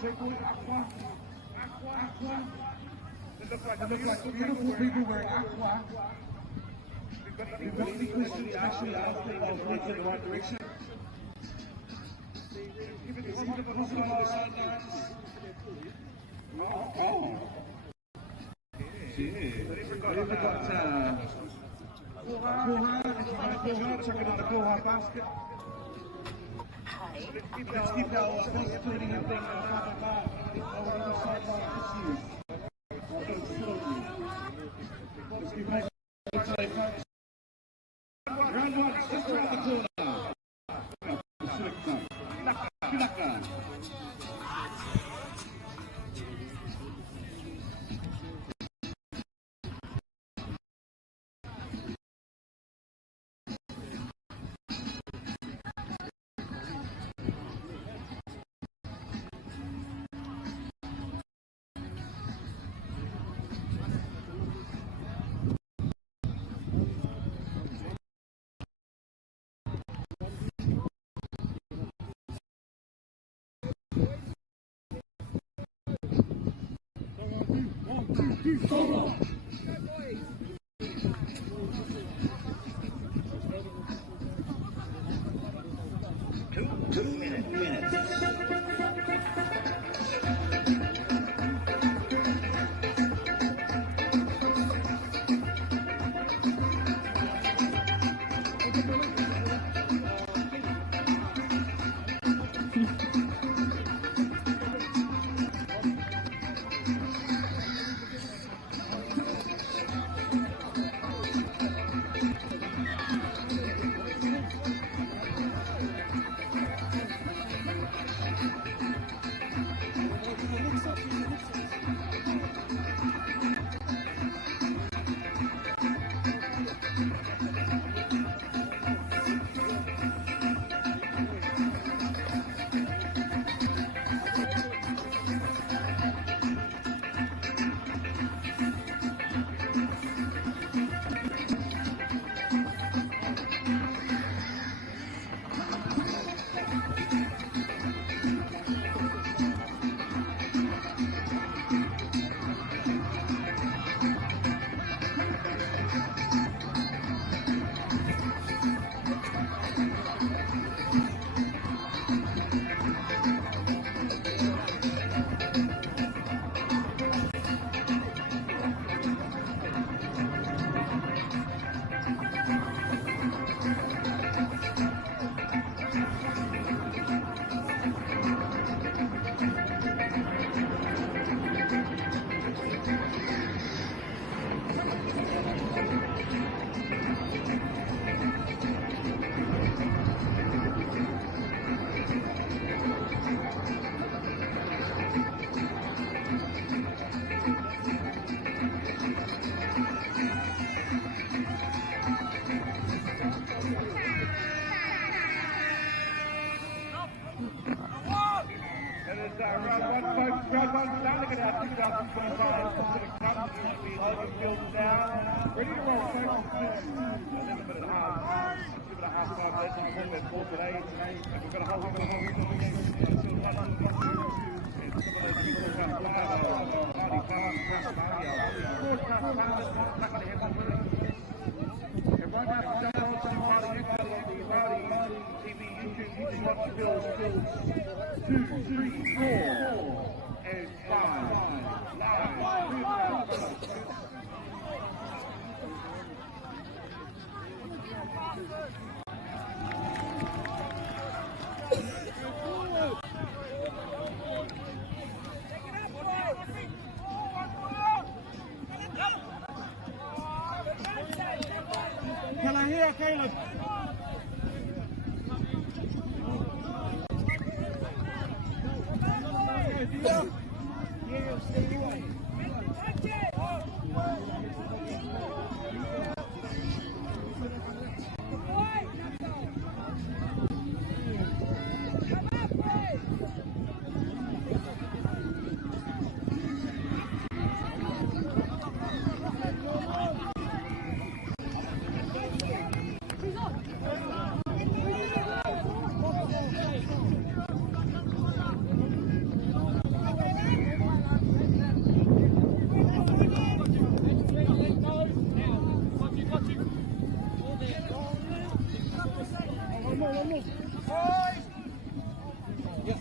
It looks like beautiful people wearing aqua. We've got any questions actually asking of what's in the right direction? Give it some of the sidelines. Oh. We've got Koha, chuck it in the Koha basket. Let's keep our positivity and thing on the sideline. Let's keep making it safe, folks. Round one, just around the corner. Two minutes. Round one, starting at our 2025 Pacific Cup, the Open Field down. Ready to roll, folks. 11 minute half. 2.5 left in the combat for today. And we've got a whole heap of against some of those people around Marty Park, Tasmania. Broadcast partners, not going to have one with it. And right now, jump on some Marty Nichols on the Marty TV YouTube. You can watch Phil's 2, 3, 4. And 5. Can I hear Caleb?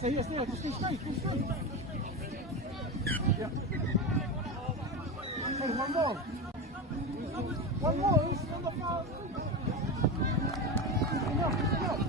Stay here, just stay straight, Yeah. Hey, one more. One more, it's on the far. Enough.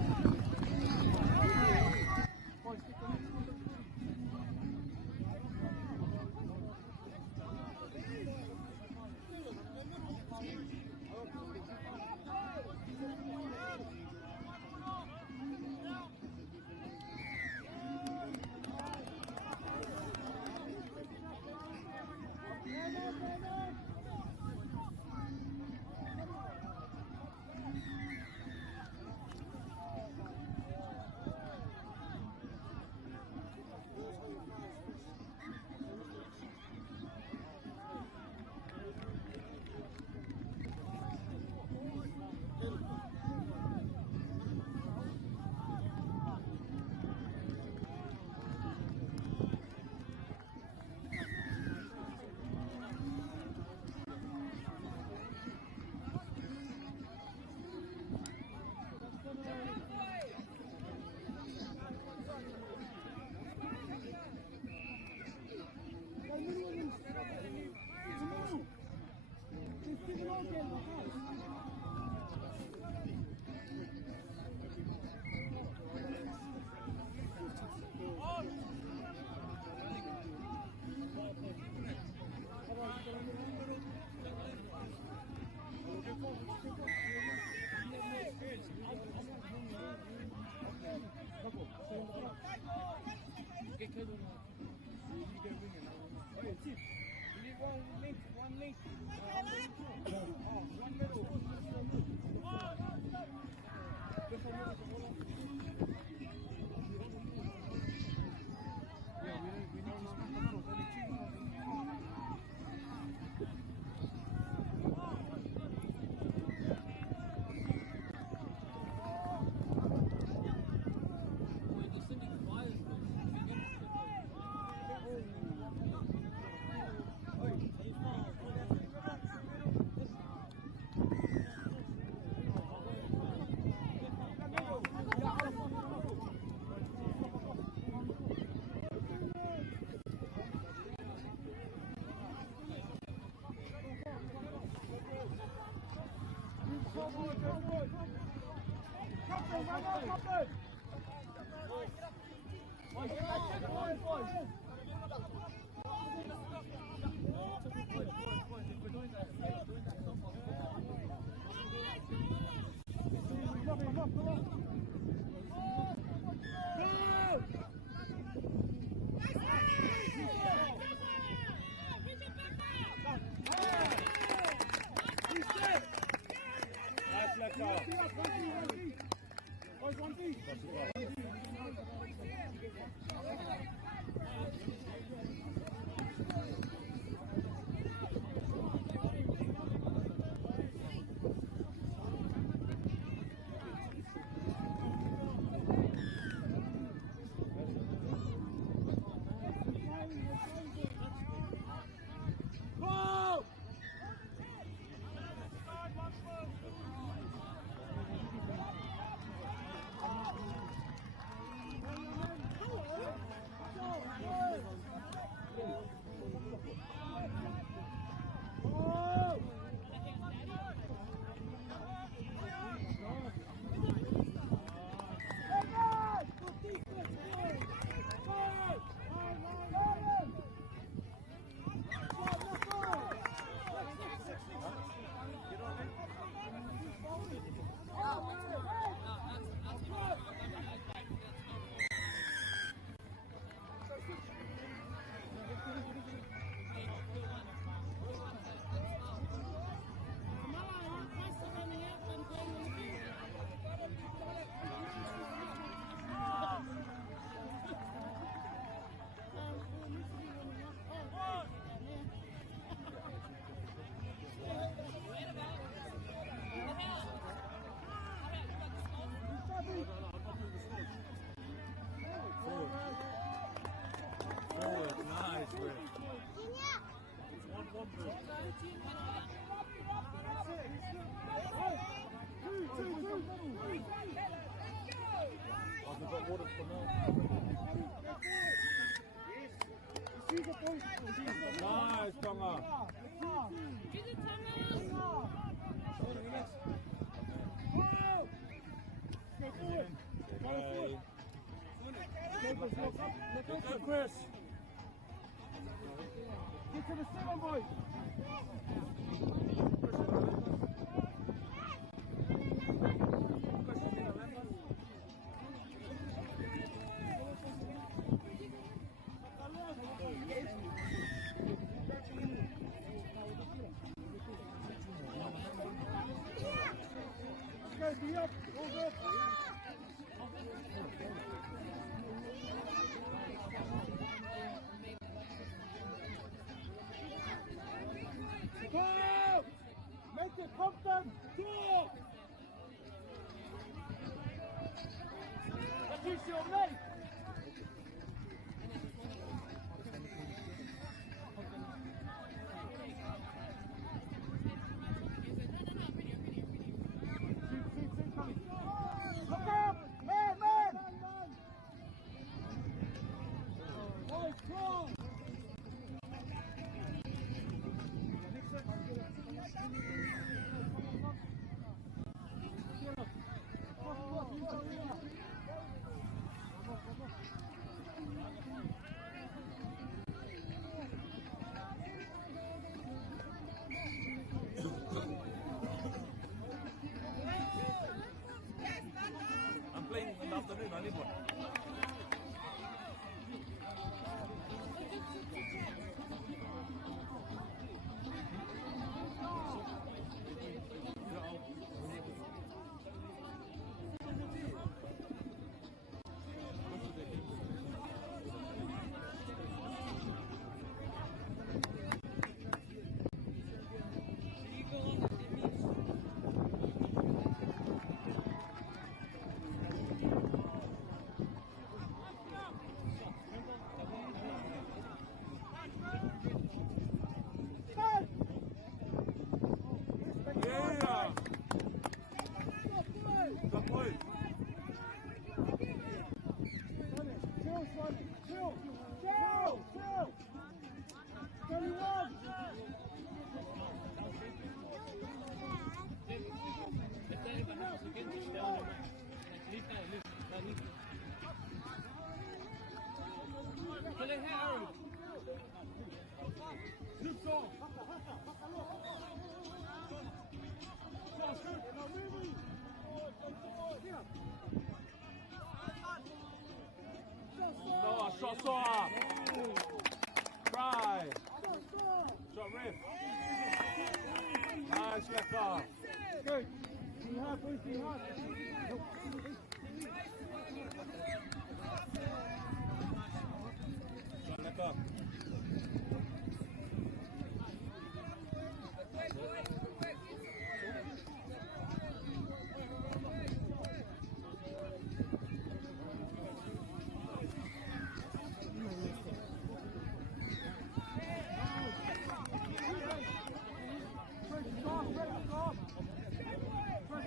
I've got water for now. Nice, Tonga. Go, Chris. Get to the center, boy. Okay, be up. Over. Go! Make it Compton! Go! That is your mate! Look up! Man, man! Oh, strong! I'm playing in the afternoon, I need one. No, shot swap. Try. Shot rip. Nice left arm. Good. Be hard, boys, be hard. Shot left arm.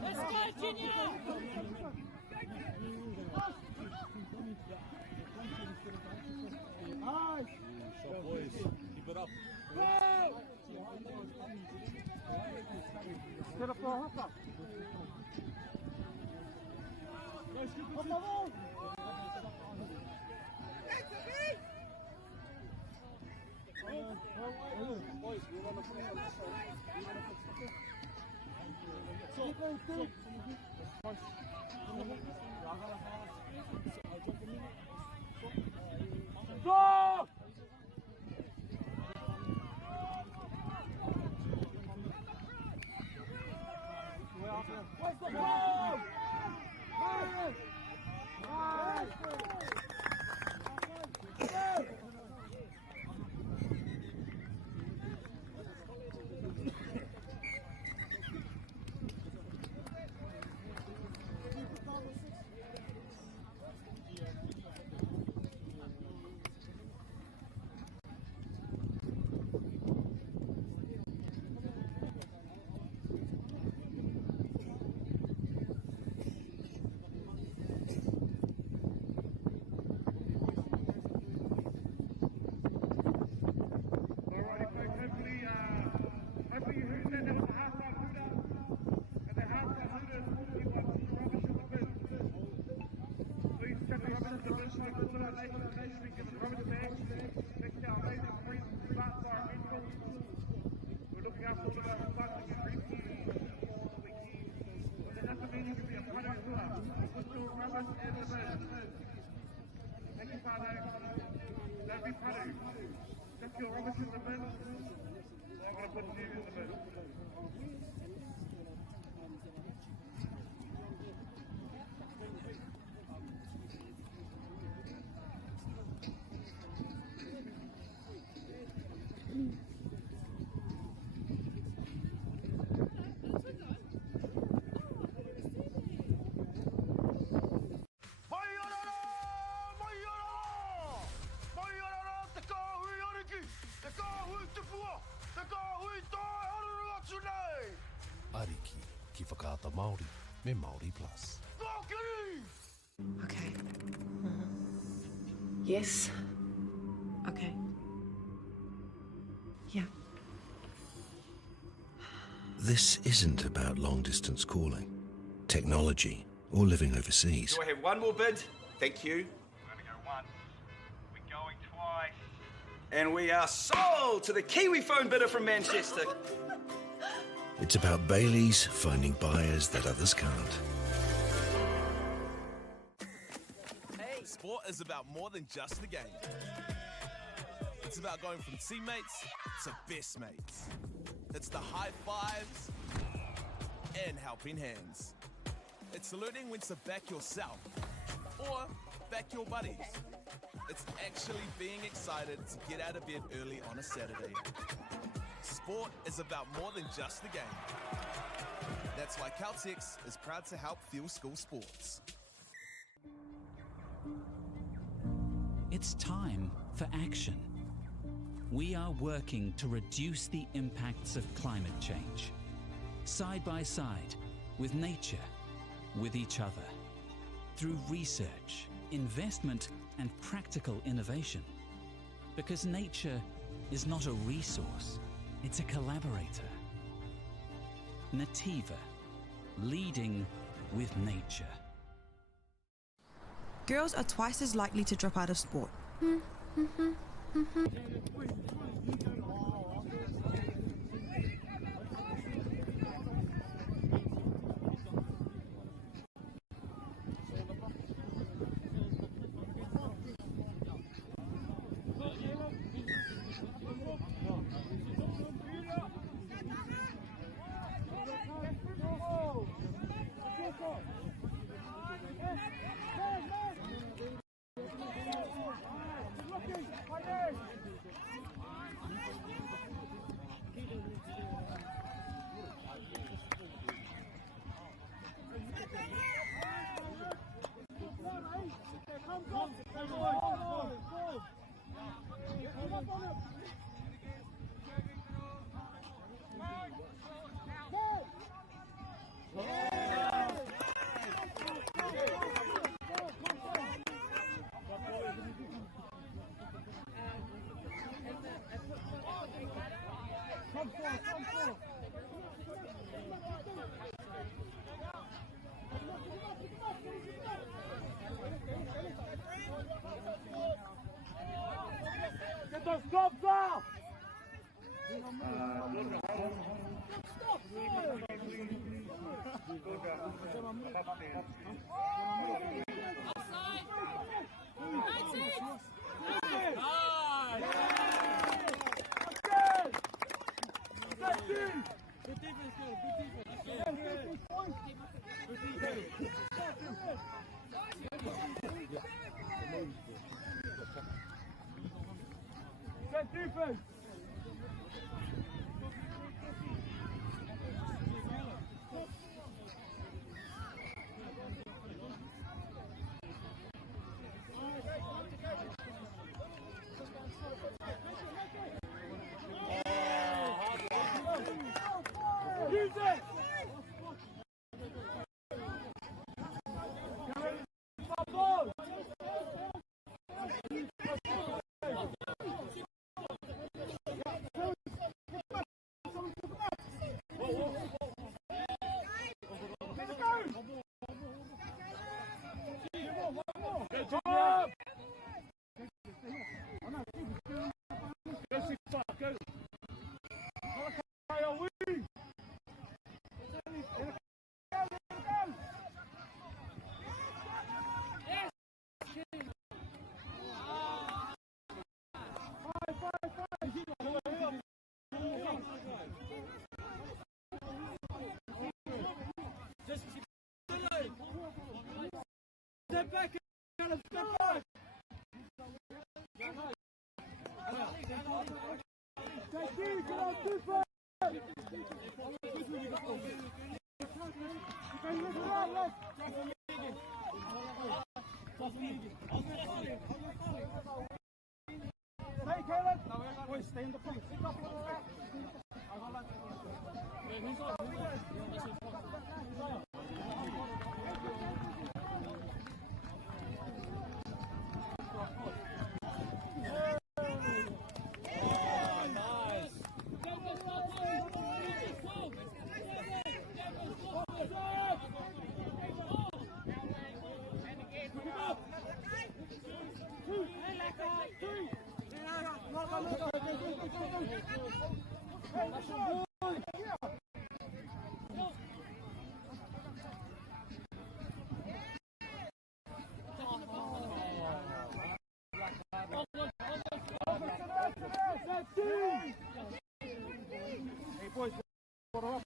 Let's go, Junior! Nice. Shot, boys. Keep it up. Go! Get up for a hooker. Come on! Boys, we want to put it on this side. We want to put it. So, go! Where's the ball? Nice! Nice! Ariki, ki whakaata Māori, me Māori Plus. Okay. Yes. Okay. Yeah. This isn't about long-distance calling, technology, or living overseas. Do I have one more bid? Thank you. We're going to go once. We're going twice. And we are sold to the Kiwi phone bidder from Manchester. It's about Baileys finding buyers that others can't. Sport is about more than just the game. It's about going from teammates to best mates. It's the high fives and helping hands. It's learning when to back yourself or back your buddies. It's actually being excited to get out of bed early on a Saturday. Sport is about more than just the game. That's why Caltex is proud to help fuel school sports. It's time for action. We are working to reduce the impacts of climate change, side by side, with nature, with each other, through research, investment, and practical innovation. Because nature is not a resource, it's a collaborator. Nativa, leading with nature. Girls are twice as likely to drop out of sport. Stay in the place. Hey boys, quarter up.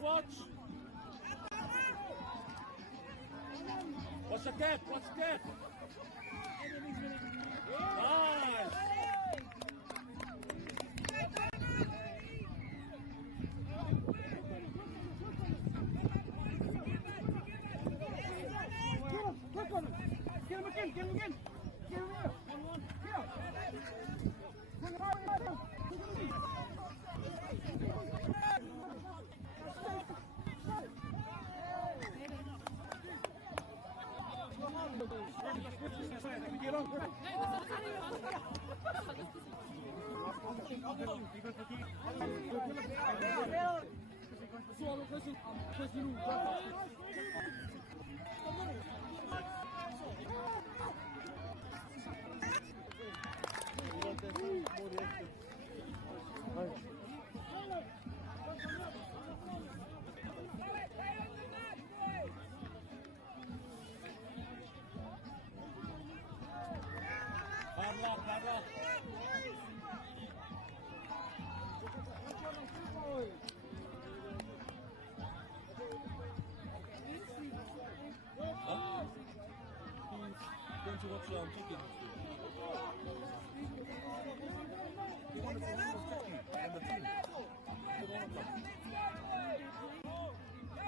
Watch! Watch the gap! Watch the gap! Nice! Get him again! Get him here! Going to watch chicken. He wanted to watch chicken and the team.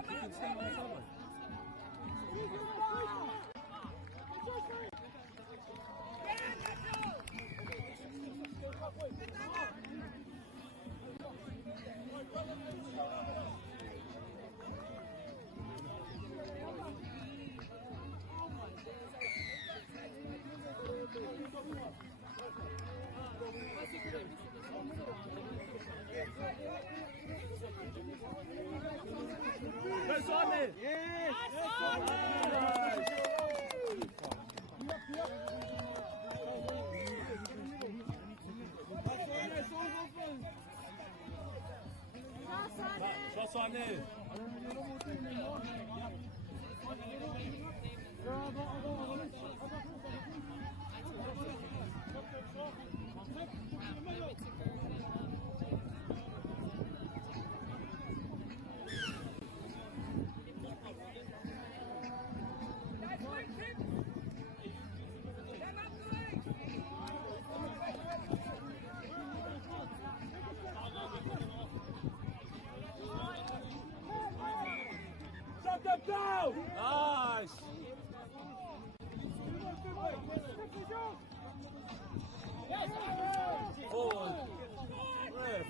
He can stand on the sideline. Press on it! Yes! Press on it! Shots on it! Nice. Forward. Ref.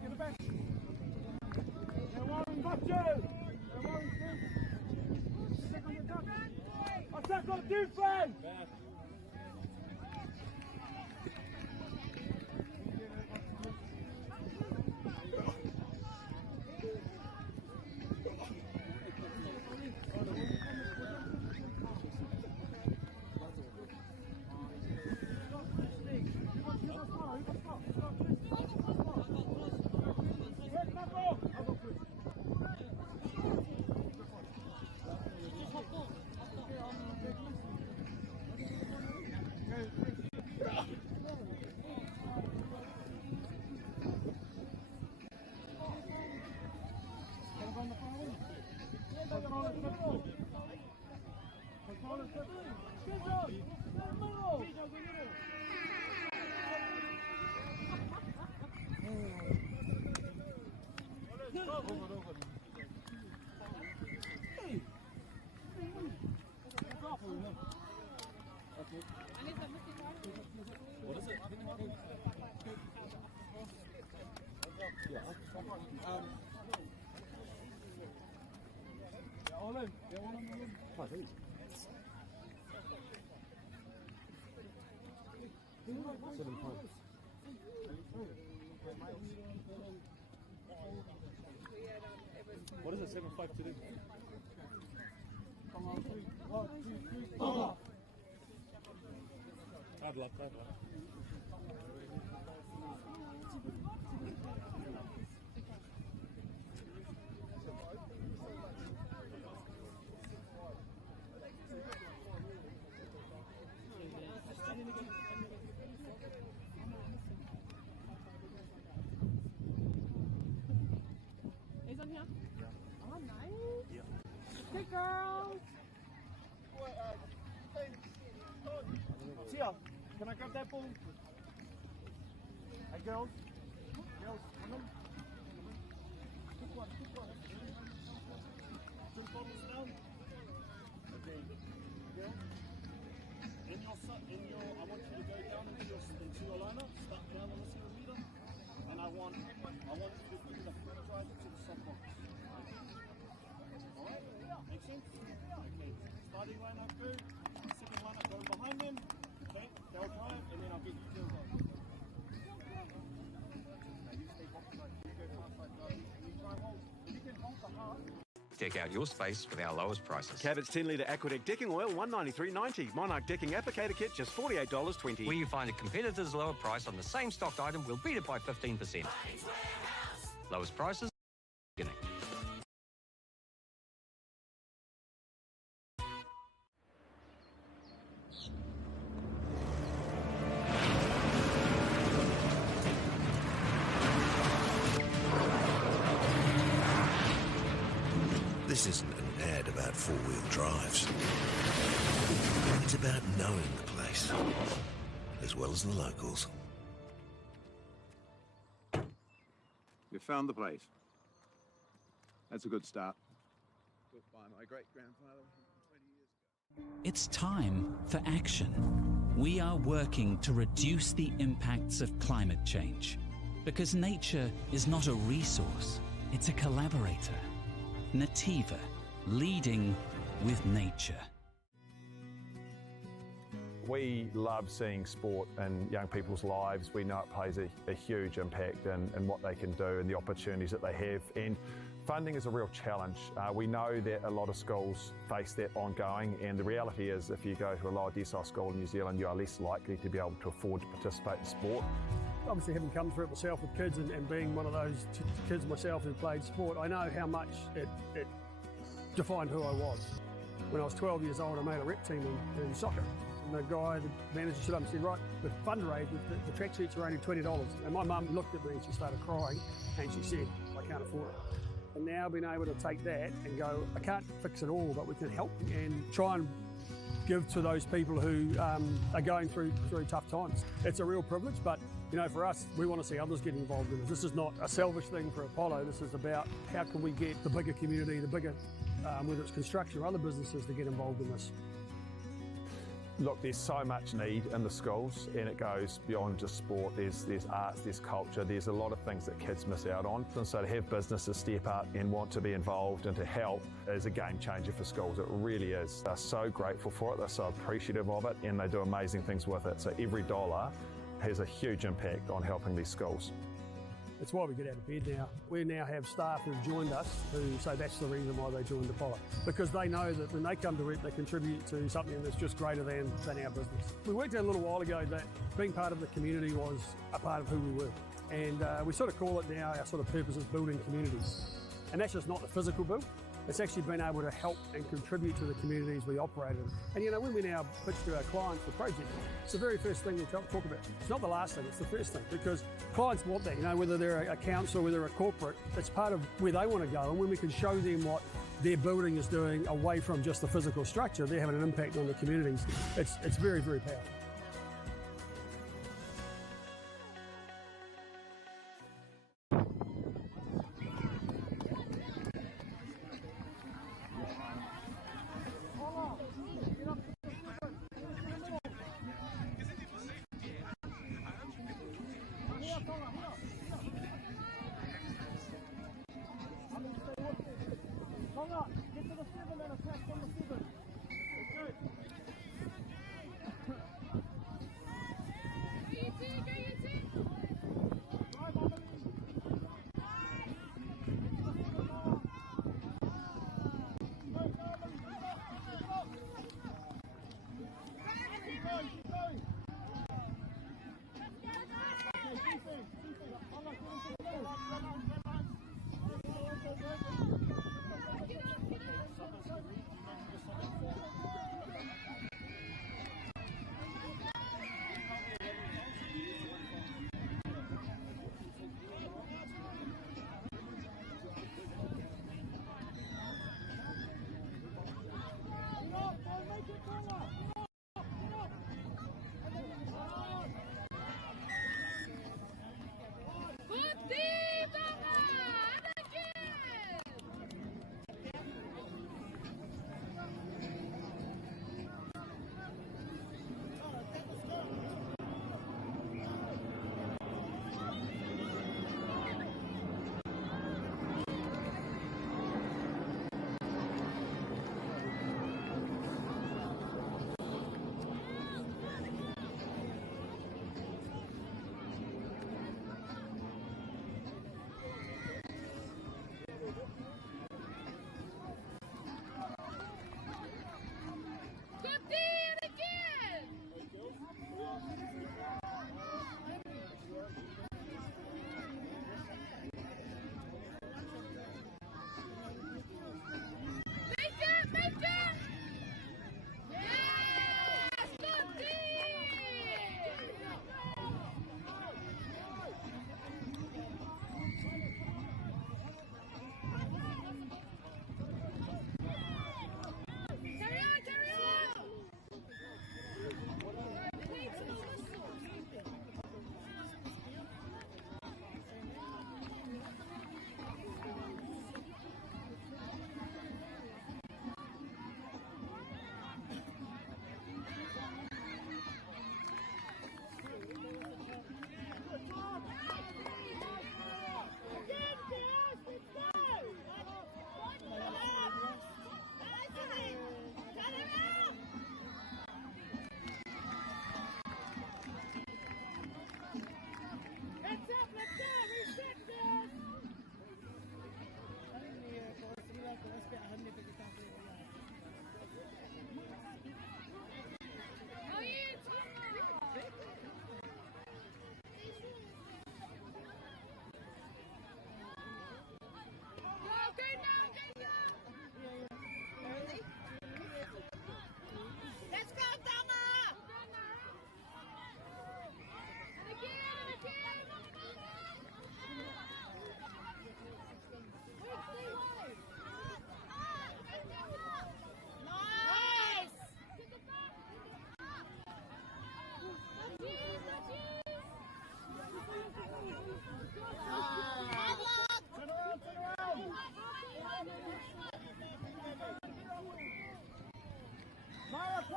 Get it back. Got you. Attack on defense. What is it, 7-5 to do? Come on, 3, 1, 2, 3, oh. Bad luck. Tia, can I grab that ball? Hey girls, come on. Quick one. 2 bottles down. Okay, girls. I want you to go down into your liner, start down on the 0 meter, and I want you to put the front drive to the soft box. Alright, make sense? Okay, starting liner through, second liner going behind them, okay, they'll drive, and then I'll get you to go. You stay box side, you go fast side drive, you try and hold, you can hold the half. Deck out your space with our lowest prices. Cabot's 10 litre Aquadeck decking oil, $193.90. Monarch decking applicator kit, just $48.20. Where you find a competitor's lower price on the same stocked item, we'll beat it by 15%. Lowest prices, beginning. This isn't an ad about four-wheel drives. It's about knowing the place, as well as the locals. You found the place. That's a good start. Built by my great-grandfather 20 years ago. It's time for action. We are working to reduce the impacts of climate change, because nature is not a resource, it's a collaborator. Nativa, leading with nature. We love seeing sport in young people's lives. We know it plays a huge impact in what they can do and the opportunities that they have. And Funding is a real challenge. We know that a lot of schools face that ongoing, and the reality is if you go to a lower decile school in New Zealand, you are less likely to be able to afford to participate in sport. Obviously, having come through it myself with kids and being one of those kids myself who played sport, I know how much it defined who I was. When I was 12 years old, I made a rep team in soccer. And the guy, the manager, stood up and said, right, with fundraising, the track suits are only $20. And my mum looked at me and she started crying and she said, I can't afford it. And now being able to take that and go, I can't fix it all, but we can help and try and give to those people who are going through tough times. It's a real privilege, but you know, for us, we want to see others get involved in this. This is not a selfish thing for Apollo. This is about how can we get the bigger community, the bigger, whether it's construction or other businesses, to get involved in this. Look, there's so much need in the schools, and it goes beyond just sport. There's arts, there's culture, there's a lot of things that kids miss out on. And so to have businesses step up and want to be involved and to help is a game changer for schools. It really is. They're so grateful for it, they're so appreciative of it, and they do amazing things with it. So every dollar has a huge impact on helping these schools. It's why we get out of bed now. We now have staff who've joined us who say that's the reason why they joined Apollo. Because they know that when they come to rep, they contribute to something that's just greater than our business. We worked out a little while ago that being part of the community was a part of who we were. And we sort of call it now, our sort of purpose is building communities. And that's just not the physical build. It's actually been able to help and contribute to the communities we operate in. And you know, when we now pitch to our clients for projects, it's the very first thing we talk about. It's not the last thing, it's the first thing, because clients want that, you know, whether they're a council, whether they're a corporate, it's part of where they want to go. And when we can show them what their building is doing away from just the physical structure, they're having an impact on the communities. It's very, very powerful.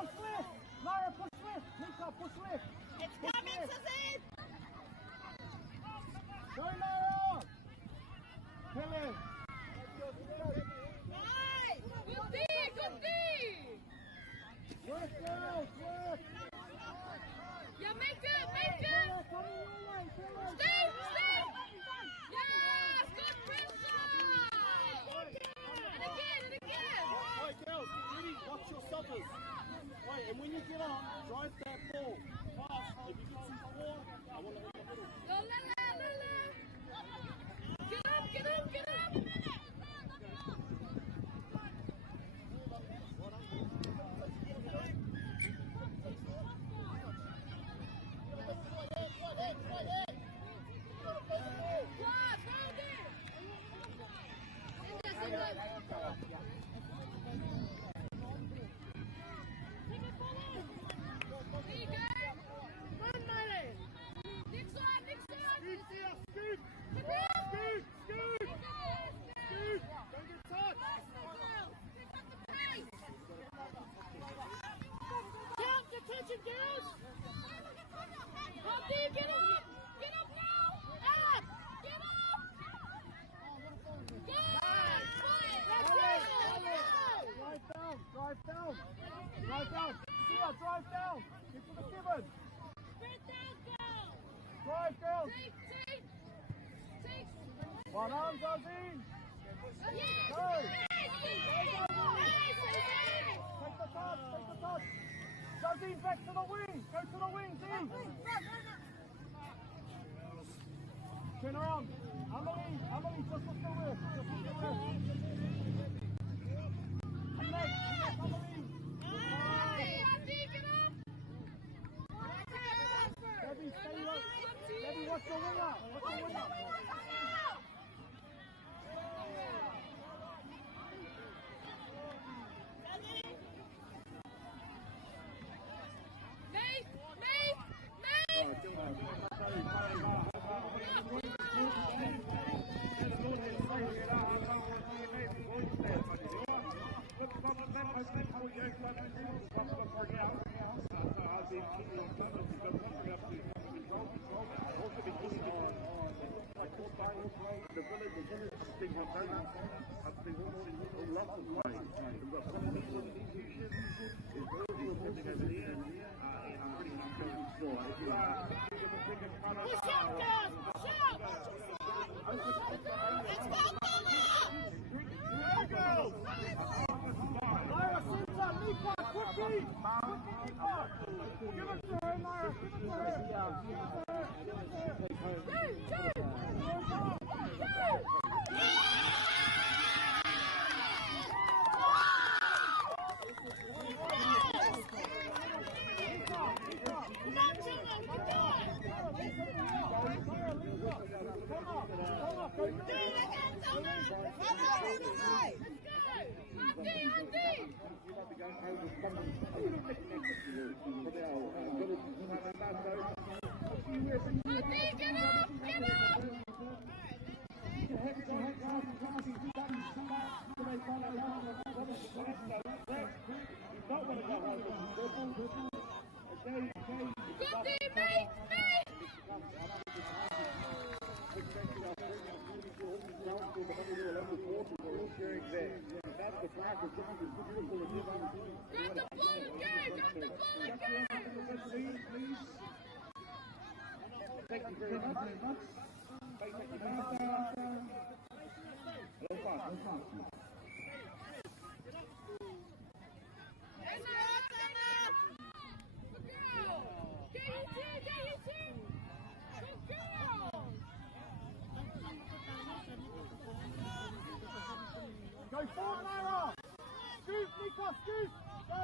push left. Lara, push left. Nika, push left. It's coming, Suzanne. Go, Lara. Helen. Nice. Good D, good D. Work, girls, work. Yeah, make it, make it. Stay, stay. Yes, good pressure. And again. Right, girls, get ready. Watch your stoppers. Right, and when you get on, drive that ball fast. If you get some floor, I want to hit the middle. Go, Lala. Get up, get up, get up. Drive down. Sia, drive down. Get to the gibbon. Drive, girls. Take. One arm, Zazine. Go. Take the touch. Zazine, back to the wing. Go to the wing, Zee. Turn around. Amelie, just look the whip. Next, Amelie. Debbie, stay low. Debbie, what's the winner? Thank you very much. Go forward, Lara! Scoot, Nika, scoot! Go!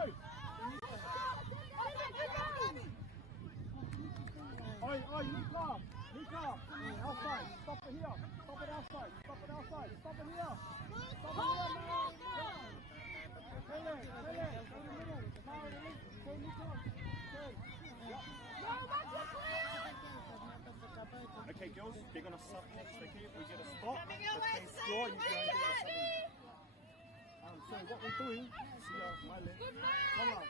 Oi, Nika! Outside! Stop it here! Stop it outside! Stop it outside! Stop it here! Stop it here, Lara! Stay there! Go to the middle! Lara, go Nika! Go! Okay, girls, they're going to sub next, okay? If we get a stop, coming your way, score, you go and get a so what we're doing, see my leg, come on.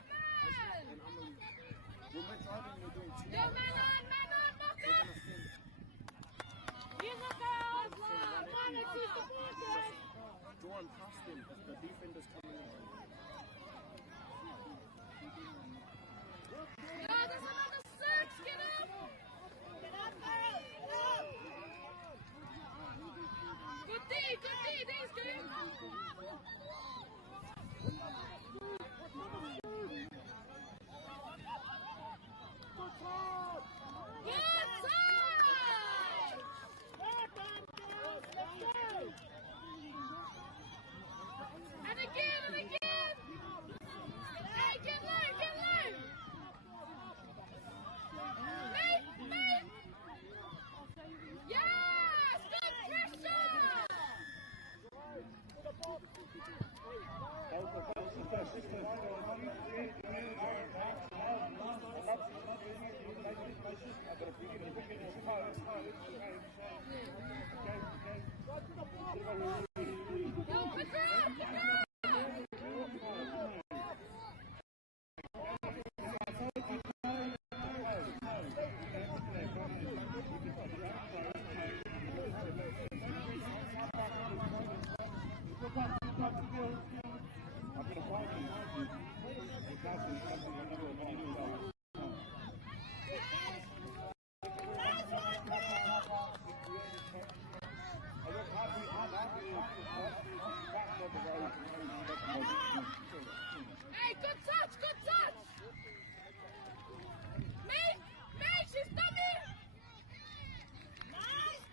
Hey, good touch, good touch! Me, she's coming! Nice,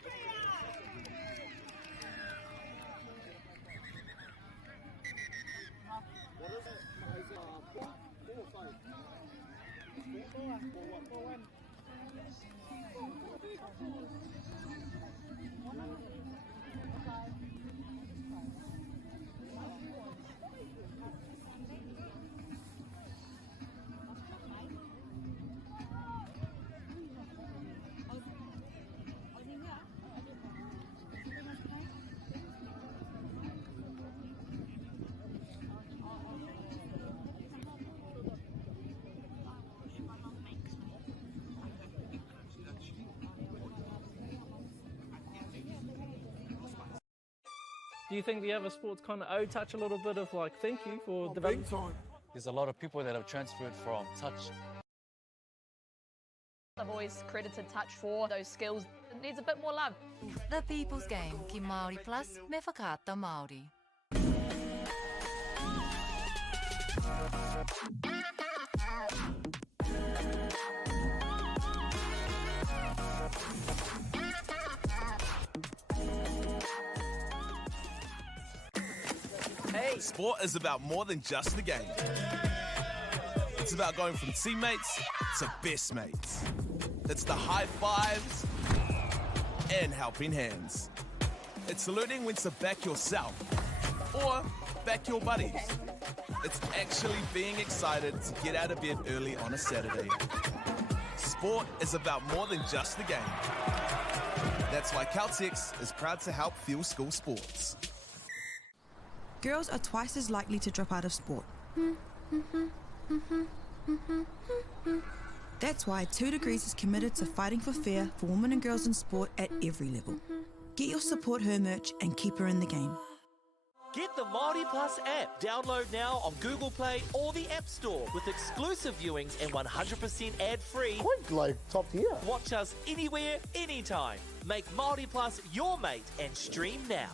What is it? Is it 4 or 5? 4-1. Do you think the other sports kind of owe touch a little bit of like thank you for development? There's a lot of people that have transferred from touch. I've always credited touch for those skills. It needs a bit more love. The People's Game, ki Māori Plus, me whakaata Māori. Hey. Sport is about more than just the game. It's about going from teammates to best mates. It's the high fives and helping hands. It's learning when to back yourself or back your buddies. It's actually being excited to get out of bed early on a Saturday. Sport is about more than just the game. That's why Caltex is proud to help fuel school sports. Girls are twice as likely to drop out of sport. That's why 2 Degrees is committed to fighting for fair for women and girls in sport at every level. Get your Support Her merch and keep her in the game. Get the MāORI Plus app. Download now on Google Play or the App Store with exclusive viewings and 100% ad-free. Quite like top tier. Watch us anywhere, anytime. Make MāORI Plus your mate and stream now.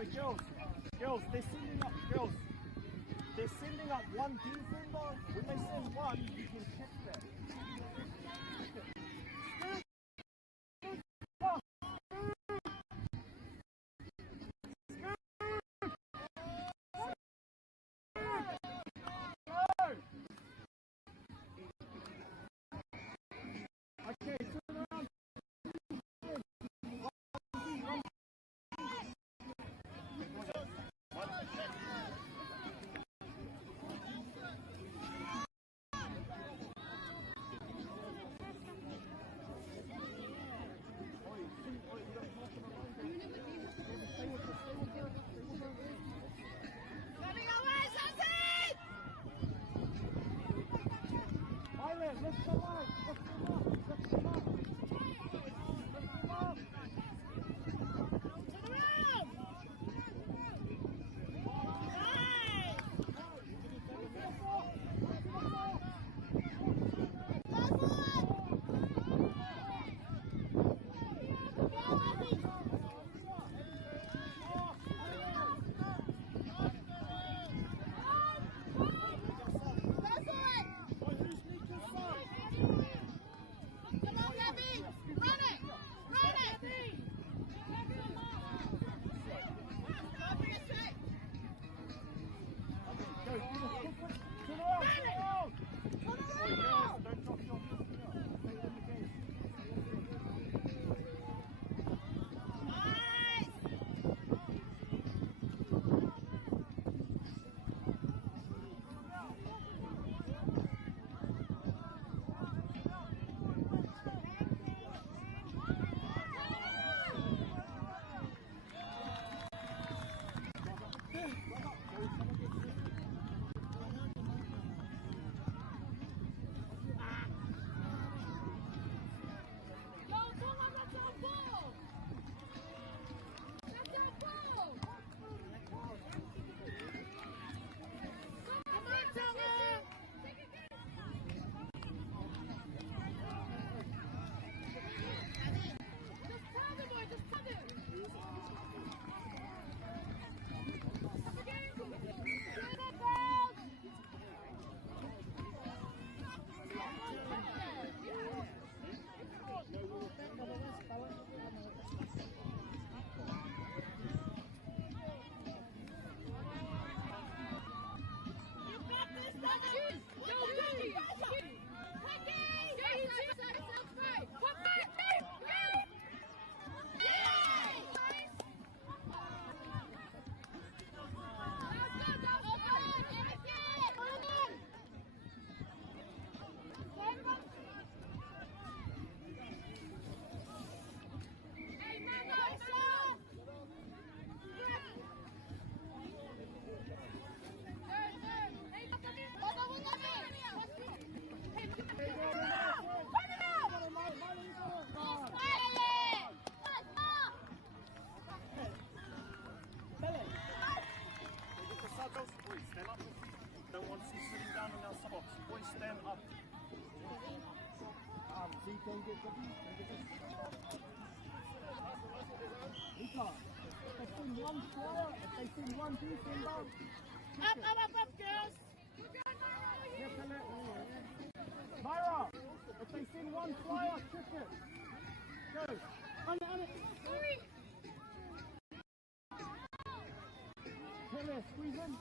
Oi, girls, they're sending up, girls. They're sending up one defender. When they send one, you can check that. Okay, turn around. Let's come on. Let's come on. Let's come on. Let's come on. Turn around. Stand up. Don't want to see sitting down in our socks. Boys, stand up. See, can get the if they send one flyer, if they send one defender. Up, girls. Myra, if they send one flyer, kick it. Go. On it. Here, squeeze in.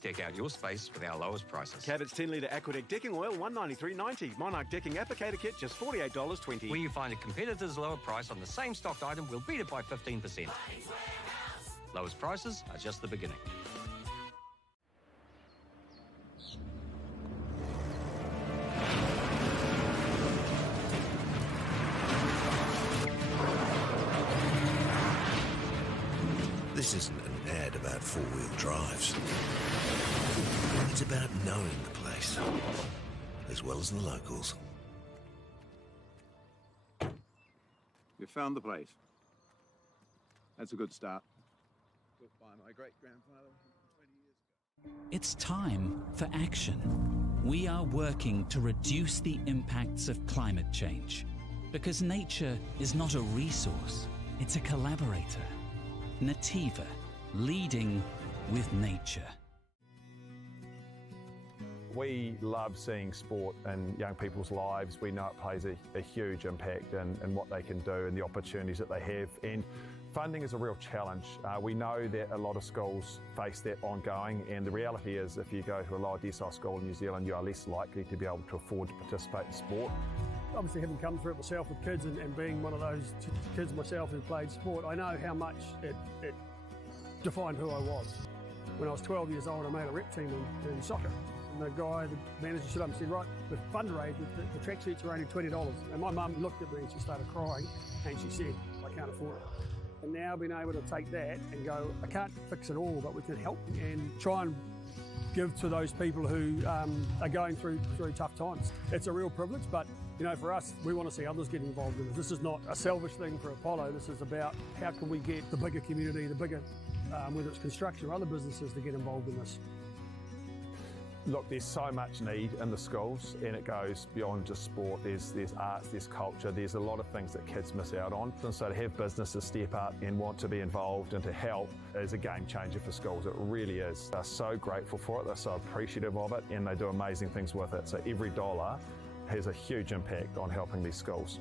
Deck out your space with our lowest prices. Cabot's 10-litre Aquadeck decking oil, $193.90. Monarch decking applicator kit, just $48.20. Where you find a competitor's lower price on the same stocked item, we'll beat it by 15%. Lowest prices are just the beginning. This isn't an ad about four-wheel drives. It's about knowing the place, as well as the locals. You found the place. That's a good start. Built by my great-grandfather 20 years ago. It's time for action. We are working to reduce the impacts of climate change, because nature is not a resource, it's a collaborator. Nativa, leading with nature. We love seeing sport in young people's lives. We know it plays a huge impact in what they can do and the opportunities that they have. And funding is a real challenge. We know that a lot of schools face that ongoing, and the reality is if you go to a lower decile school in New Zealand, you are less likely to be able to afford to participate in sport. Obviously, having come through it myself with kids and being one of those kids myself who played sport, I know how much it defined who I was. When I was 12 years old, I made a rep team in soccer. And the guy, the manager, stood up and said, right, with fundraising, the tracksuits are only $20. And my mum looked at me and she started crying and she said, I can't afford it. And now being able to take that and go, I can't fix it all, but we can help and try and give to those people who are going through tough times. It's a real privilege, but you know, for us, we want to see others get involved in this. This is not a selfish thing for Apollo. This is about how can we get the bigger community, the bigger whether it's construction or other businesses, to get involved in this. Look, there's so much need in the schools, and it goes beyond just sport. There's arts, there's culture, there's a lot of things that kids miss out on. And so to have businesses step up and want to be involved and to help is a game changer for schools. It really is. They're so grateful for it, they're so appreciative of it, and they do amazing things with it. So every dollar has a huge impact on helping these schools.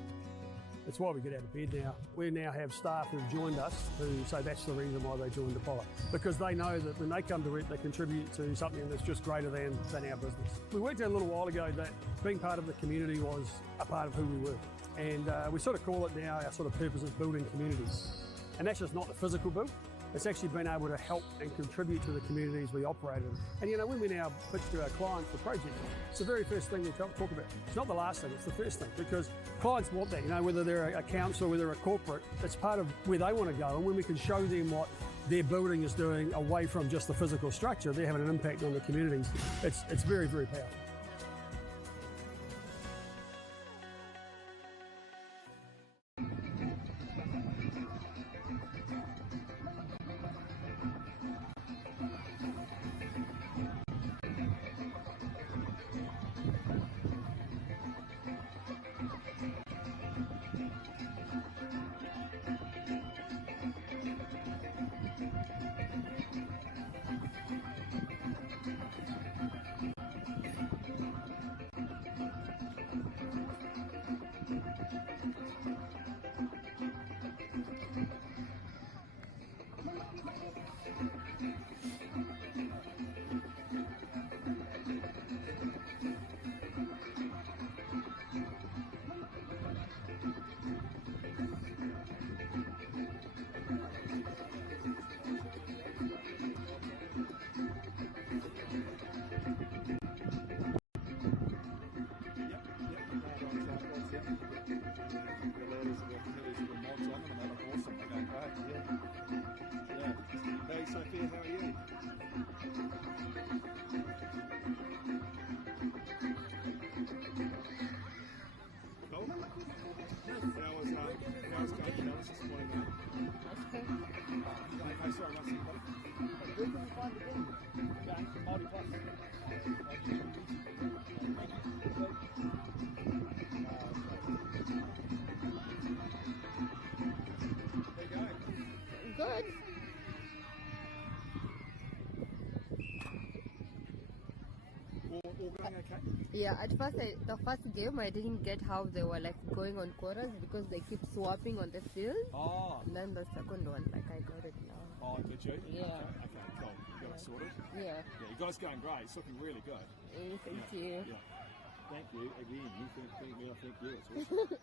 It's why we get out of bed now. We now have staff who've joined us who say that's the reason why they joined Apollo. Because they know that when they come to it, they contribute to something that's just greater than our business. We worked out a little while ago that being part of the community was a part of who we were. And we sort of call it now, our sort of purpose is building communities. And that's just not the physical build. It's actually been able to help and contribute to the communities we operate in. And you know, when we now pitch to our clients for projects, it's the very first thing we talk about. It's not the last thing, it's the first thing, because clients want that, you know, whether they're a council, whether they're a corporate, it's part of where they want to go. And when we can show them what their building is doing away from just the physical structure, they're having an impact on the communities. It's very, very powerful. Good. All going okay? Yeah, at first, the first game, I didn't get how they were like going on quarters because they keep swapping on the field. Oh. And then the second one, like I got it now. Oh, did you? Yeah. Okay, cool. You got it sorted? Yeah. Yeah, you guys going great. It's looking really good. Thank you. Yeah. Thank you. Again, you thank me, I thank you. It's awesome.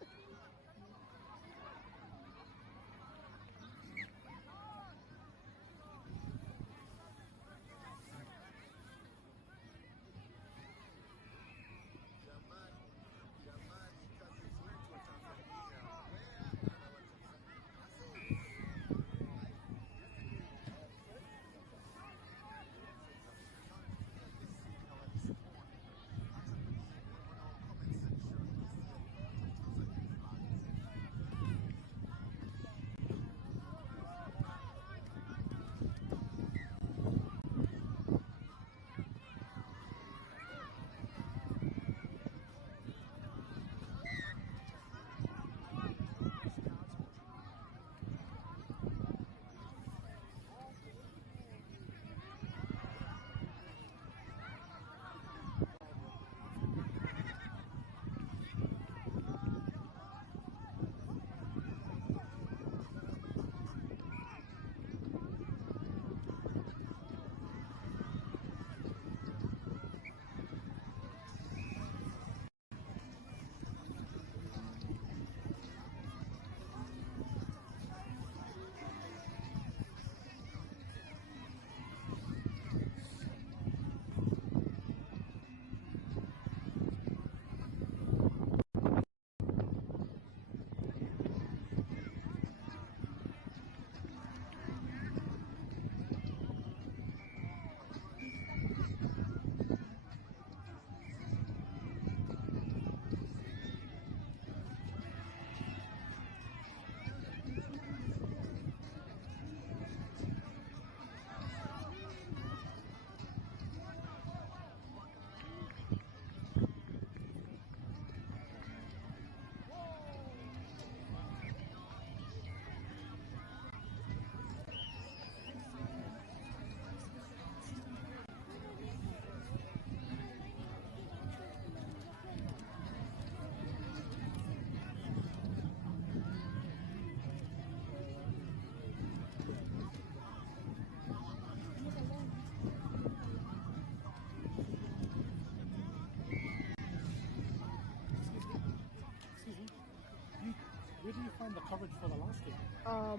the coverage for the last game?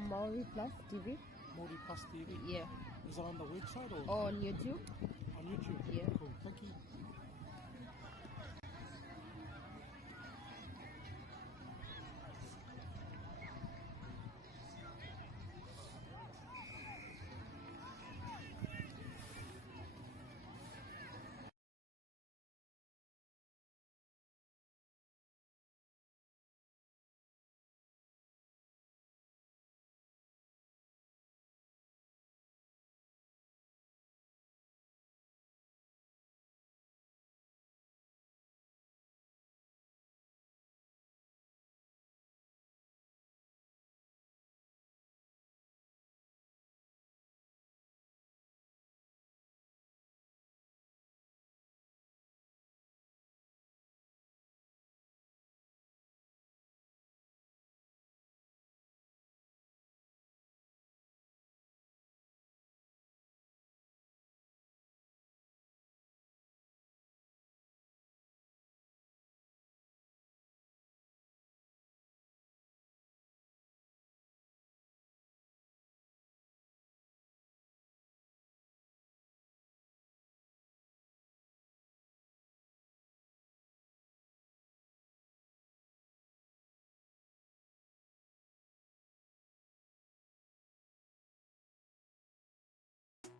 MΑORI Plus TV. MAORI Plus TV? Yeah. Is it on the website or? On YouTube. On YouTube? Yeah. Cool, thank you.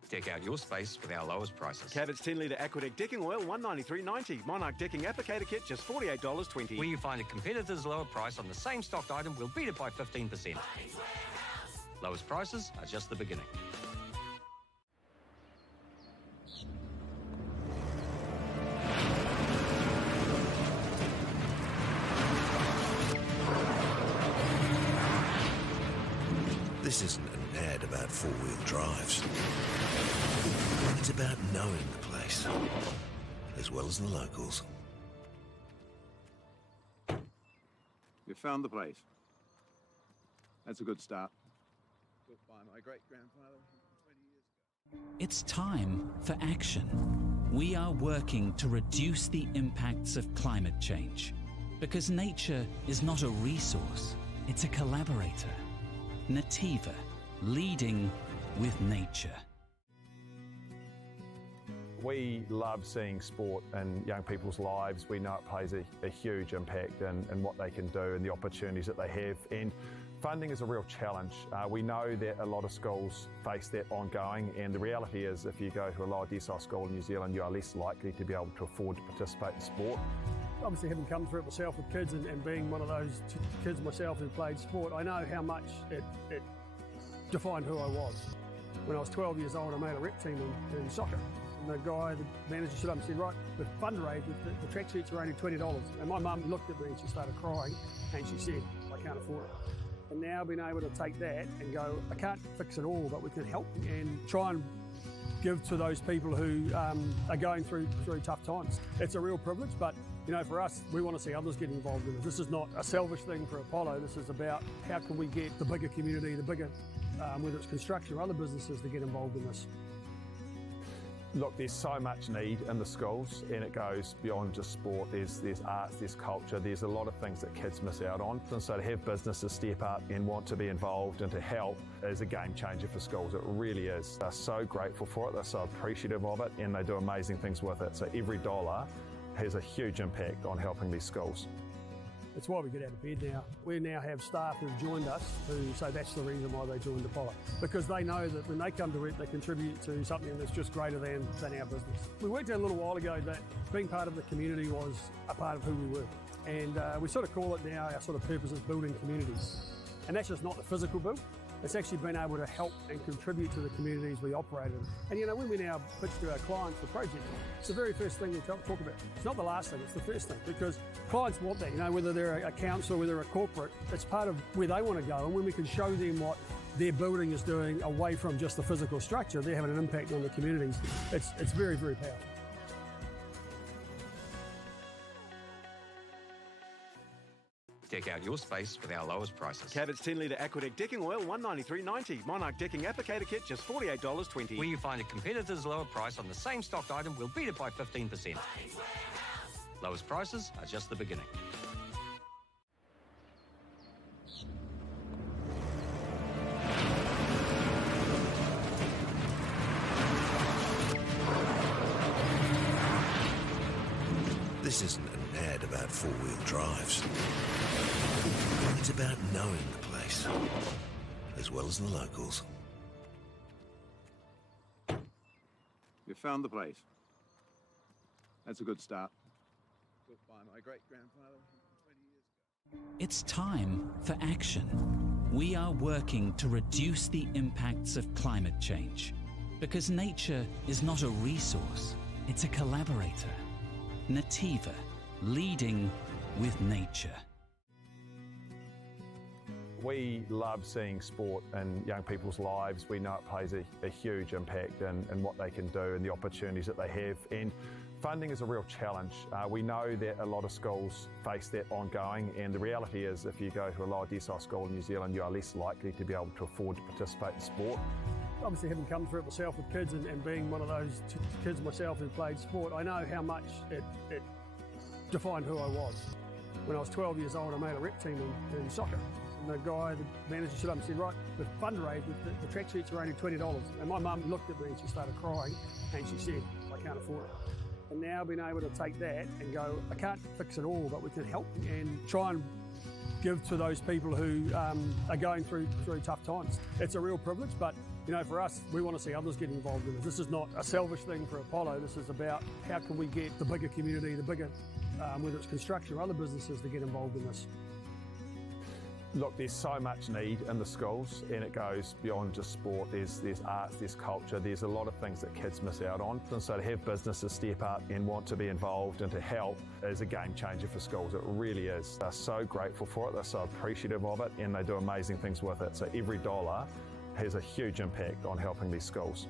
Deck out your space with our lowest prices. Cabot's 10-litre Aquadeck decking oil, $193.90. Monarch decking applicator kit, just $48.20. Where you find a competitor's lower price on the same stocked item, we'll beat it by 15%. Lowest prices are just the beginning. This isn't an ad about four-wheel drives. It's about knowing the place, as well as the locals. You found the place. That's a good start. Built by my great-grandfather 20 years ago. It's time for action. We are working to reduce the impacts of climate change, because nature is not a resource, it's a collaborator. Nativa, leading with nature. We love seeing sport in young people's lives. We know it plays a huge impact in what they can do and the opportunities that they have. And funding is a real challenge. We know that a lot of schools face that ongoing, and the reality is if you go to a lower decile school in New Zealand, you are less likely to be able to afford to participate in sport. Obviously, having come through it myself with kids and being one of those kids myself who played sport, I know how much it defined who I was. When I was 12 years old, I made a rep team in soccer. And the guy, the manager, stood up and said, right, the fundraise, the tracksuits are only $20. And my mum looked at me and she started crying and she said, I can't afford it. And now being able to take that and go, I can't fix it all, but we can help and try and give to those people who are going through tough times. It's a real privilege, but you know, for us, we want to see others get involved in it. This is not a selfish thing for Apollo. This is about how can we get the bigger community, the bigger, whether it's construction or other businesses, to get involved in this. Look, there's so much need in the schools, and it goes beyond just sport. There's arts, there's culture, there's a lot of things that kids miss out on. And so to have businesses step up and want to be involved and to help is a game changer for schools. It really is. They're so grateful for it, they're so appreciative of it, and they do amazing things with it. So every dollar has a huge impact on helping these schools. It's why we get out of bed now. We now have staff who've joined us who say that's the reason why they joined Apollo. Because they know that when they come to it, they contribute to something that's just greater than our business. We worked out a little while ago that being part of the community was a part of who we were. And we sort of call it now, our sort of purpose is building communities. And that's just not the physical build. It's actually been able to help and contribute to the communities we operate in. And you know, when we now pitch to our clients for projects, it's the very first thing we talk about. It's not the last thing, it's the first thing, because clients want that, you know, whether they're a council, whether they're a corporate, it's part of where they want to go. And when we can show them what their building is doing away from just the physical structure, they're having an impact on the communities. It's very, very powerful. Deck out your space with our lowest prices. Cabot's 10-litre Aquadeck decking oil, $193.90. Monarch decking applicator kit, just $48.20. Where you find a competitor's lower price on the same stocked item, we'll beat it by 15%. Lowest prices are just the beginning. an ad about four-wheel drives. It's about knowing the place, as well as the locals. You found the place. That's a good start. Built by my great-grandfather 20 years ago. It's time for action. We are working to reduce the impacts of climate change because nature is not a resource, it's a collaborator. Nativa, leading with nature. We love seeing sport in young people's lives. We know it plays a huge impact in what they can do and the opportunities that they have. And funding is a real challenge. We know that a lot of schools face that ongoing, and the reality is if you go to a lower decile school in New Zealand, you are less likely to be able to afford to participate in sport. Obviously, having come through it myself with kids and being one of those kids myself who played sport, I know how much it defined who I was. When I was 12 years old, I made a rep team in soccer. And the guy, the manager, stood up and said, right, the fundraise, the track sheets are only $20. And my mum looked at me and she started crying and she said, I can't afford it. And now being able to take that and go, I can't fix it all, but we can help and try and give to those people who are going through tough times. It's a real privilege, but you know, for us, we want to see others get involved in this. This is not a selfish thing for Apollo. This is about how can we get the bigger community, the bigger, whether it's construction or other businesses, to get involved in this. Look, there's so much need in the schools, and it goes beyond just sport. There's arts, there's culture, there's a lot of things that kids miss out on. And so to have businesses step up and want to be involved and to help is a game changer for schools. It really is. They're so grateful for it, they're so appreciative of it, and they do amazing things with it. So every dollar has a huge impact on helping these schools.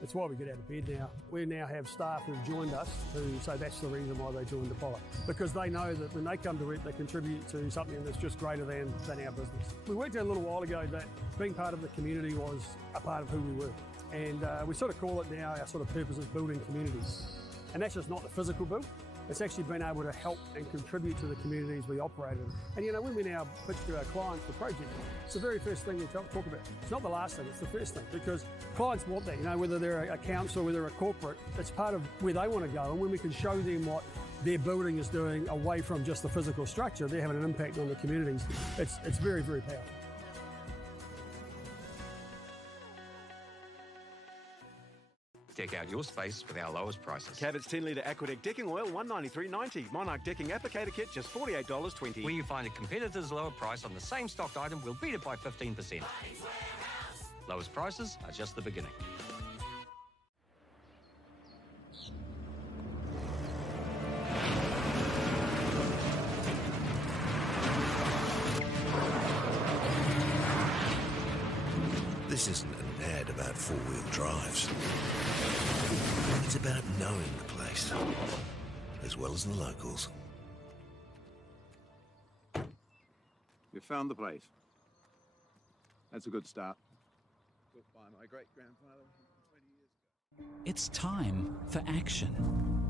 That's why we get out of bed now. We now have staff who've joined us who say that's the reason why they joined Apollo. Because they know that when they come to it, they contribute to something that's just greater than our business. We worked out a little while ago that being part of the community was a part of who we were. And we sort of call it now, our sort of purpose is building communities. And that's just not the physical build. It's actually been able to help and contribute to the communities we operate in. And you know, when we now pitch to our clients the project, it's the very first thing we talk about. It's not the last thing, it's the first thing, because clients want that, you know, whether they're a council, whether they're a corporate, it's part of where they want to go. And when we can show them what their building is doing away from just the physical structure, they're having an impact on the communities. It's very, very powerful. Deck out your space with our lowest prices. Cabot's 10-litre Aquadeck decking oil, $193.90. Monarch decking applicator kit, just $48.20. Where you find a competitor's lower price on the same stocked item, we'll beat it by 15%. Lowest prices are just the beginning. This isn't an ad about four-wheel drives. It's about knowing the place, as well as the locals. You found the place. That's a good start. Built by my great-grandfather 20 years ago. It's time for action.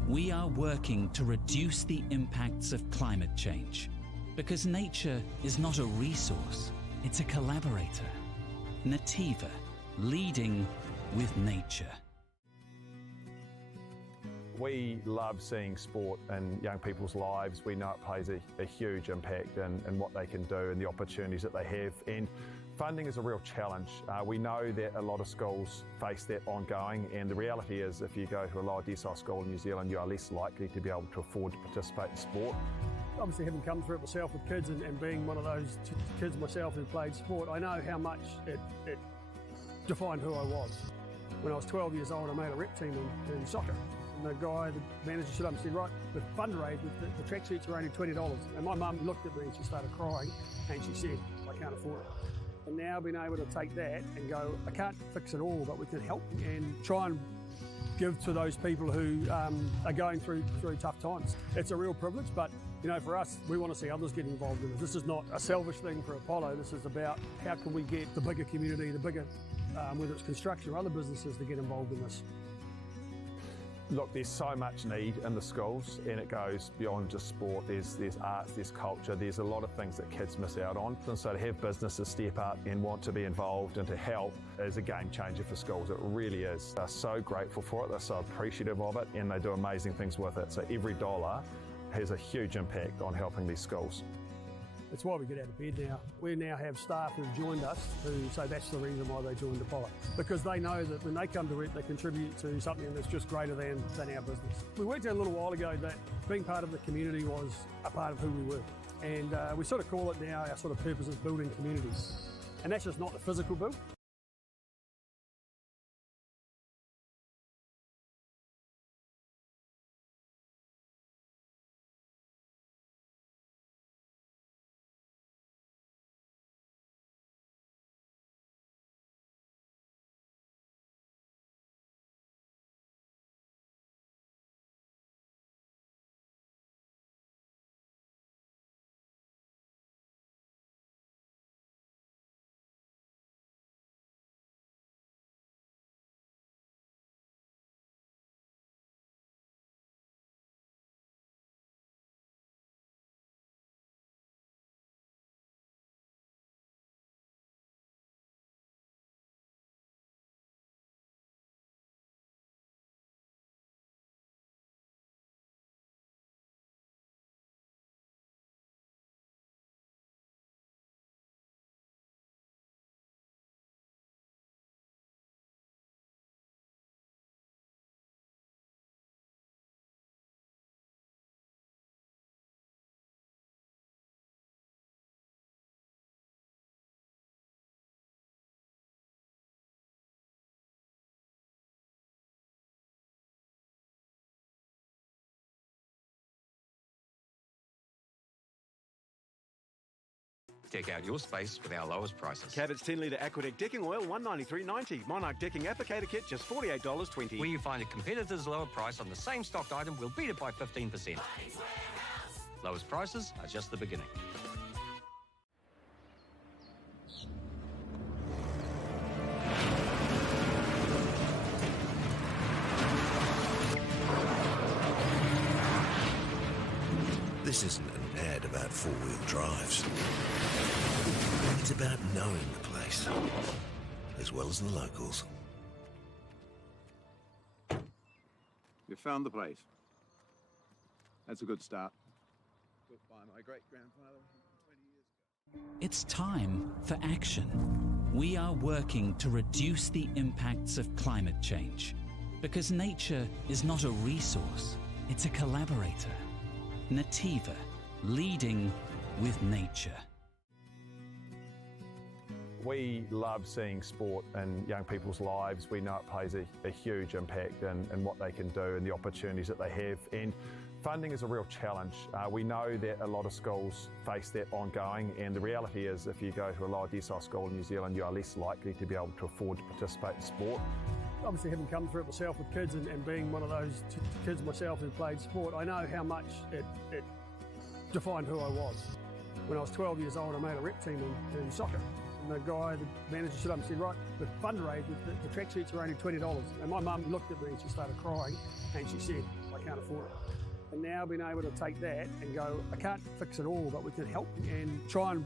We are working to reduce the impacts of climate change because nature is not a resource, it's a collaborator. Nativa, leading with nature. We love seeing sport in young people's lives. We know it plays a huge impact in what they can do and the opportunities that they have. And funding is a real challenge. We know that a lot of schools face that ongoing, and the reality is if you go to a lower decile school in New Zealand, you are less likely to be able to afford to participate in sport. Obviously, having come through it myself with kids and being one of those kids myself who played sport, I know how much it defined who I was. When I was 12 years old, I made a rep team in soccer. And the guy, the manager, stood up and said, right, the fundraise, the track sheets are only $20. And my mum looked at me and she started crying and she said, I can't afford it. And now being able to take that and go, I can't fix it all, but we can help and try and give to those people who are going through tough times. It's a real privilege, but you know, for us, we want to see others get involved in this. This is not a selfish thing for Apollo. This is about how can we get the bigger community, the bigger, whether it's construction or other businesses, to get involved in this. Look, there's so much need in the schools, and it goes beyond just sport. There's arts, there's culture, there's a lot of things that kids miss out on. And so to have businesses step up and want to be involved and to help is a game changer for schools. It really is. They're so grateful for it, they're so appreciative of it, and they do amazing things with it. So every dollar has a huge impact on helping these schools. It's why we get out of bed now. We now have staff who've joined us who say that's the reason why they joined Apollo. Because they know that when they come to it, they contribute to something that's just greater than our business. We worked out a little while ago that being part of the community was a part of who we were. And we sort of call it now, our sort of purpose is building communities. And that's just not the physical build. Deck out your space with our lowest prices. Cabot's 10 litre Aquadeck decking oil, $193.90. Monarch decking applicator kit, just $48.20. Where you find a competitor's lower price on the same stocked item, we'll beat it by 15%. Lowest prices are just the beginning. This isn't an ad about four-wheel drives. It's about knowing the place, as well as the locals. You found the place. That's a good start. Built by my great-grandfather 20 years ago. It's time for action. We are working to reduce the impacts of climate change because nature is not a resource, it's a collaborator. Nativa, leading with nature. We love seeing sport in young people's lives. We know it plays a huge impact in what they can do and the opportunities that they have. And funding is a real challenge. We know that a lot of schools face that ongoing, and the reality is if you go to a lower decile school in New Zealand, you are less likely to be able to afford to participate in sport. Obviously, having come through it myself with kids and being one of those kids myself who played sport, I know how much it defined who I was. When I was 12 years old, I made a rep team in soccer. And the guy, the manager, stood up and said, right, the fundraise, the track sheets are only $20. And my mum looked at me and she started crying and she said, I can't afford it. And now being able to take that and go, I can't fix it all, but we can help and try and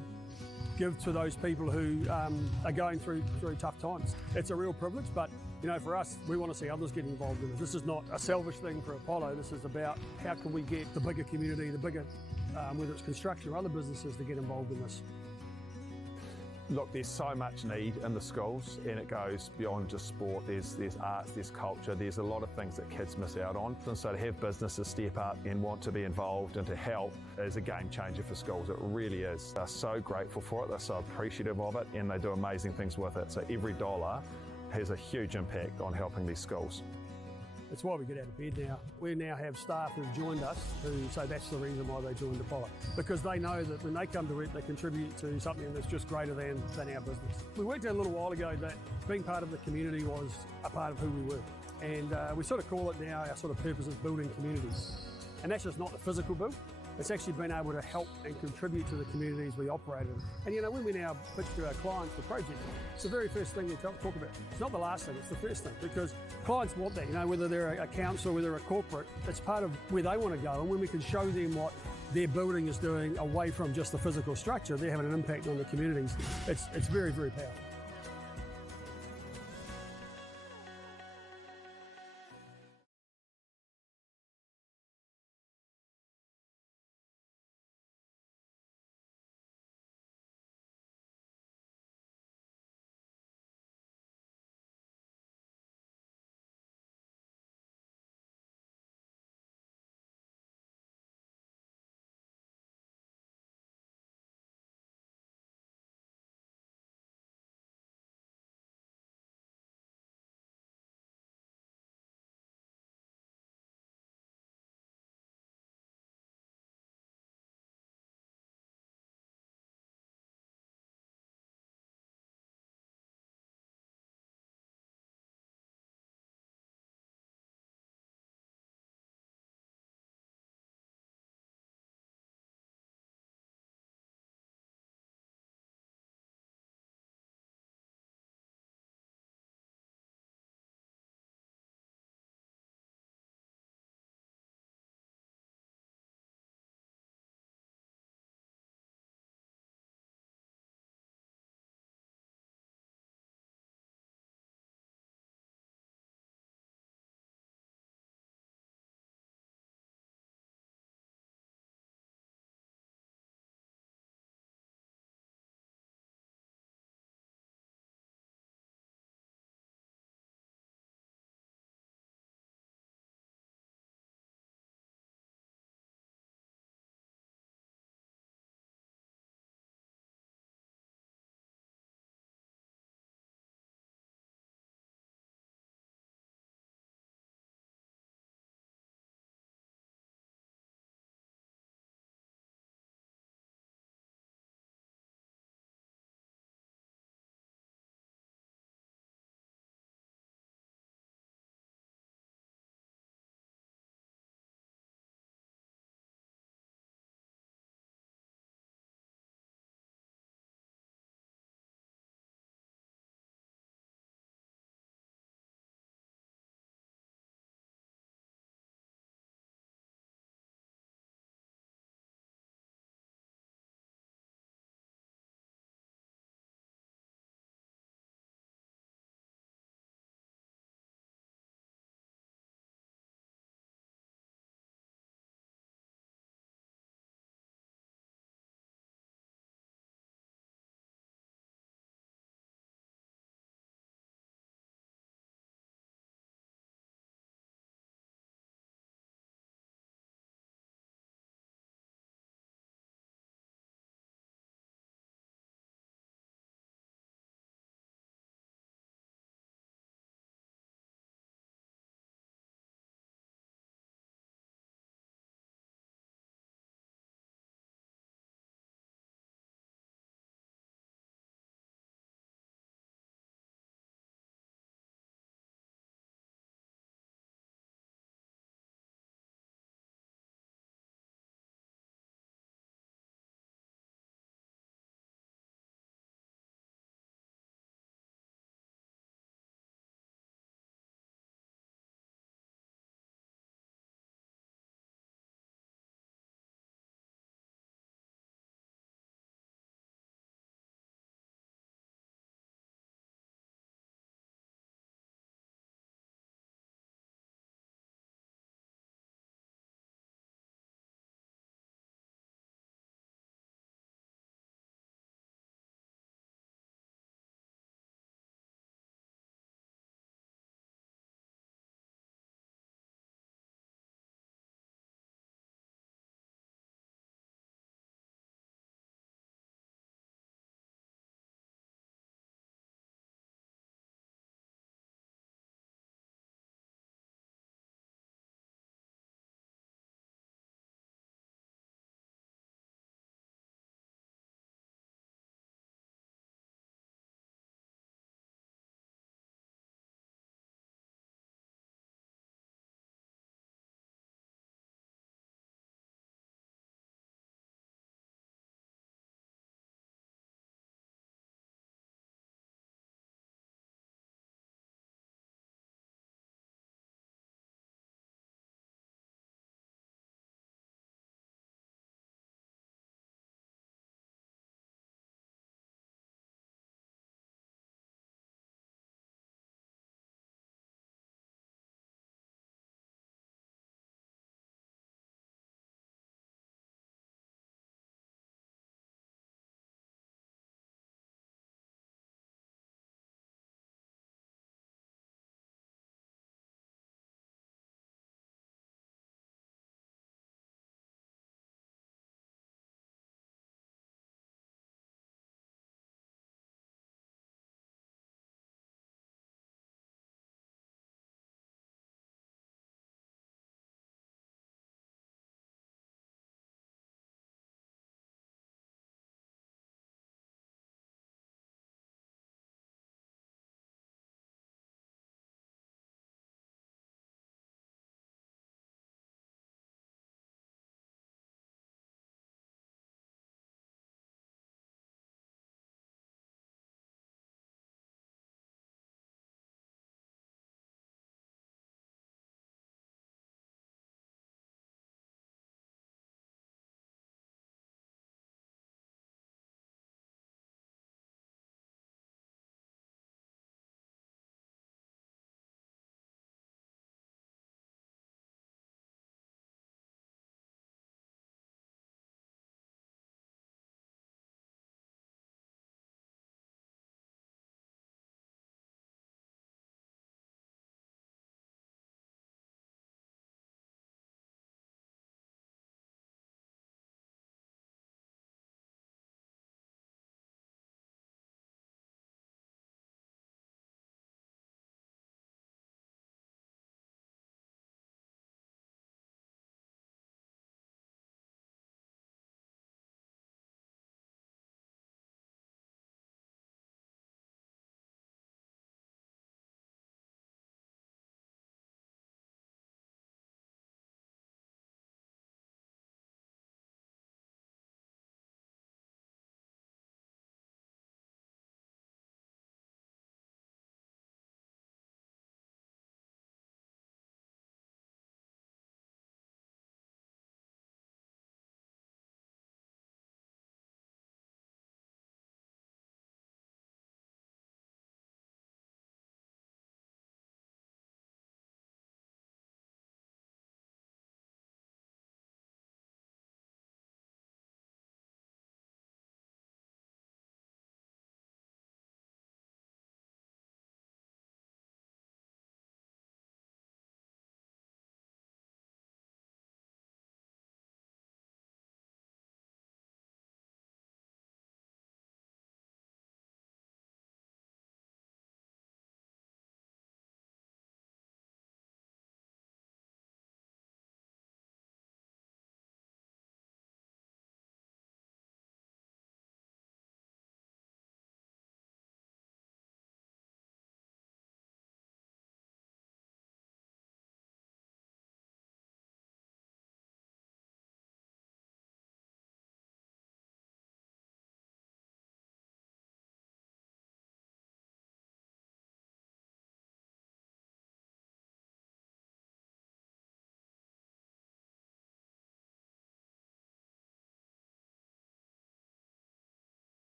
give to those people who are going through tough times. It's a real privilege, but you know, for us, we want to see others get involved in it. This is not a selfish thing for Apollo. This is about how can we get the bigger community, the bigger, whether it's construction or other businesses, to get involved in this. Look, there's so much need in the schools, and it goes beyond just sport. There's arts, there's culture, there's a lot of things that kids miss out on. And so to have businesses step up and want to be involved and to help is a game changer for schools. It really is. They're so grateful for it, they're so appreciative of it, and they do amazing things with it. So every dollar has a huge impact on helping these schools. It's why we get out of bed now. We now have staff who've joined us who say that's the reason why they joined Apollo. Because they know that when they come to it, they contribute to something that's just greater than our business. We worked out a little while ago that being part of the community was a part of who we were. And we sort of call it now, our sort of purpose is building communities. And that's just not the physical build. It's actually been able to help and contribute to the communities we operate in. And you know, when we now pitch to our clients for projects, it's the very first thing we talk about. It's not the last thing, it's the first thing, because clients want that, you know, whether they're a council, whether they're a corporate, it's part of where they want to go. And when we can show them what their building is doing away from just the physical structure, they're having an impact on the communities. It's very, very powerful.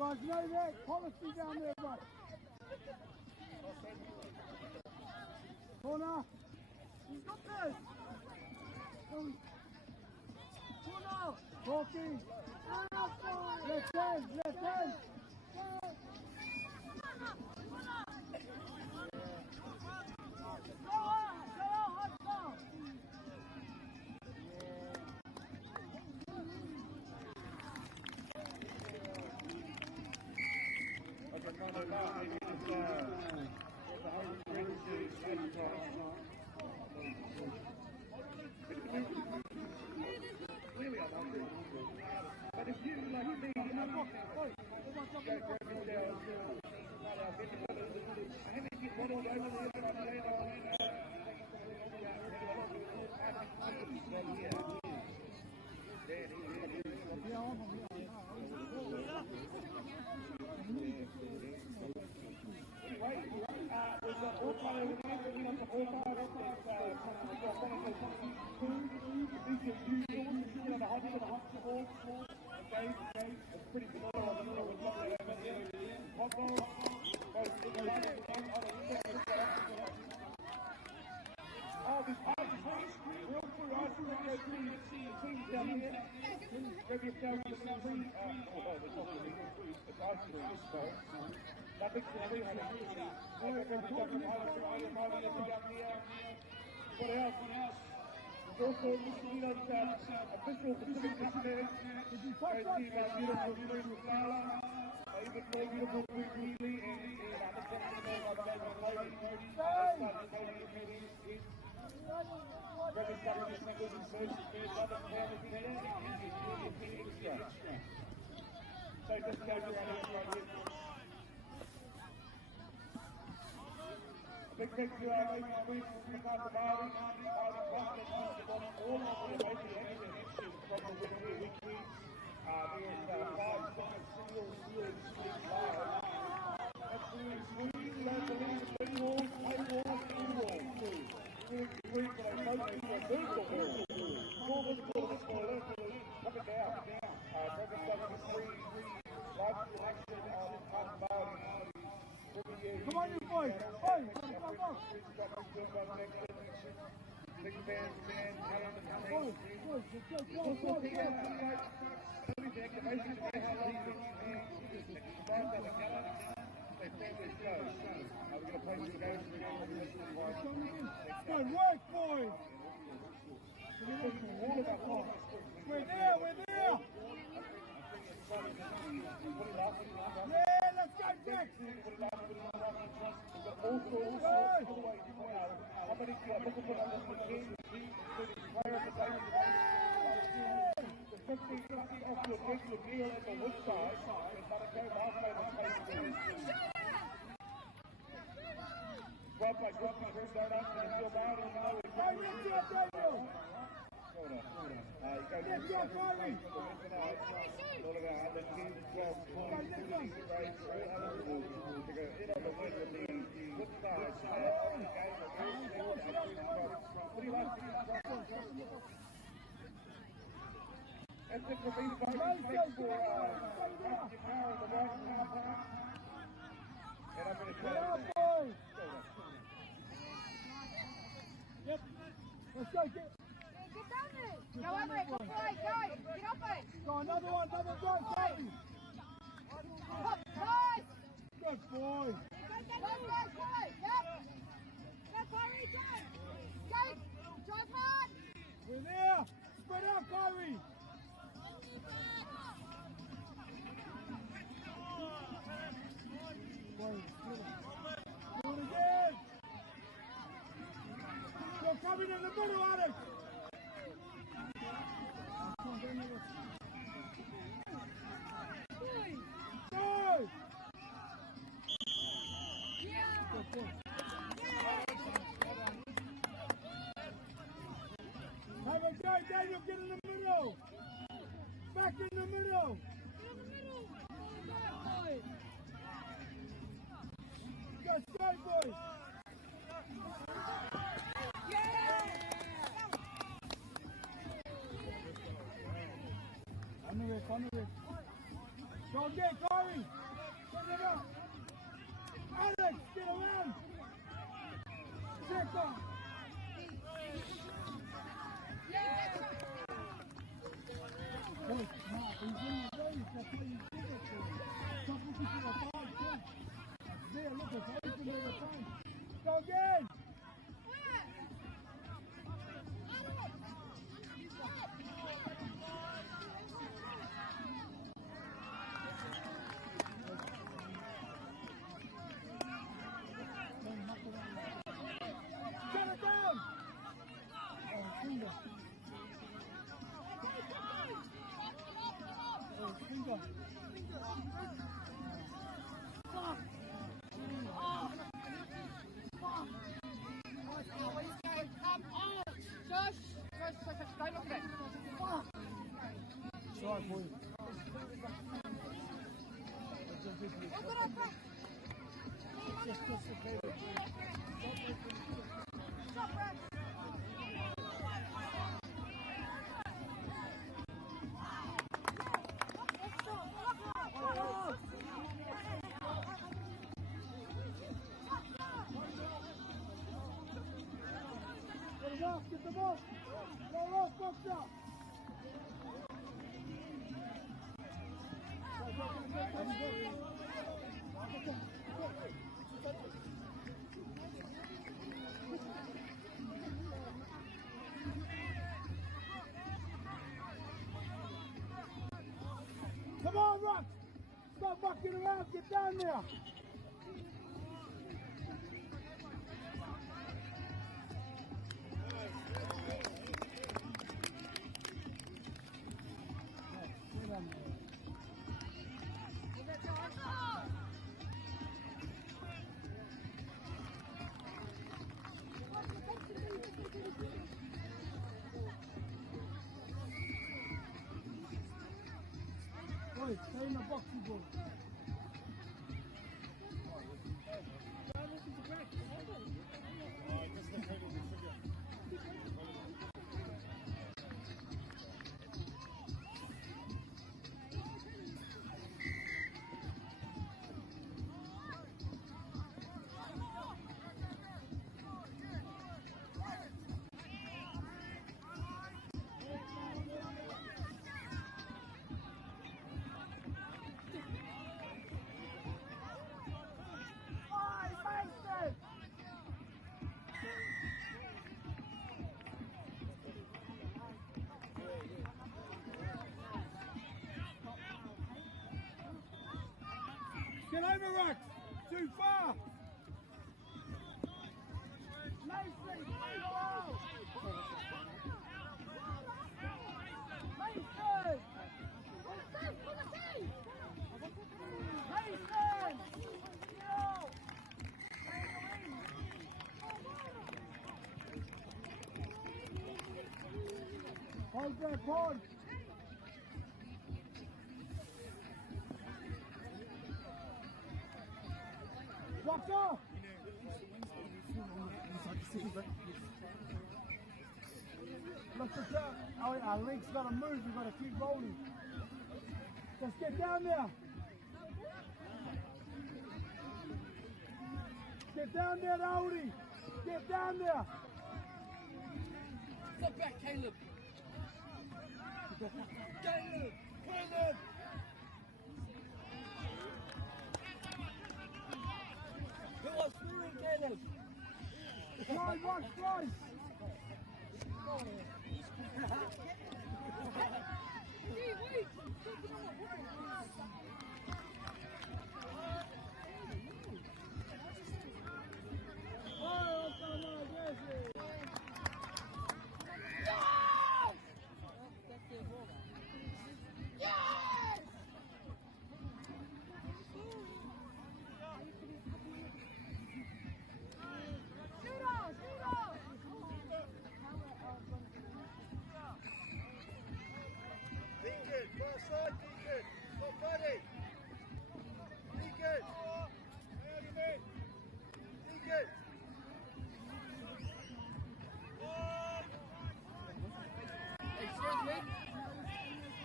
guys know that. Policy down there, bro. Corner. He's got this. Corner. Talking. Left hand, left hand. Big thank you to our ladies and friends from the Casa MΑORI. MΑORI Plus has on all of the amazing exhibitions from the weekly. There's 5 different singles here street live. Absolutely free, locally, big walls, high walls, in walls too. Really free for those folks who are virtual walls. All this for locally, coming down. Register for free, live selection on Casa MAORI. Come on, you boys! Hey, come on! Big band, boys, let's go! Good work, boys! We're there, we're there! Yeah, let's go, Jack! Yep. Let's go, get down there. Go over it, go for it, go. Get off it. Go, another one, double go, Corey. Nice. Good boy. Go, yep. Go, Corey, go. Go, drive hard. We're there. Spread out, Corey. Do it again. Go, coming in the middle, Alex. Go. Have a go, Daniel, get in the middle. Back in the middle. Let's go, boys. On the way. Go get Corey. Get it up. Alex, get around. Check on. Go again! Shut it down! Sorry, boy. Get the ball! Go off, box up! Come on, Rock! Stop mucking around, get down there! Oi, stay in the box, you boys. Get over, Rex! Too far! Mason, go! Mason! Mason! Hold that pond! Walk off! Look at that. Our link's got to move. We've got to keep rolling. Just get down there. Get down there, MΑORI. Get down there. Step back, Caleb. Caleb. Caleb. Who was screwing Caleb? Try, watch, try.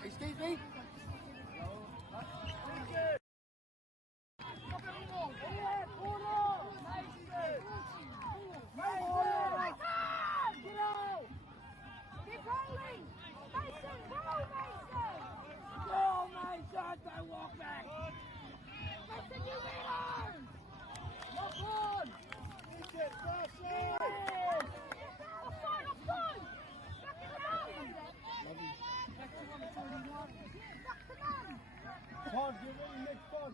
Excuse me? on, get ready, next one.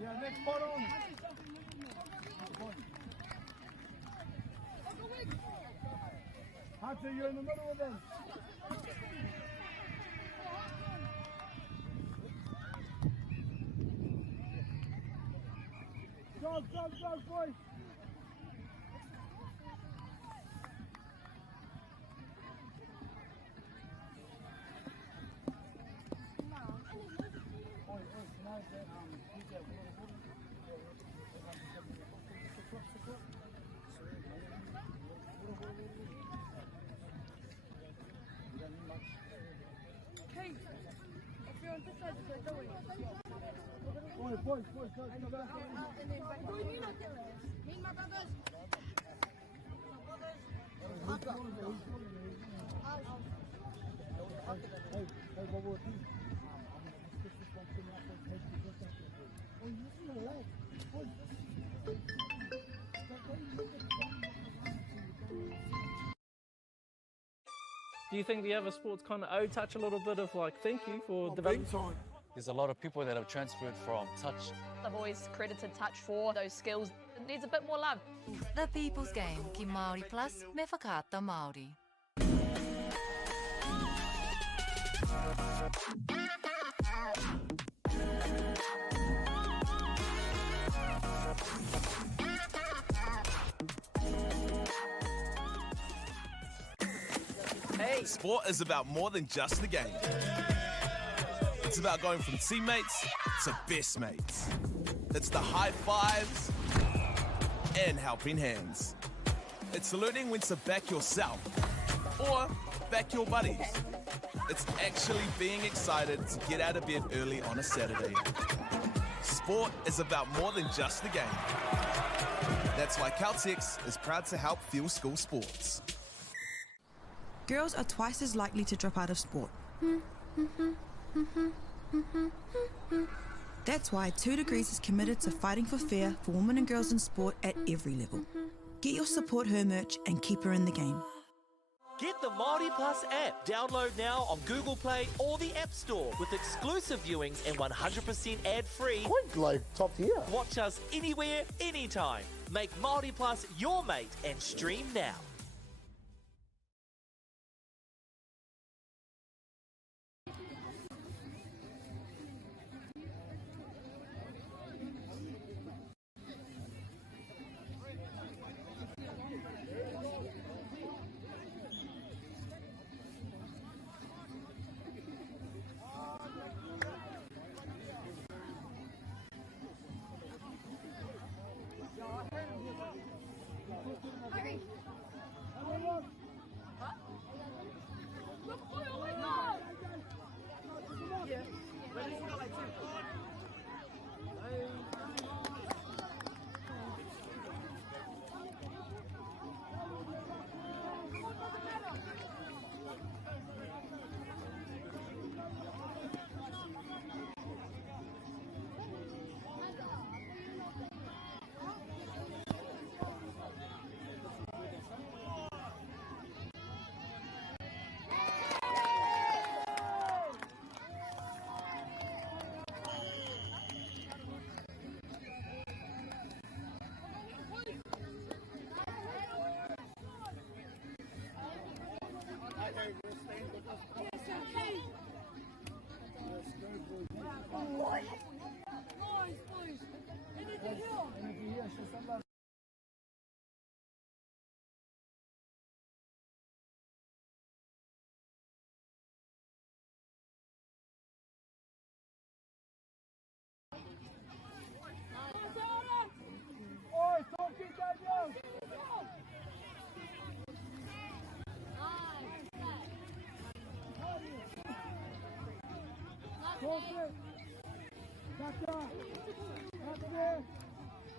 Yeah, next one on. Hunter, you're in the middle of them. Go, boys. Boys, go back. Hey, what will it be? Do you think the other sports kind of touch a little bit of like thank you for development? There's a lot of people that have transferred from touch. I've always credited touch for those skills. It needs a bit more love. The People's Game, ki Māori Plus, me whakaata Māori. Hey! Sport is about more than just the game. It's about going from teammates to best mates. It's the high fives and helping hands. It's learning when to back yourself or back your buddies. It's actually being excited to get out of bed early on a Saturday. Sport is about more than just the game. That's why Caltex is proud to help fuel school sports. Girls are twice as likely to drop out of sport. That's why 2 Degrees is committed to fighting for fair for women and girls in sport at every level. Get your Support Her merch and keep her in the game. Get the MāORI Plus app. Download now on Google Play or the App Store with exclusive viewings and 100% ad-free. Quite like top tier. Watch us anywhere, anytime. Make MāORI Plus your mate and stream now.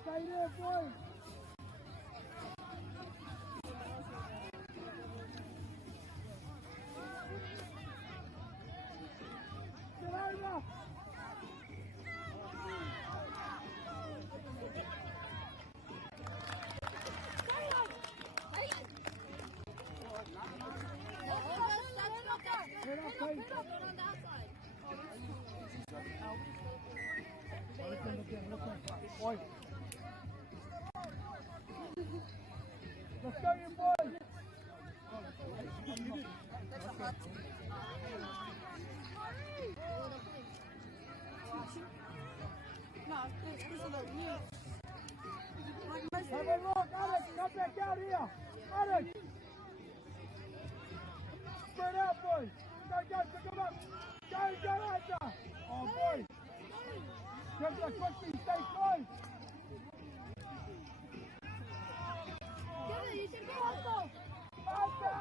Stay there, boys. Get over. Let's go, you boys! Have a look, Alex! Come back out here! Alex! Spread out, boys! Go, pick them up! Go, Arthur! Oh, boys! Come back quickly, stay close! You should go, Arthur!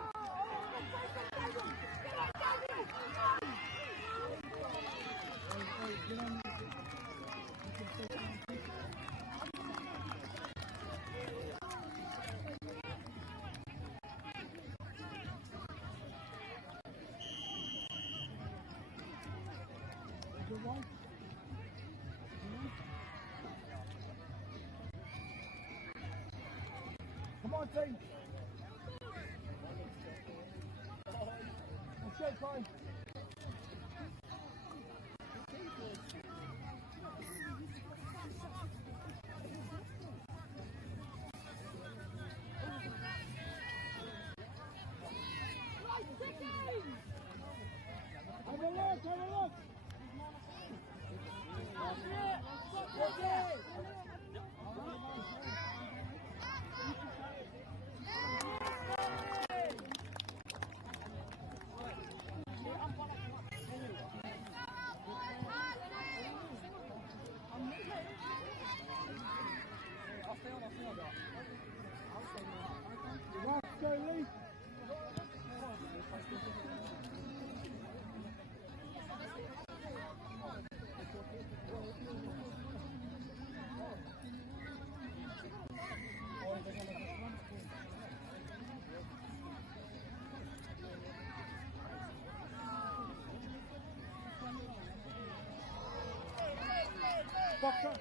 Come on, team! That's it, guys! Have a look! Go, Lee! Box up!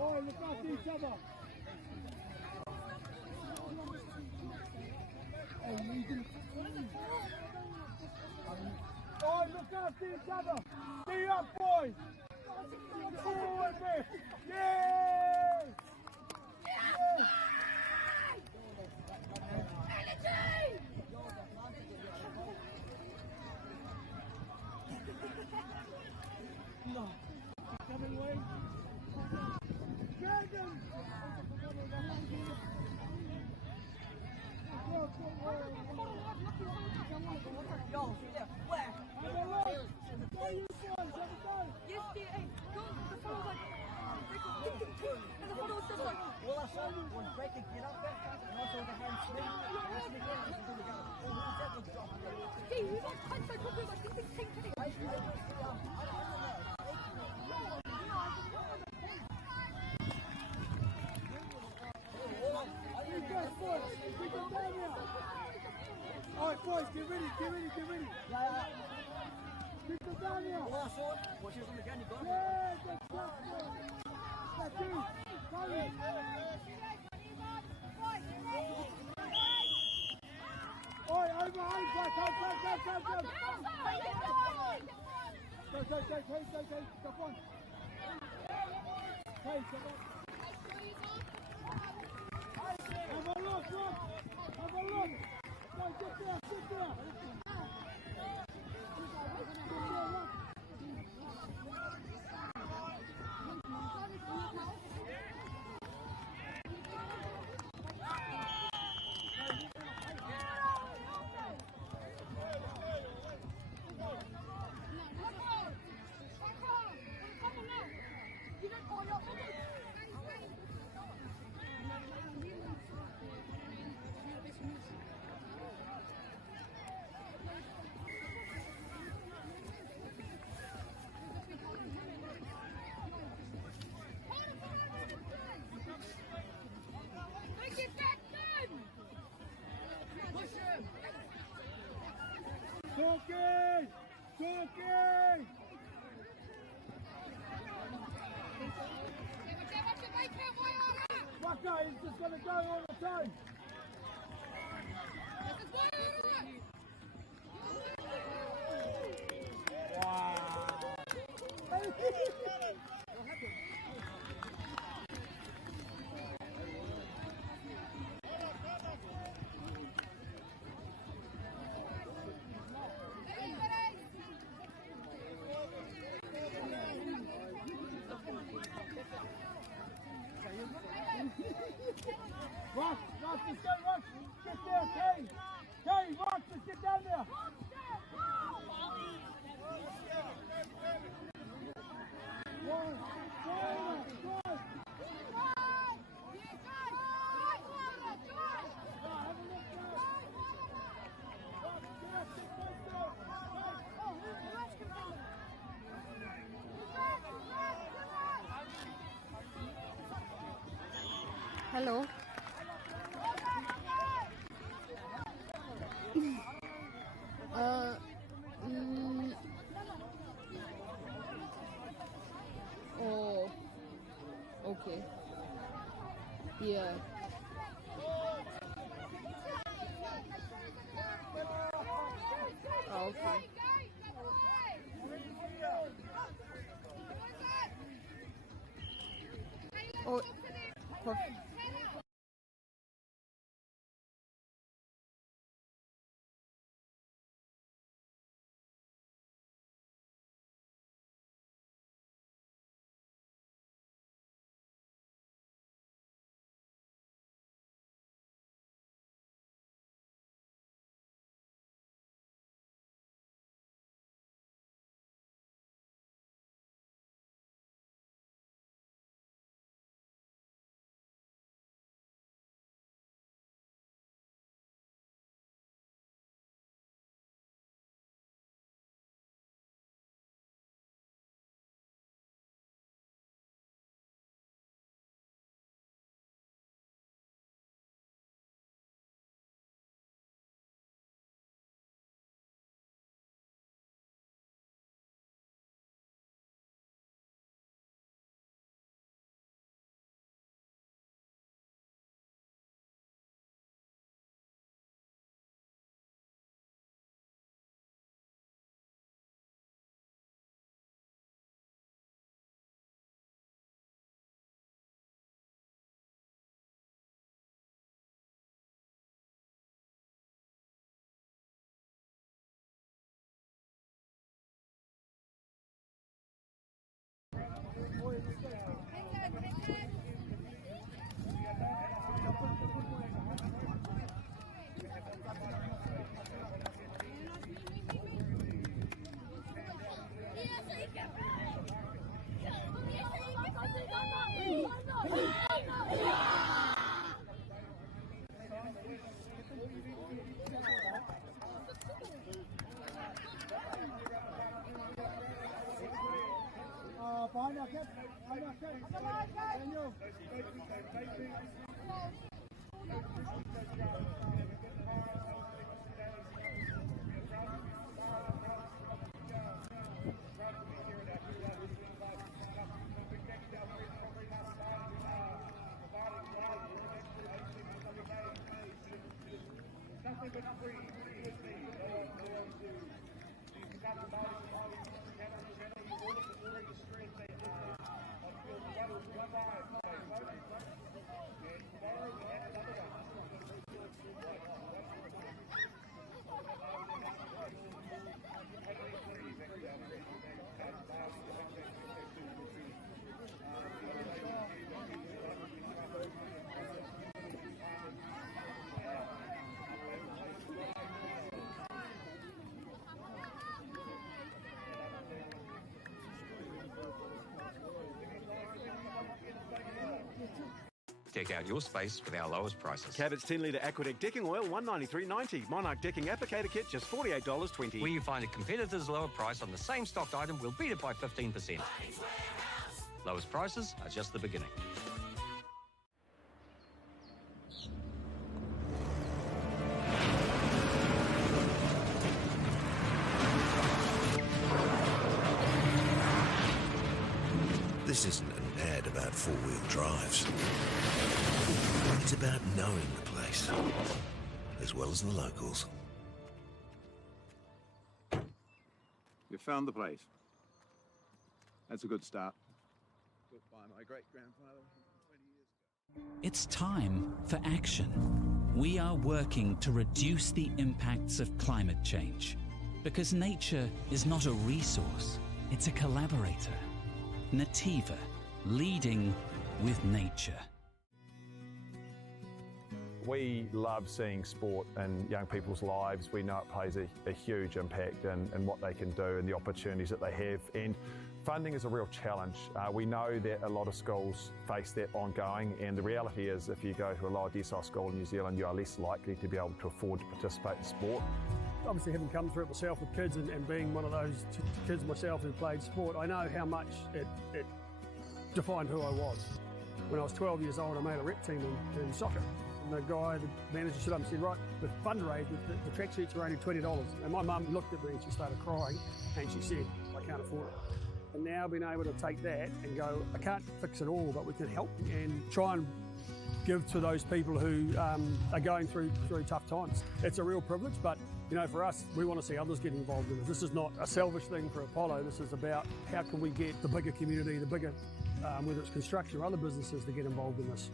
Oh, look after each other. Oh, look after each other. Be up, boys. Forward, man. Yeah. Yeah. No. Coming away. Dragon! Yo, yeah, where? Have a look! Go, you boys! Have a go! Yes, dear. Hey, go. The follow like. And the follow just like. All I saw was break and get up there, and also the hand swing. Hey, you got punched by probably like this thing 10K. Alright, boys, get ready. Yeah. Keep them down here. All I saw was she was on the ground, you got Yeah, that's you. Hurry. Oi, over, go. Go. Stop on. Hey, come on. Have a look. Go, sit there. Talking! Talking! Waka, he's just going to go all the time. Wow. Rock, let's go, Rock! Get there, Kay! Kay, Rock, let's get down there! Hello. Oh, okay. Yeah. Oh, okay. Oh, Behind our kid, behind our kid. Daniel. Deck out your space with our lowest prices. Cabot's 10 litre Aquadeck decking oil, $193.90. Monarch decking applicator kit, just $48.20. Where you find a competitor's lower price on the same stocked item, we'll beat it by 15%. Lowest prices are just the beginning. This isn't an ad about four-wheel drives. It's about knowing the place, as well as the locals. You found the place. That's a good start. Built by my great-grandfather 20 years ago. It's time for action. We are working to reduce the impacts of climate change, because nature is not a resource, it's a collaborator. Nativa, leading with nature. We love seeing sport in young people's lives. We know it plays a huge impact in what they can do and the opportunities that they have. And funding is a real challenge. We know that a lot of schools face that ongoing, and the reality is if you go to a lower decile school in New Zealand, you are less likely to be able to afford to participate in sport. Obviously, having come through it myself with kids and being one of those kids myself who played sport, I know how much it defined who I was. When I was 12 years old, I made a rep team in soccer. And the guy, the manager, stood up and said, right, the fundraise, the tracksuits are only $20. And my mum looked at me and she started crying and she said, I can't afford it. And now being able to take that and go, I can't fix it all, but we can help and try and give to those people who are going through tough times. It's a real privilege, but you know, for us, we want to see others get involved in this. This is not a selfish thing for Apollo. This is about how can we get the bigger community, the bigger, whether it's construction or other businesses, to get involved in this.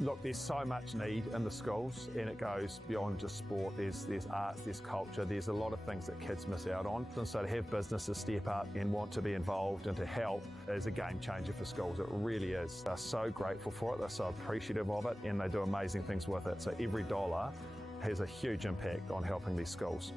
Look, there's so much need in the schools, and it goes beyond just sport. There's arts, there's culture, there's a lot of things that kids miss out on. And so to have businesses step up and want to be involved and to help is a game changer for schools. It really is. They're so grateful for it, they're so appreciative of it, and they do amazing things with it. So every dollar has a huge impact on helping these schools.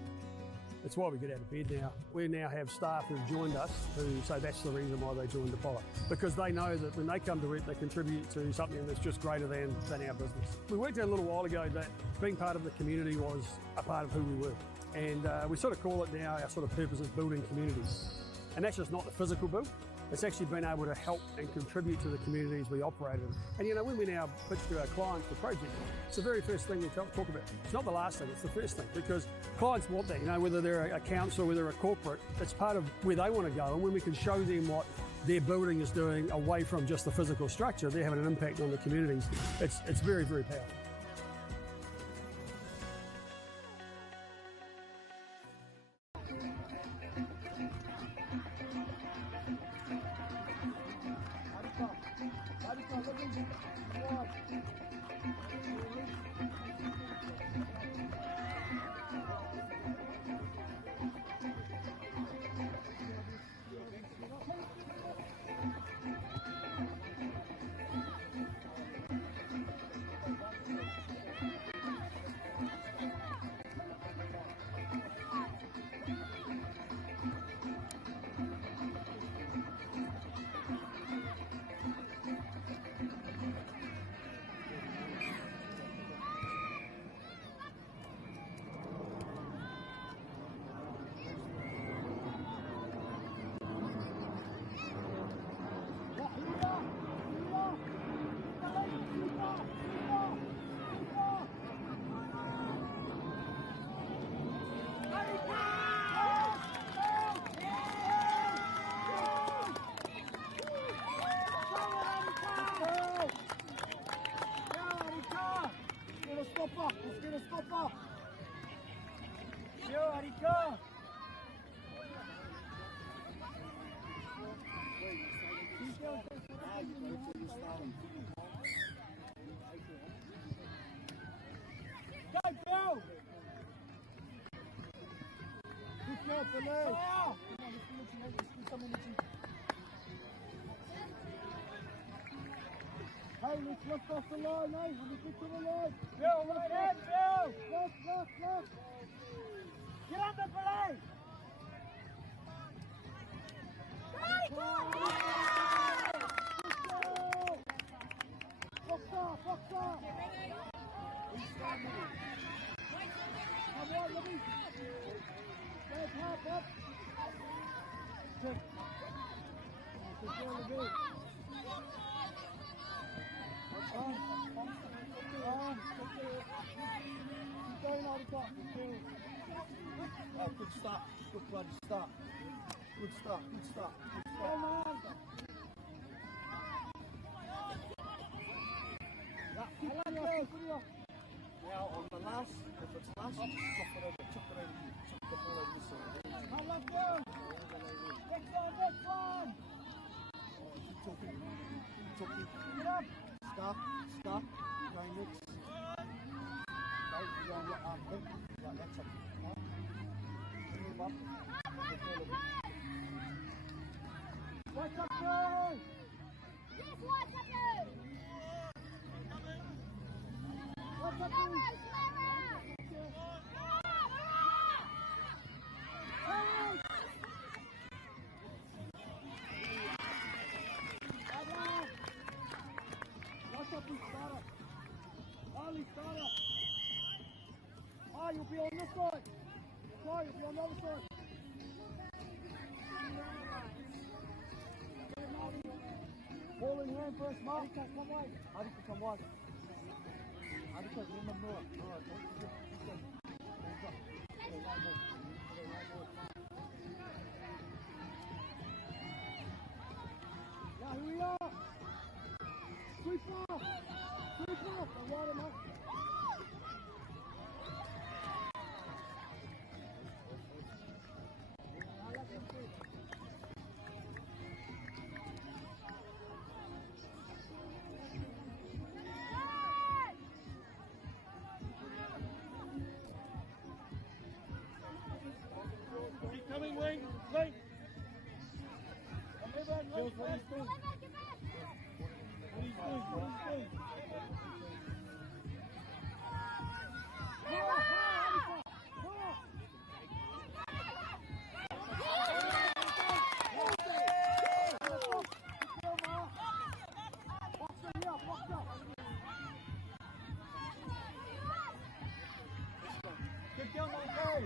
It's why we get out of bed now. We now have staff who've joined us who say that's the reason why they joined Apollo. Because they know that when they come to it, they contribute to something that's just greater than our business. We worked out a little while ago that being part of the community was a part of who we were. And we sort of call it now, our sort of purpose is building communities. And that's just not the physical build. It's actually been able to help and contribute to the communities we operate in. And you know, when we now pitch to our clients for projects, it's the very first thing we talk about. It's not the last thing, it's the first thing, because clients want that, you know, whether they're a council, whether they're a corporate, it's part of where they want to go. And when we can show them what their building is doing away from just the physical structure, they're having an impact on the communities. It's very, very powerful. Hey, let's lift off the line, mate. Let me get to the line. Bill, right in, Bill. Left. Get on the play. Box off. Come on, let me. Up. Check. Good stop. Good bloody stop. Good start, good start. Good start. Yeah, I like that. Now on the last, if it's last, chuck it over, chuck the ball over this side. Come on, go! Next one! Keep talking. Get up! Stop, going next. Okay, you go on your arm, big. Yeah, that's it. Move up. Watch up, girl! Yes, watch up, girl! Watch up, Slower, girl! Watch up, start. Ali, start up. Ah, you'll be on this side. Sorry, you'll be on the other side. Ball in hand first, Mark. Come wide. Adika, come wide. Adika, remember Noah. Noah, don't forget. Hands up. Yeah, here we are. Sweep off. And wide him up. Keep coming, Wing. Wing. Come here, man. What he's doing. Get down on the goal.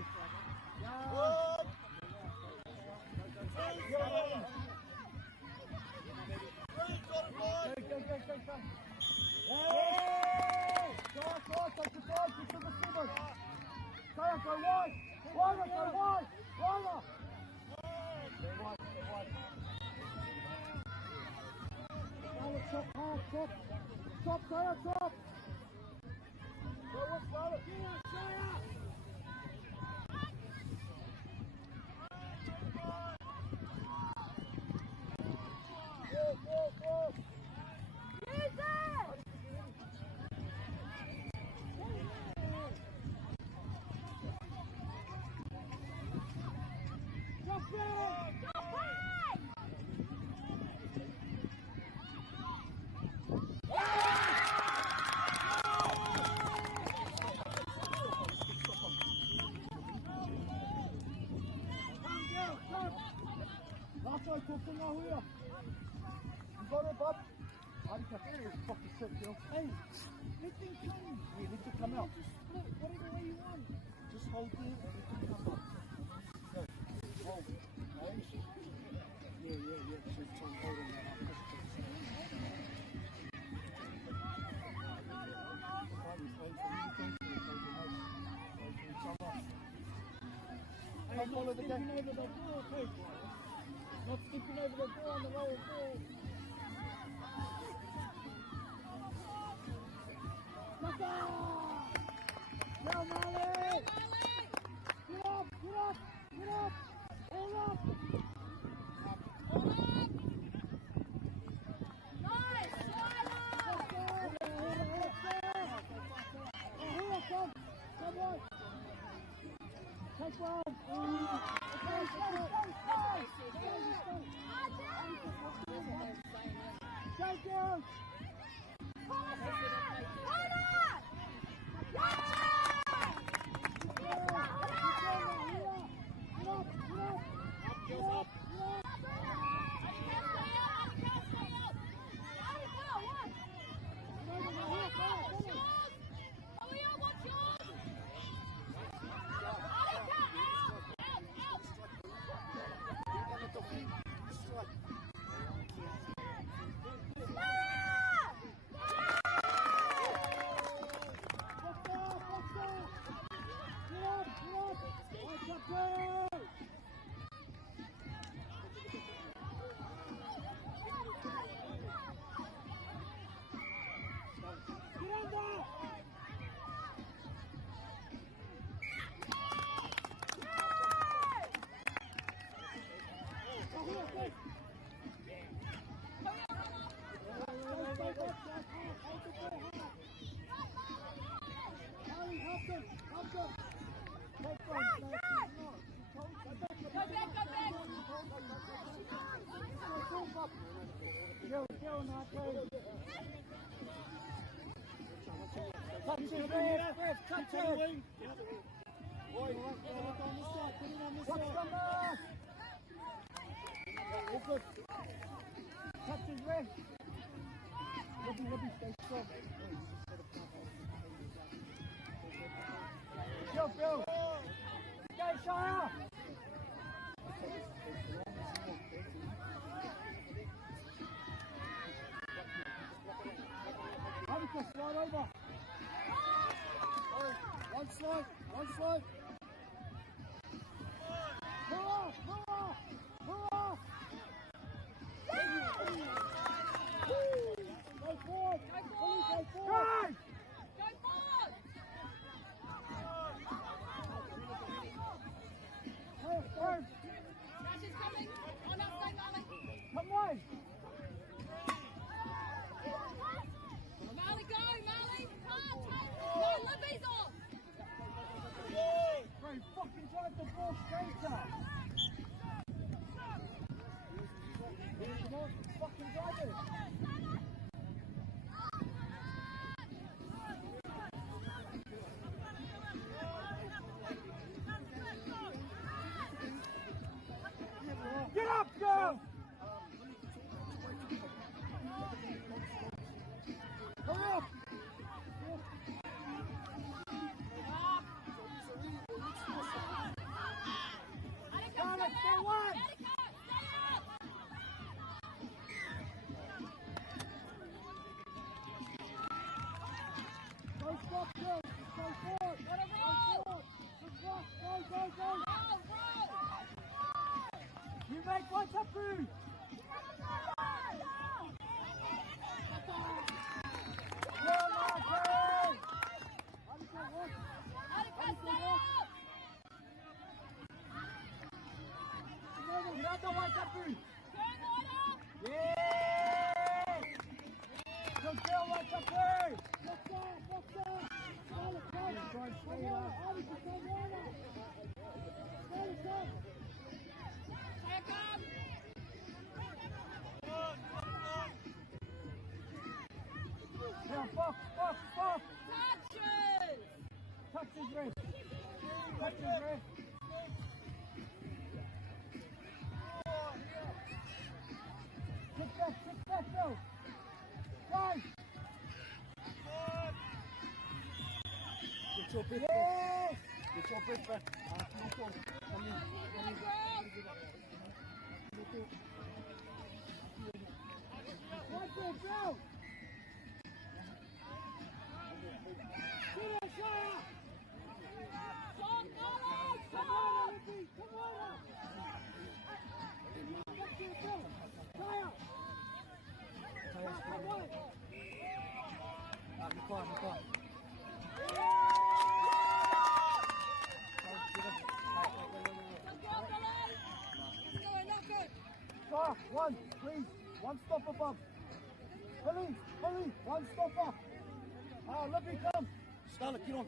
Top. Go. You got it, bud? Adika, fucking sick, girl. Hey, let them come. Yeah, let them come out. Just whatever way you want. Just hold there and let them come up. Go. Hold. Okay? Yeah. So I'm holding that up. Come follow the game. Over the ball, please. Not skipping over the ball on the lower ball. Go, Molly! Get up! Hold up! Nice! Come on! Take one! Take it! Slide over. One slide, one slide. Pull off, pull off, pull off. Go forward, go forward. Go forward. Go forward. Rash is coming. On our side, Marley. Come on. Marley, go, Marley. No, Libby's off. Bro, fucking drive the ball straighter. Come on, fucking drive it. Get up, girl! Hurry up! Stay one! Go stop, go! Go forward! Go forward! Go, go, go! You make one tapu! Another one tapu! Yeah! Good girl, one tapu! Box up, box up! Try straight up. Now, box, box, box! Touches! Touch his wrist! Touch his wrist! Kick back, go! Right! Get your bit back! Yes! Get your bit back! Come in. Right there, go! Get it, Shire! Come on! One, please. One stop above. Billy, one stop up. Libby, come. Scarlett, get on.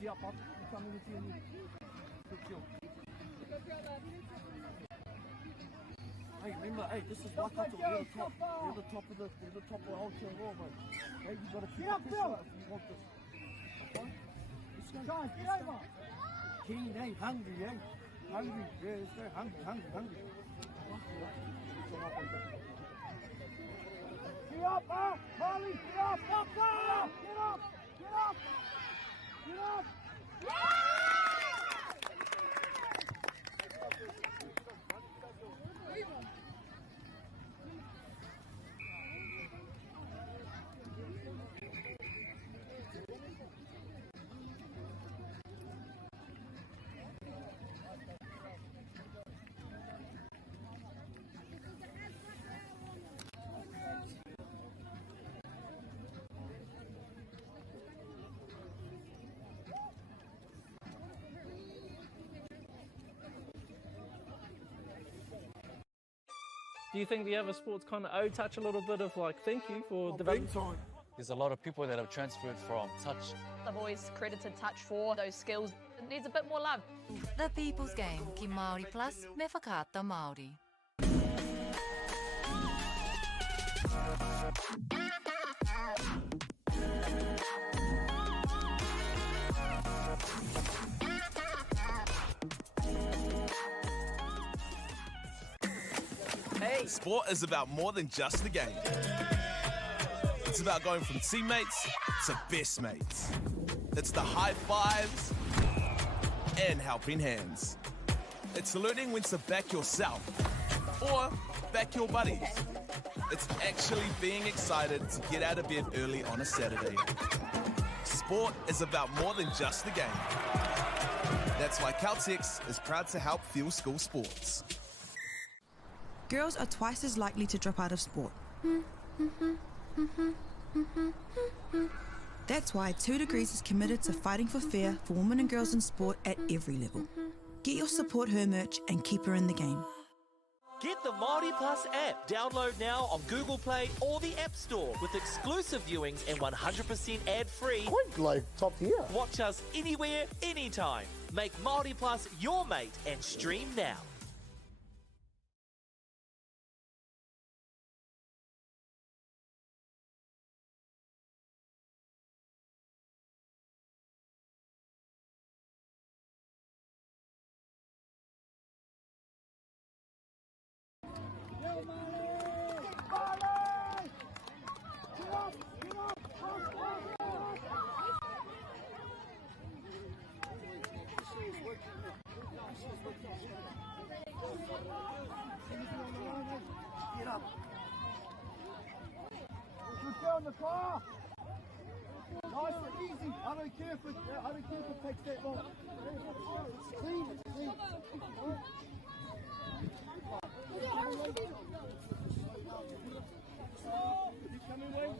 Get up, bub. You come in with you. Good kill. Hey, remember, this is Waikato. We're the top of the whole tail wall, bro. Hey, you gotta keep up this way if you want this. Okay? Let's go. Guys, get over. Keen, hungry, Hungry, yeah, let's go. Hungry. Get up, Harley, get up, Get up! Do you think the other sports kind of touch a little bit of like thank you for development? There's a lot of people that have transferred from touch. I've always credited touch for those skills. It needs a bit more love. The People's Game, ki Māori Plus, me whakaata Māori. Hey! Sport is about more than just the game. It's about going from teammates to best mates. It's the high fives and helping hands. It's learning when to back yourself or back your buddies. It's actually being excited to get out of bed early on a Saturday. Sport is about more than just the game. That's why Caltex is proud to help fuel school sports. Girls are twice as likely to drop out of sport. That's why 2 Degrees is committed to fighting for fair for women and girls in sport at every level. Get your Support Her merch and keep her in the game. Get the MāORI Plus app. Download now on Google Play or the App Store with exclusive viewings and 100% ad-free. Quite like top tier. Watch us anywhere, anytime. Make MāORI Plus your mate and stream now. Get up. Good girl in the car. Nice and easy. I don't care if it takes that long. It's clean. It's clean. You coming in?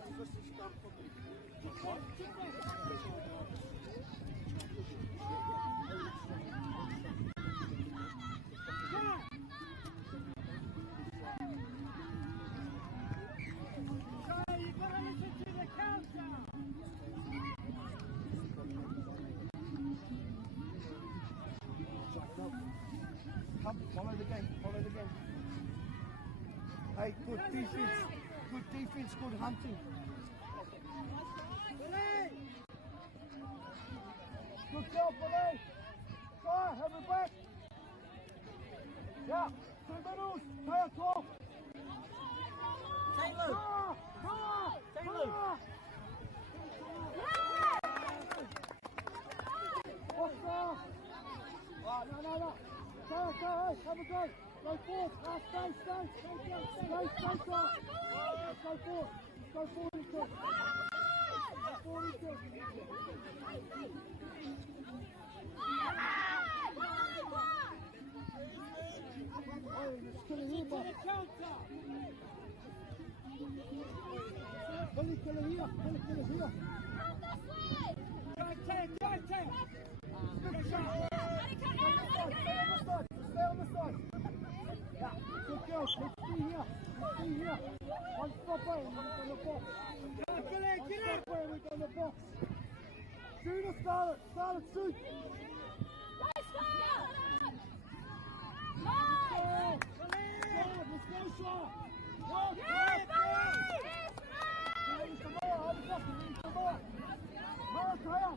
Come, follow the game, Hey, good defense, good hunting. Good job, Billy. Try, have it back. Yeah, 2 middles, play a 12. Taylor. What's up? No. Go, have a go. Go forward. Stay. Stay. Go forward. Go forward and kick. Oh, it's killing here, but Billy, killer here. Go, good shot. Stay on the side. Yeah, good girl. Let's stay here. One stop away and we're on the box. Get it. We're on the box. Shoot or start it, shoot. Let's go, Shaw. Marataya.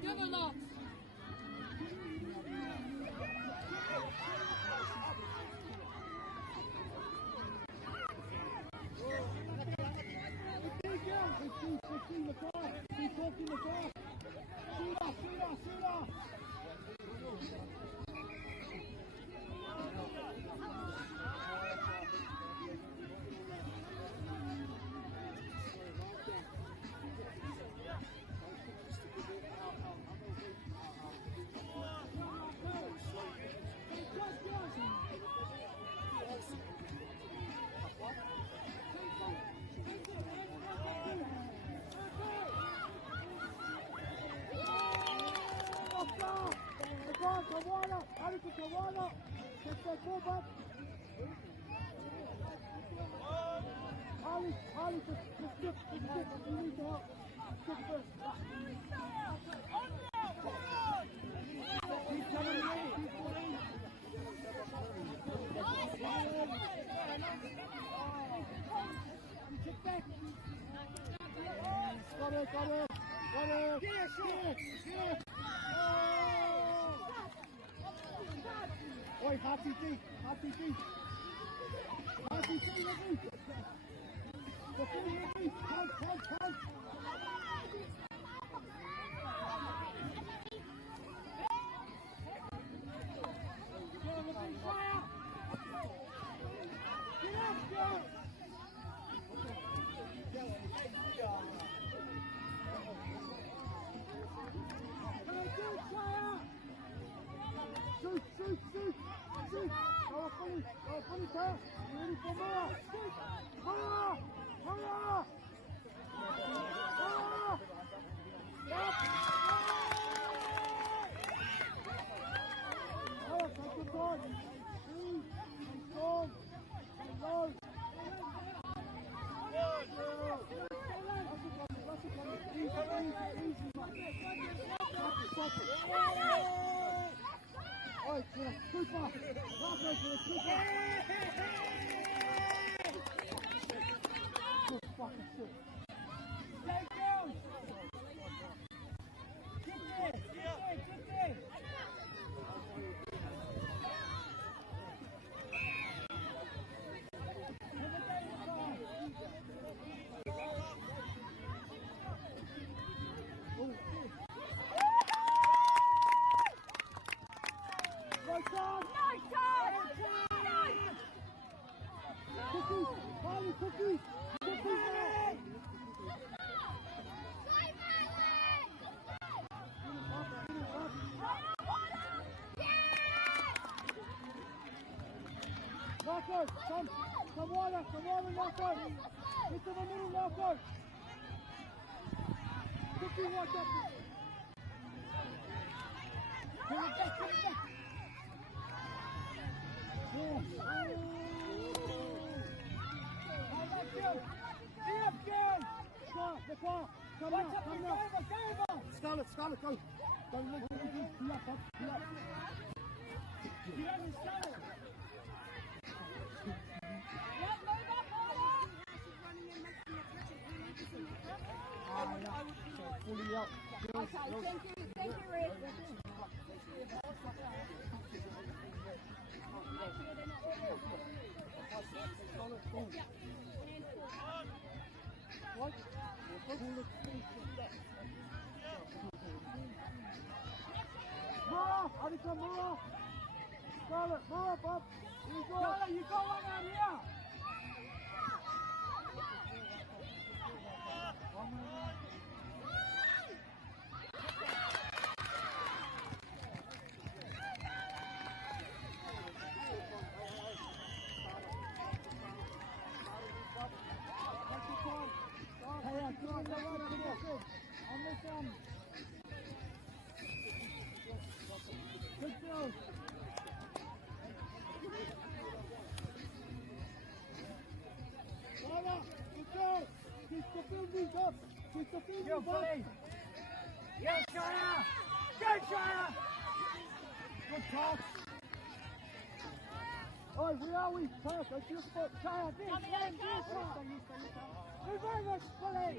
Give a lot. talking the ball. Shooter. Kawala, get that ball back. Ali, just skip. You need to help. Skip first. Keep coming in. Kick back. Got it. Get. Oi, Hati T. Punch. Shoot. Go funny pass. You ready for more? More! Stop! Oh, take your time. Easy, strong, low. Oi, super! Good fucking shit. Stay down! Get there! Cookies! Marco, come on, Marco! Get to the middle, Marco! Cookie, watch up! Give it back! Come now! Scarlett, go! Go, look, pull up. Fully up. Thank you, Rick. What? Mora! Anika, Mora! Scarlett, Mora, Bob! Scarlett, you go on down here! Good girl. Keep the fingers up. Yes, Shire! Good touch. Oi, where we? Pass, that's your foot. Shire, this. Reverse, Billy.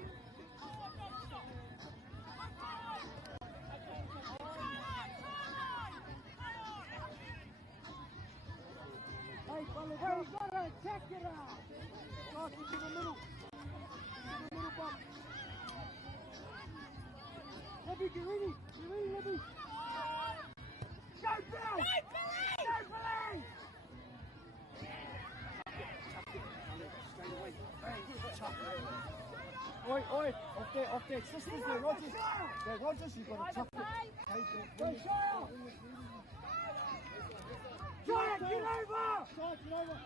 Hey, you gotta check it out. Cross it to the middle. Box. Libby, get ready! Get ready, Libby! Go, Bill! Go, Billy! Oi, oi, off there, sisters there, Rogers. There, Rogers, you've got to chuck it. Go, Shire! Shire, get over! Shire, get over!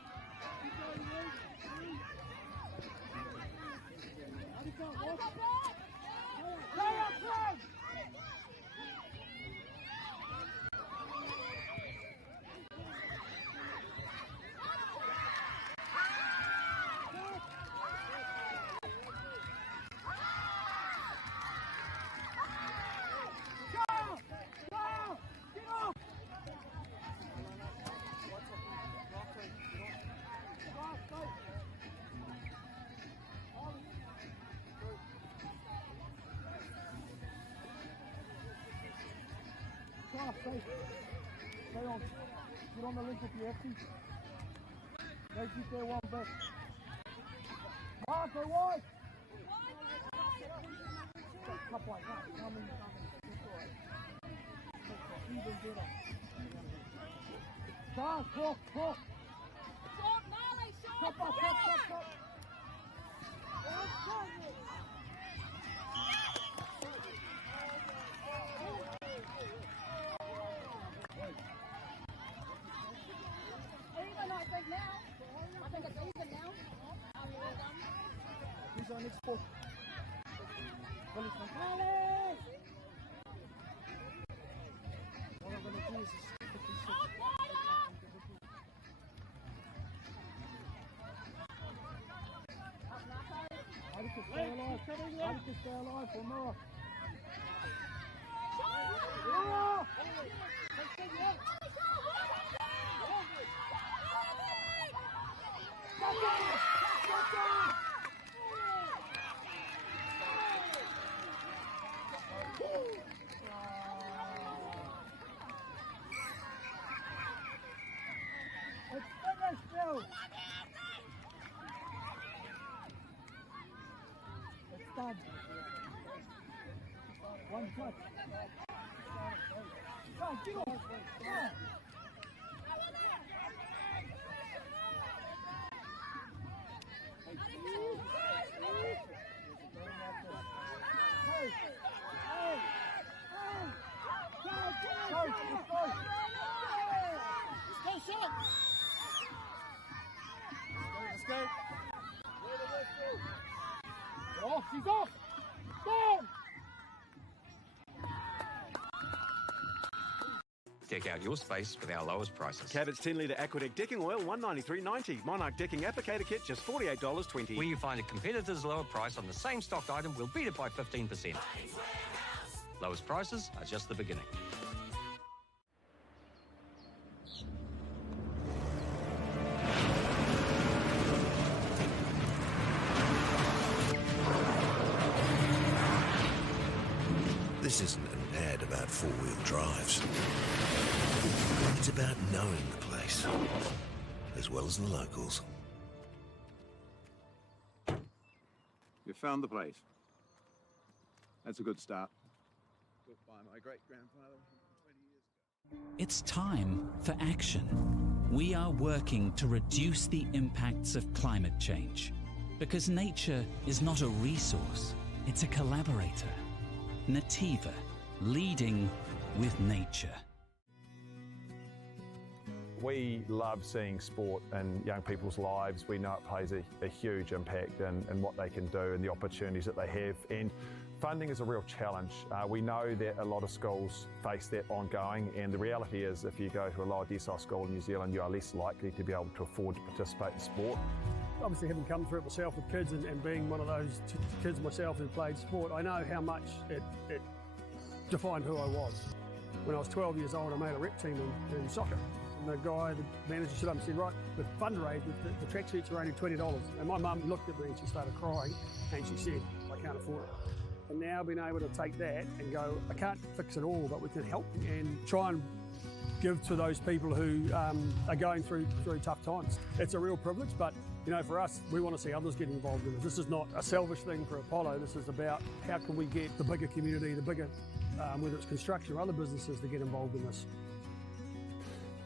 Shire, play! Stay on. Get on the link if you have to. They keep their one back. Mark, they wide. Cup like that. Come in. Even better. Start, cross. Short, Marley, short. Top. Even, I think now. I think it's even now. Who's our next ball? Billy Gonzalez! What I'm going to do is just quickly switch. Advocacy, stay alive. Advocacy, stay alive for Noah. It's finished, Bill. It's done. One touch. Go, get off. Go. Let's go. Off, she's off. Down. Deck out your space with our lowest prices. Cabot's 10-litre Aquadeck decking oil, $193.90. Monarch decking applicator kit, just $48.20. Where you find a competitor's lower price on the same stocked item, we'll beat it by 15%. Lowest prices are just the beginning. This isn't an ad about four-wheel drives. It's about knowing the place, as well as the locals. You found the place. That's a good start. Built by my great-grandfather 20 years ago. It's time for action. We are working to reduce the impacts of climate change, because nature is not a resource, it's a collaborator. Nativa, leading with nature. We love seeing sport in young people's lives. We know it plays a huge impact in what they can do and the opportunities that they have. And funding is a real challenge. We know that a lot of schools face that ongoing, and the reality is if you go to a lower decile school in New Zealand, you are less likely to be able to afford to participate in sport. Obviously, having come through it myself with kids and being one of those kids myself who played sport, I know how much it defined who I was. When I was 12 years old, I made a rep team in soccer. And the guy, the manager, stood up and said, right, the fundraise, the tracksuits are only $20. And my mum looked at me and she started crying and she said, I can't afford it. And now being able to take that and go, I can't fix it all, but we can help and try and give to those people who are going through tough times. It's a real privilege, but you know, for us, we want to see others get involved in it. This is not a selfish thing for Apollo. This is about how can we get the bigger community, the bigger, whether it's construction or other businesses, to get involved in this.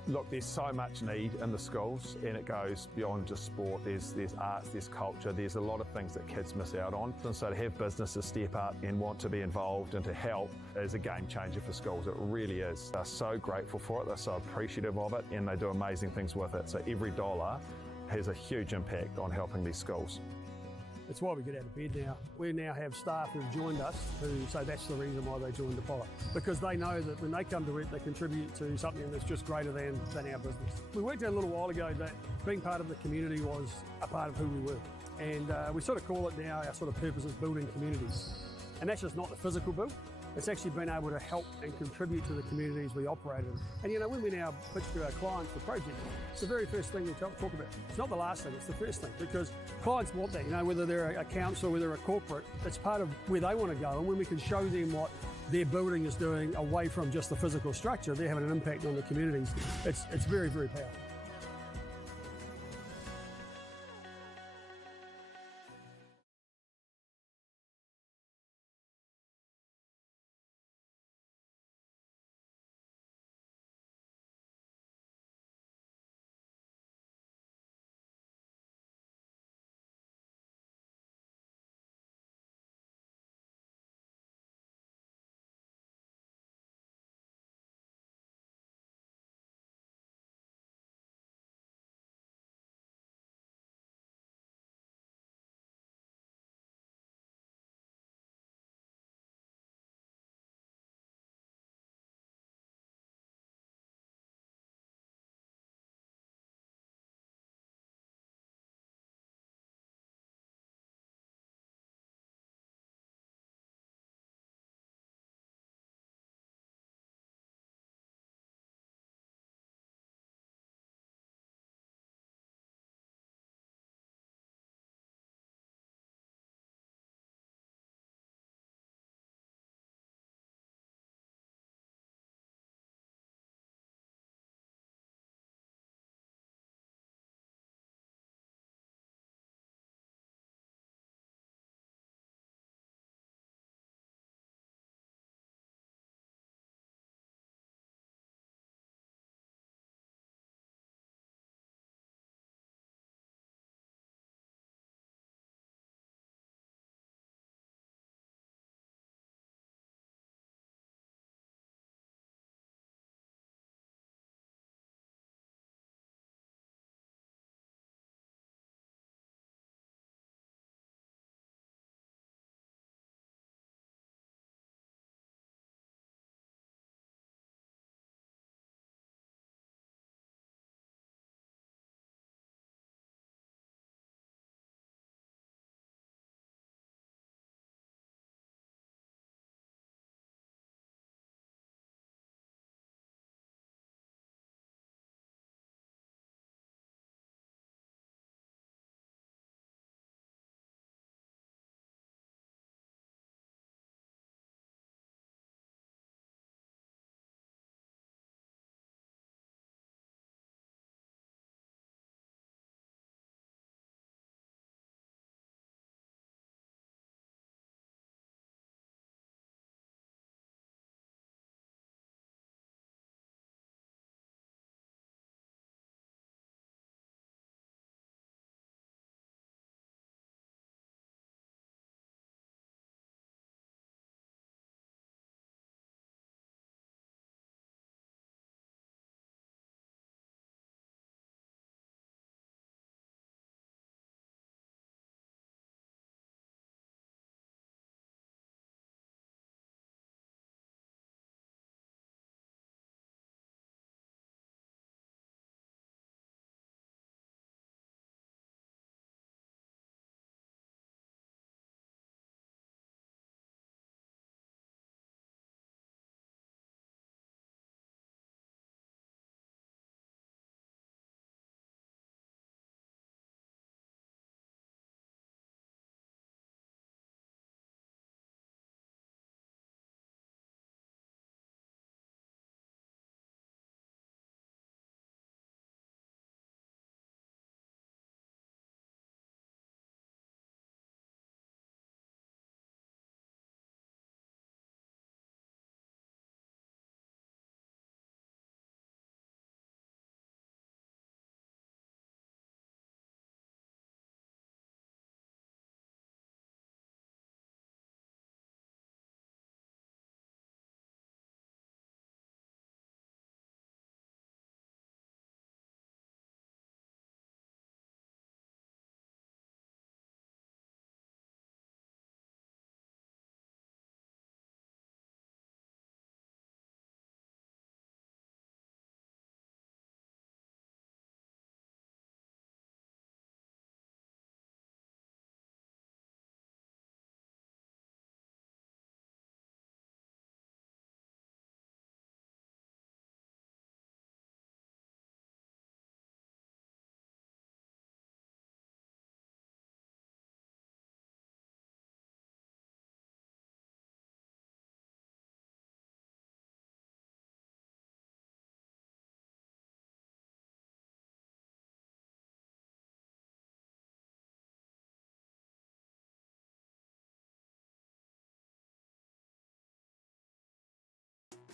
Look, there's so much need in the schools, and it goes beyond just sport. There's arts, there's culture, there's a lot of things that kids miss out on. And so to have businesses step up and want to be involved and to help is a game changer for schools. It really is. They're so grateful for it, they're so appreciative of it, and they do amazing things with it. So every dollar has a huge impact on helping these schools. It's why we get out of bed now. We now have staff who've joined us who say that's the reason why they joined Apollo. Because they know that when they come to it, they contribute to something that's just greater than our business. We worked out a little while ago that being part of the community was a part of who we were. And we sort of call it now, our sort of purpose is building communities. And that's just not the physical build. It's actually been able to help and contribute to the communities we operate in. And you know, when we now pitch to our clients for projects, it's the very first thing we talk about. It's not the last thing, it's the first thing, because clients want that, you know, whether they're a council, whether they're a corporate, it's part of where they want to go. And when we can show them what their building is doing away from just the physical structure, they're having an impact on the communities. It's very, very powerful.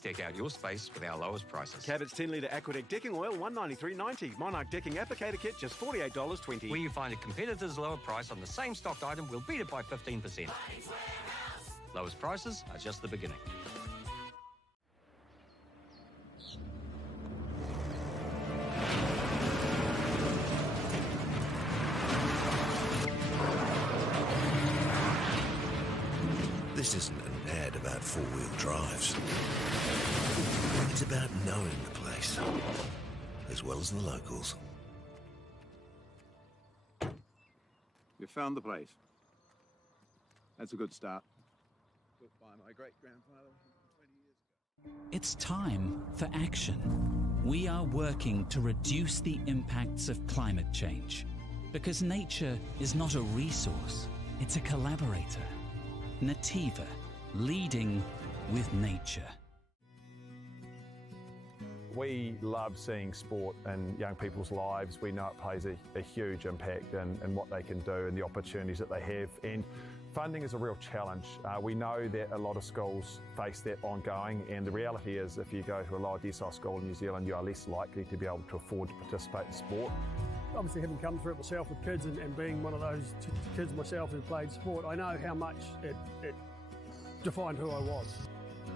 Deck out your space with our lowest prices. Cabot's 10-litre Aquadeck decking oil, $193.90. Monarch decking applicator kit, just $48.20. Where you find a competitor's lower price on the same stocked item, we'll beat it by 15%. Lowest prices are just the beginning. This isn't an ad about four-wheel drives. It's about knowing the place, as well as the locals. You found the place. That's a good start. Built by my great-grandfather 20 years ago. It's time for action. We are working to reduce the impacts of climate change because nature is not a resource, it's a collaborator. Nativa, leading with nature. We love seeing sport in young people's lives. We know it plays a huge impact in what they can do and the opportunities that they have. And funding is a real challenge. We know that a lot of schools face that ongoing, and the reality is if you go to a lower decile school in New Zealand, you are less likely to be able to afford to participate in sport. Obviously, having come through it myself with kids and being one of those kids myself who played sport, I know how much it defined who I was.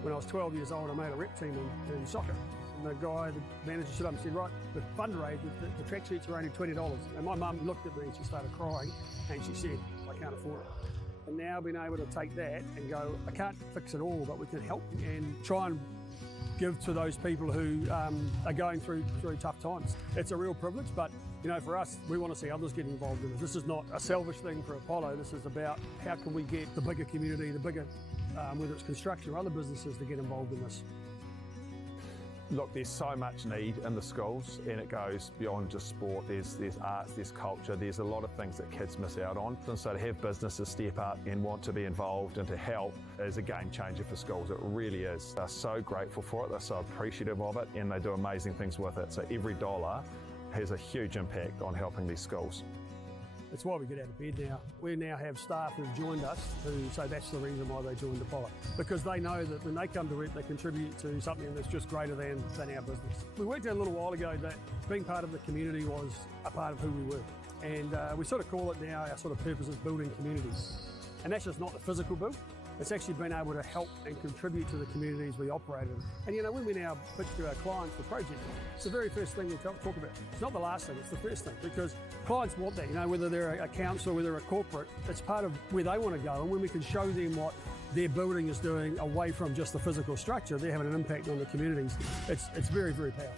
When I was 12 years old, I made a rep team in soccer. And the guy, the manager, stood up and said, right, the fundraise, the track suits are only $20. And my mum looked at me and she started crying and she said, I can't afford it. And now being able to take that and go, I can't fix it all, but we can help and try and give to those people who are going through tough times. It's a real privilege, but you know, for us, we want to see others get involved in this. This is not a selfish thing for Apollo. This is about how can we get the bigger community, the bigger, whether it's construction or other businesses, to get involved in this. Look, there's so much need in the schools, and it goes beyond just sport. There's arts, there's culture, there's a lot of things that kids miss out on. And so to have businesses step up and want to be involved and to help is a game changer for schools. It really is. They're so grateful for it, they're so appreciative of it, and they do amazing things with it. So every dollar has a huge impact on helping these schools. That's why we get out of bed now. We now have staff who've joined us who say that's the reason why they joined Apollo. Because they know that when they come to it, they contribute to something that's just greater than our business. We worked out a little while ago that being part of the community was a part of who we were. And we sort of call it now, our sort of purpose is building communities. And that's just not the physical build. It's actually been able to help and contribute to the communities we operate in. And you know, when we now pitch to our clients for projects, it's the very first thing we talk about. It's not the last thing, it's the first thing, because clients want that, you know, whether they're a council, whether they're a corporate, it's part of where they want to go. And when we can show them what their building is doing away from just the physical structure, they're having an impact on the communities. It's very, very powerful.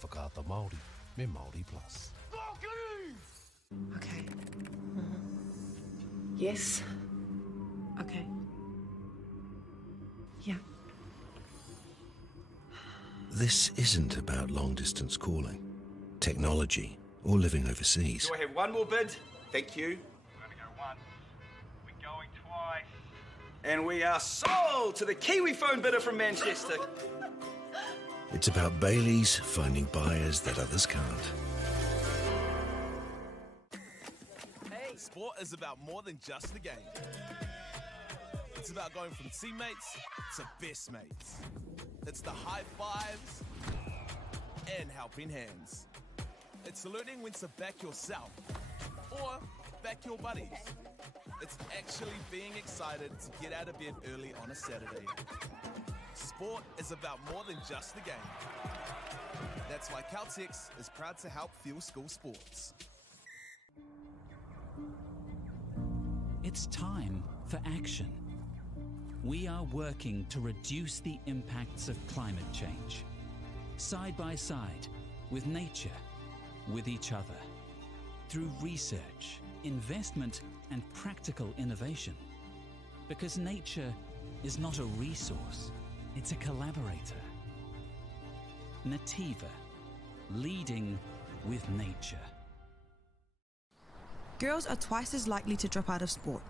whakaata Māori me MāORI Plus. Okay. Yes. Okay. Yeah. This isn't about long-distance calling, technology, or living overseas. Do I have one more bid? Thank you. We're going to go once. We're going twice. And we are sold to the Kiwi phone bidder from Manchester. It's about Bailey's finding buyers that others can't. Sport is about more than just a game. It's about going from teammates to best mates. It's the high fives and helping hands. It's learning when to back yourself or back your buddies. It's actually being excited to get out of bed early on a Saturday. Sport is about more than just the game. That's why Caltex is proud to help fuel school sports. It's time for action. We are working to reduce the impacts of climate change, side by side, with nature, with each other, through research, investment, and practical innovation. Because nature is not a resource, it's a collaborator. Nativa, leading with nature. Girls are twice as likely to drop out of sport.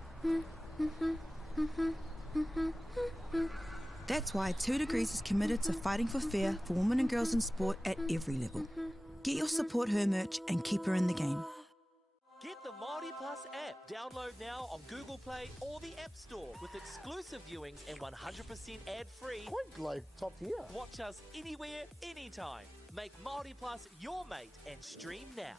That's why 2 Degrees is committed to fighting for fair for women and girls in sport at every level. Get your Support Her merch and keep her in the game. Get the MāORI Plus app. Download now on Google Play or the App Store with exclusive viewings and 100% ad-free. Quite like top tier. Watch us anywhere, anytime. Make MāORI Plus your mate and stream now.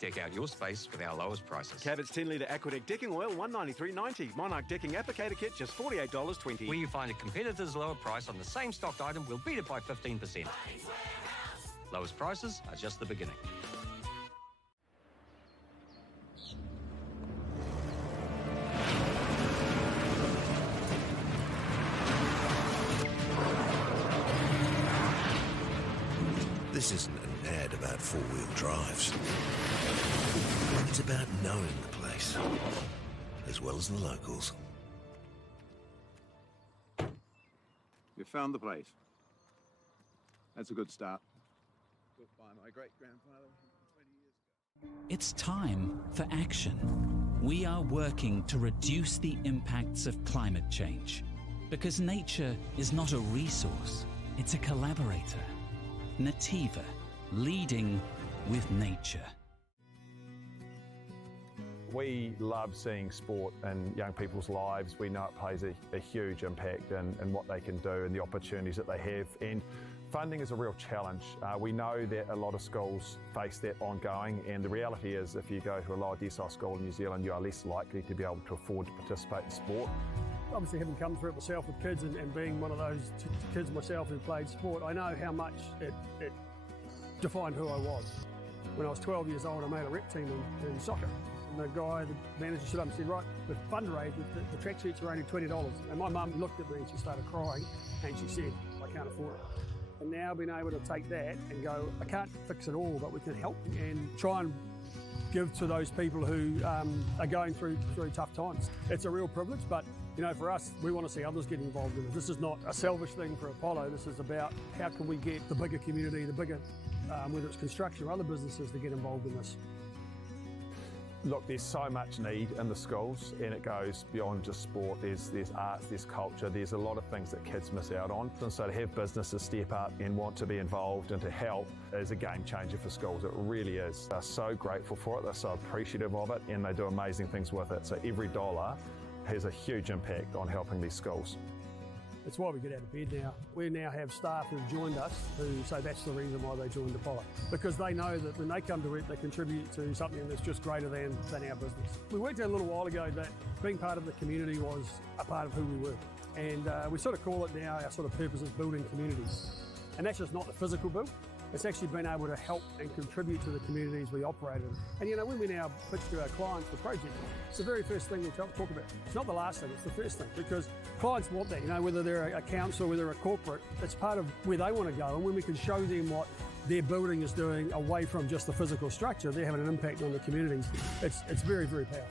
Deck out your space with our lowest prices. Cabot's 10-litre Aquadeck decking oil, $193.90. Monarch decking applicator kit, just $48.20. Where you find a competitor's lower price on the same stocked item, we'll beat it by 15%. Lowest prices are just the beginning. This isn't an ad about four-wheel drives. It's about knowing the place, as well as the locals. You found the place. That's a good start. Built by my great-grandfather 20 years ago. It's time for action. We are working to reduce the impacts of climate change. Because nature is not a resource, it's a collaborator. Nativa, leading with nature. We love seeing sport in young people's lives. We know it plays a huge impact in what they can do and the opportunities that they have. And funding is a real challenge. We know that a lot of schools face that ongoing, and the reality is if you go to a lower decile school in New Zealand, you are less likely to be able to afford to participate in sport. Obviously, having come through it myself with kids and being one of those kids myself who played sport, I know how much it defined who I was. When I was 12 years old, I made a rep team in soccer. And the guy, the manager, stood up and said, right, with fundraise, the tracksuits are only $20. And my mum looked at me and she started crying and she said, I can't afford it. And now being able to take that and go, I can't fix it all, but we can help and try and give to those people who are going through tough times. It's a real privilege, but you know, for us, we want to see others get involved in it. This is not a selfish thing for Apollo. This is about how can we get the bigger community, the bigger, whether it's construction or other businesses, to get involved in this. Look, there's so much need in the schools, and it goes beyond just sport. There's arts, there's culture, there's a lot of things that kids miss out on. And so to have businesses step up and want to be involved and to help is a game changer for schools. It really is. They're so grateful for it, they're so appreciative of it, and they do amazing things with it. So every dollar has a huge impact on helping these schools. It's why we get out of bed now. We now have staff who've joined us who say that's the reason why they joined Apollo. Because they know that when they come to it, they contribute to something that's just greater than our business. We worked out a little while ago that being part of the community was a part of who we were. And we sort of call it now, our sort of purpose is building communities. And that's just not the physical build. It's actually been able to help and contribute to the communities we operate in. And you know, when we now pitch to our clients the project, it's the very first thing we talk about. It's not the last thing, it's the first thing, because clients want that, you know, whether they're a council, whether they're a corporate, it's part of where they want to go. And when we can show them what their building is doing away from just the physical structure, they're having an impact on the communities. It's very, very powerful.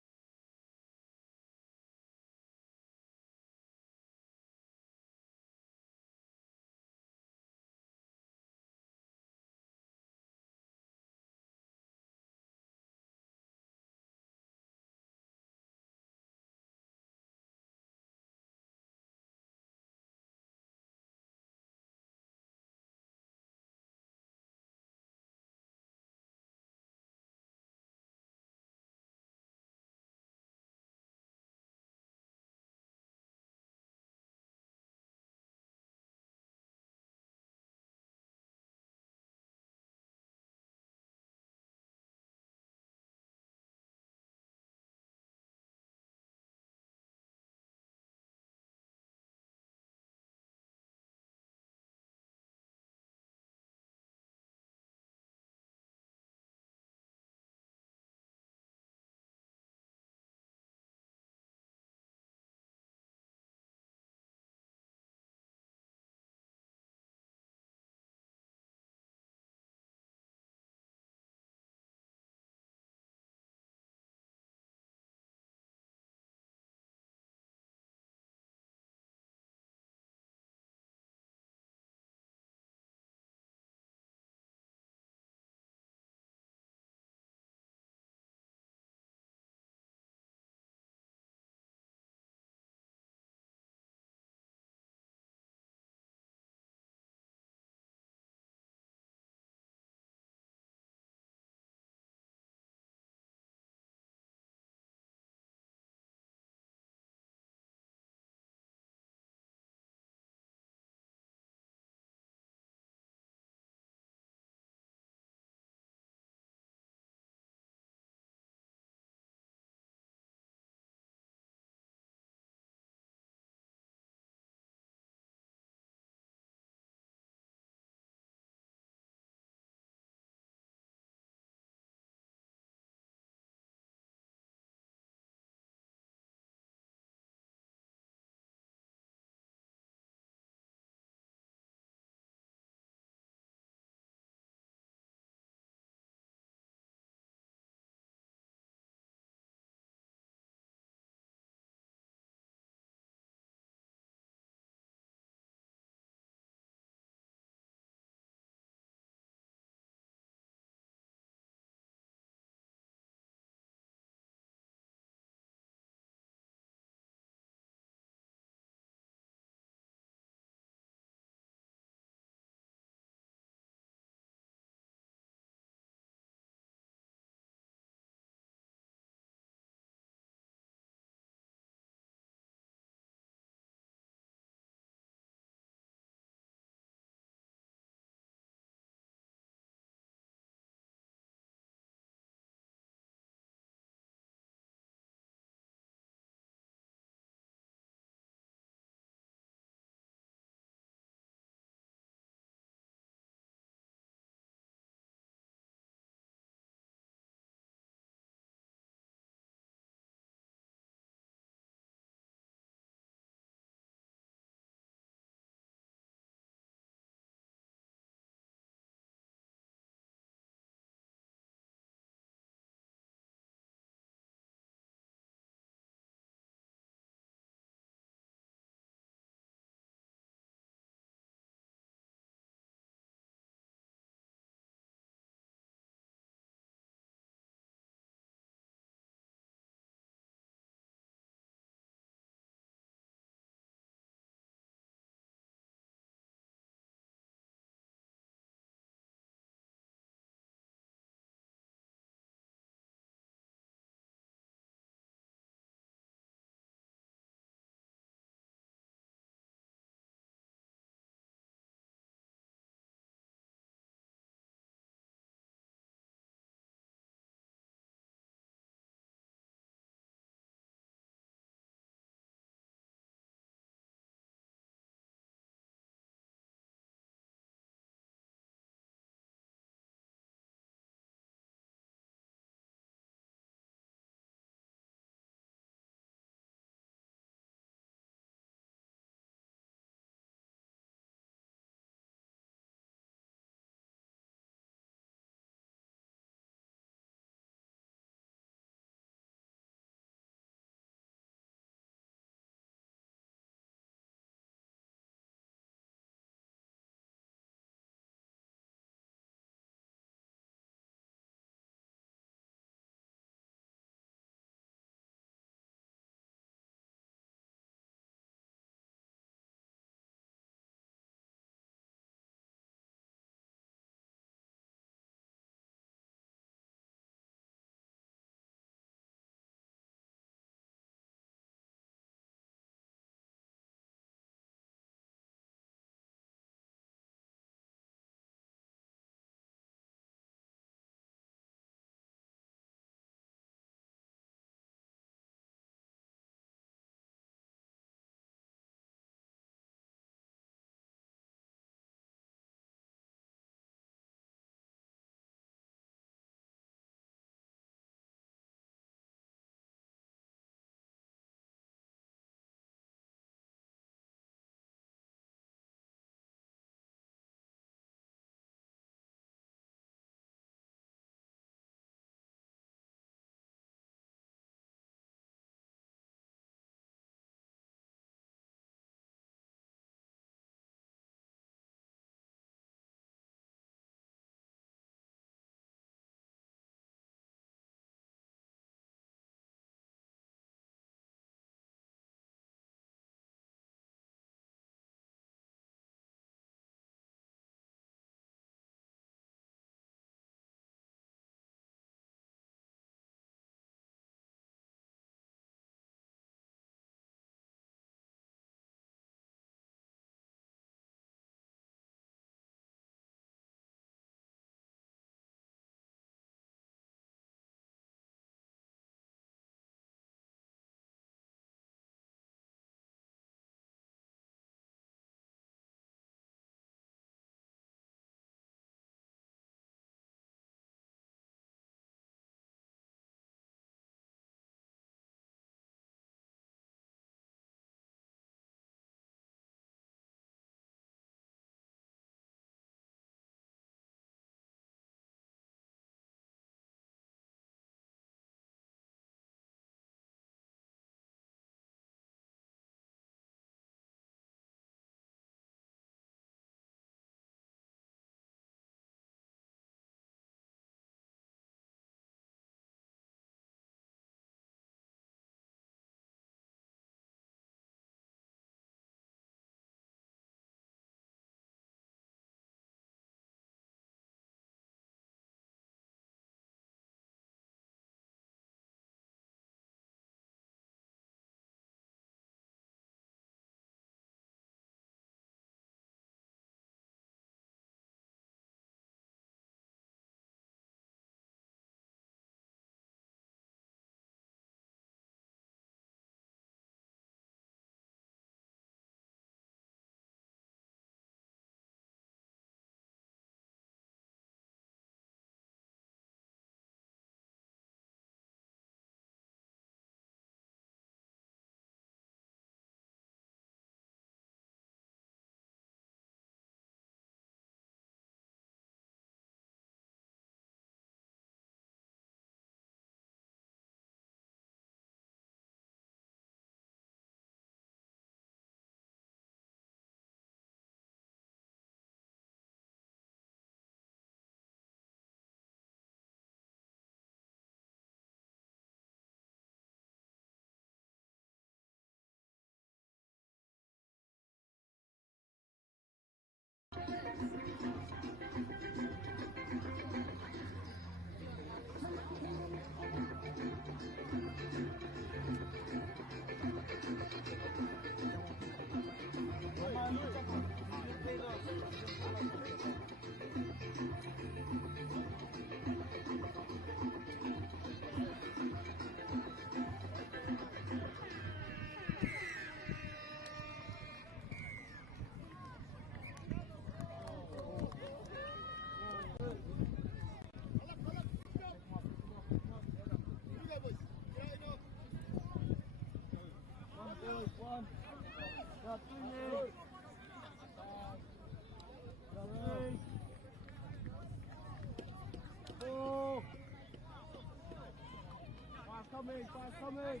Five coming.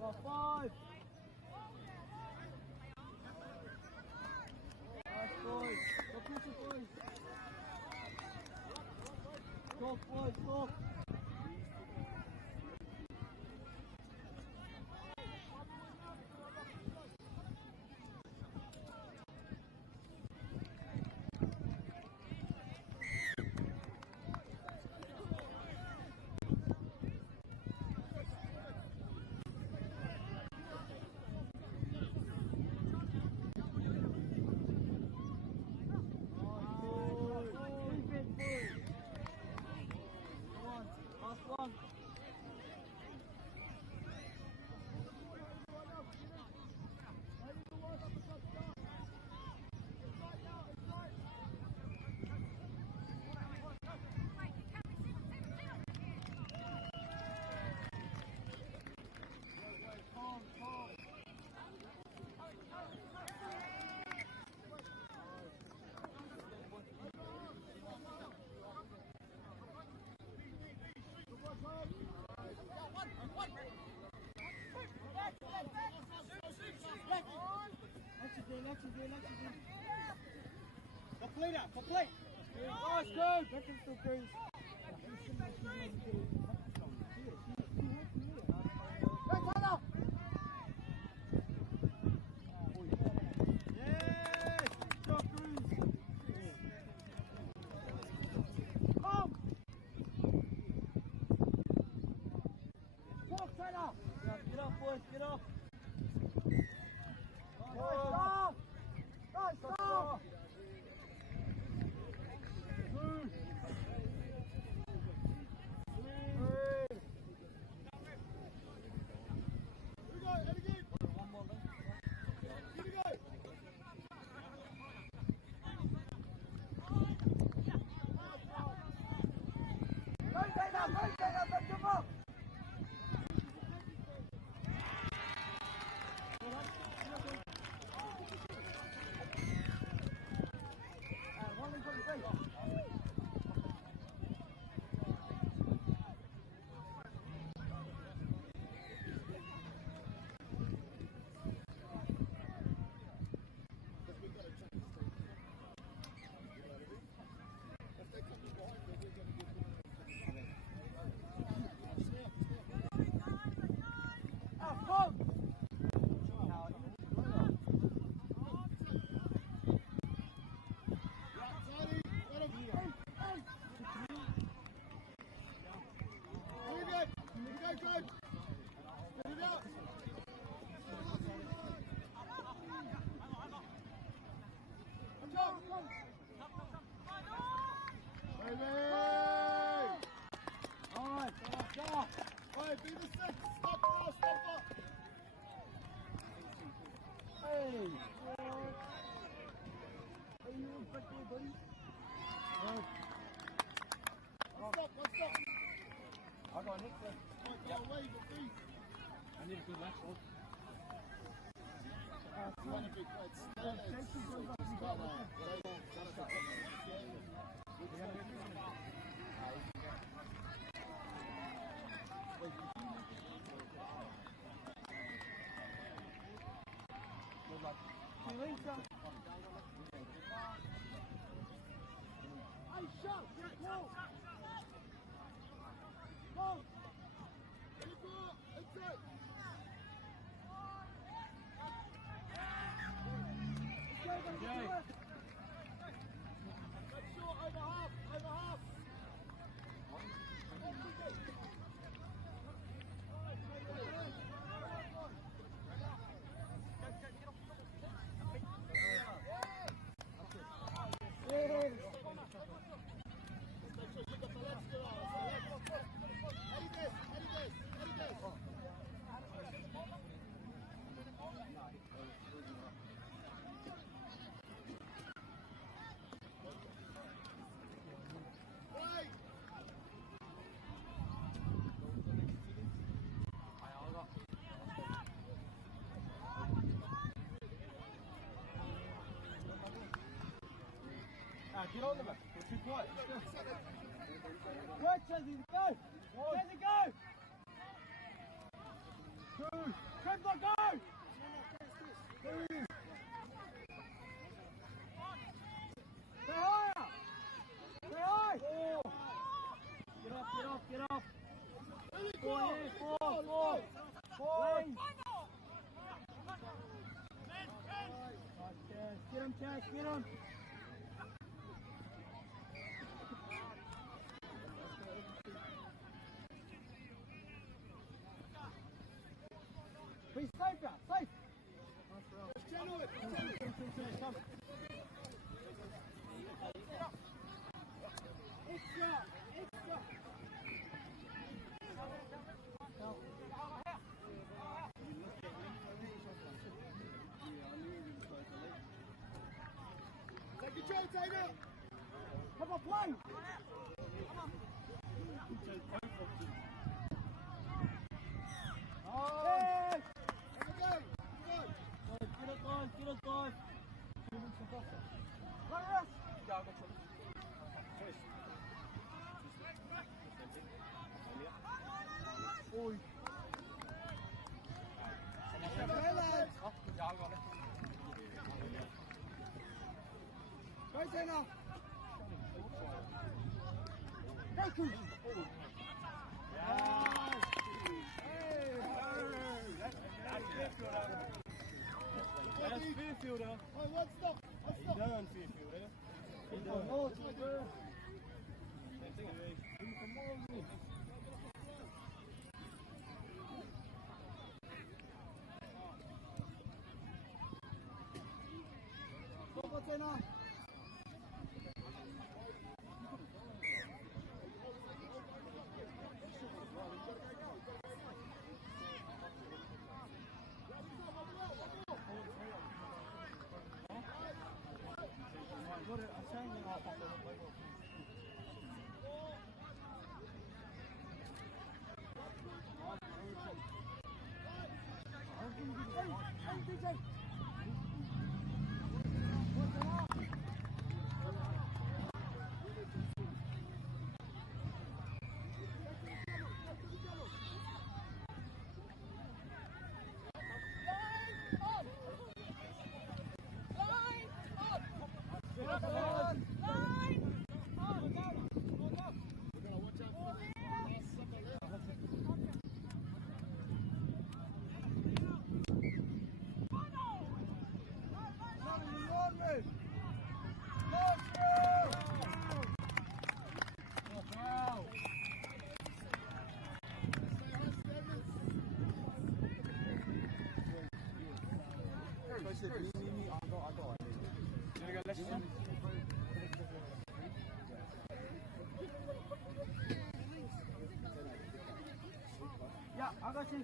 Well, 5. Nice boys. Go push it, boys. Stop, boys, stop. Complete! Nice, good! Back into the crease. Get up, boys, get up! Nice stop! Nice stop! I need a good left one. Get on the back. You're too quiet. Right, Chelsea, go! Chelsea, go! Two. Trevor, go! Two. Stay higher! Stay high! Four. Get up, get up, get up. Four here, four. Lane. Get him, Chaz, get him. Be safe, guys, safe. Extra, extra. Take your chance, Taylor. Have a play. Yes. Go. Get it, guys. Get it, guys. Run, rush. Ui. Right there now. Thank you. That's Fairfielder. Oh, let's stop. Let's stop. Done, Fairfielder. Done. Oh, it's my girl. Stop, what's in now? Yeah, 아가씨.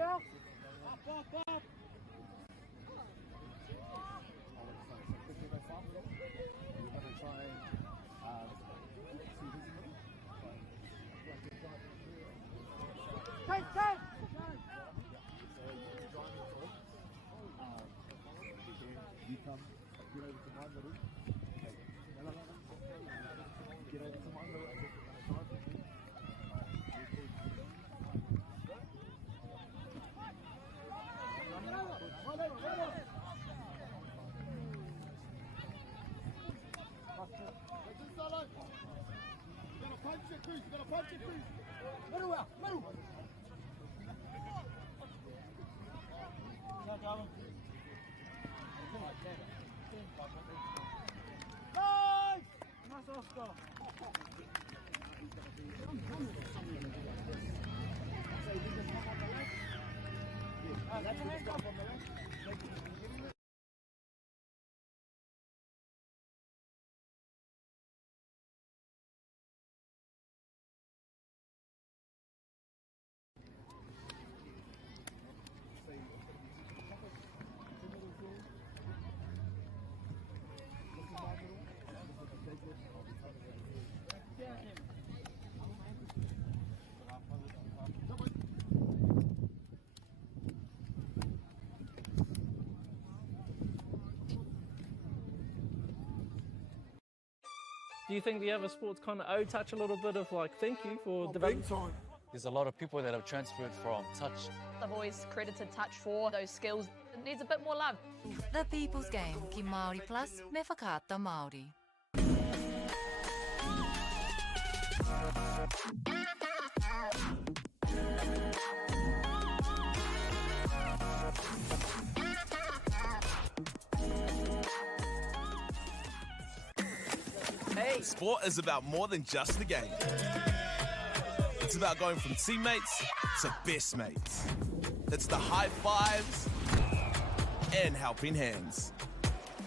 Up. Cruz. You got to punch it, Cruz. Middle out. Middle. Nice! Nice, Oscar. Do you think the other sports kind of touch a little bit of like thank you for development? There's a lot of people that have transferred from touch. I've always credited touch for those skills. It needs a bit more love. The People's Game, ki Māori Plus, me whakaata Māori. Hey. Sport is about more than just the game. It's about going from teammates to best mates. It's the high fives and helping hands.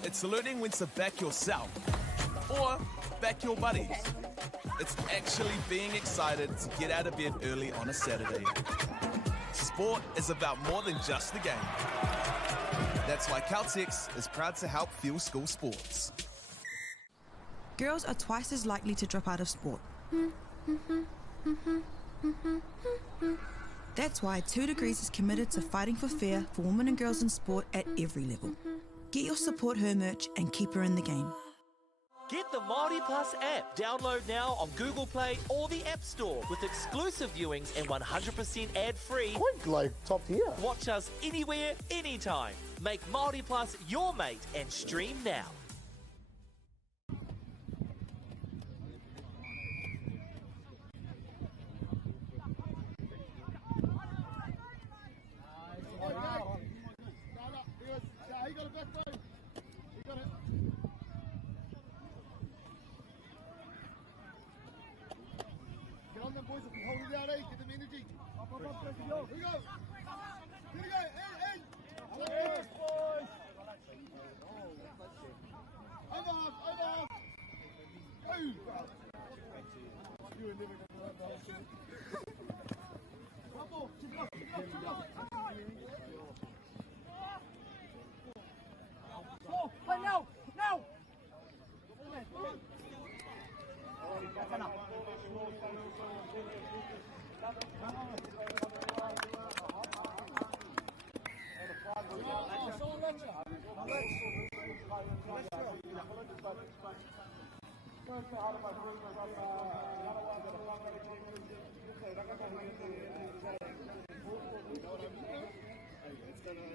It's learning when to back yourself or back your buddies. It's actually being excited to get out of bed early on a Saturday. Sport is about more than just the game. That's why Caltex is proud to help fuel school sports. Girls are twice as likely to drop out of sport. That's why 2 Degrees is committed to fighting for fair for women and girls in sport at every level. Get your Support Her merch and keep her in the game. Get the MāORI Plus app. Download now on Google Play or the App Store with exclusive viewings and 100% ad-free. Quite like top tier. Watch us anywhere, anytime. Make MāORI Plus your mate and stream now. He got it back, bro. He got it. Get on them boys, hold it out, eh? Get them energy. Up, here we go. Here we go. Hey. Yes, boys. Over half. Oh, you were never going to have the whole shit. One more. Keep it up. Play now!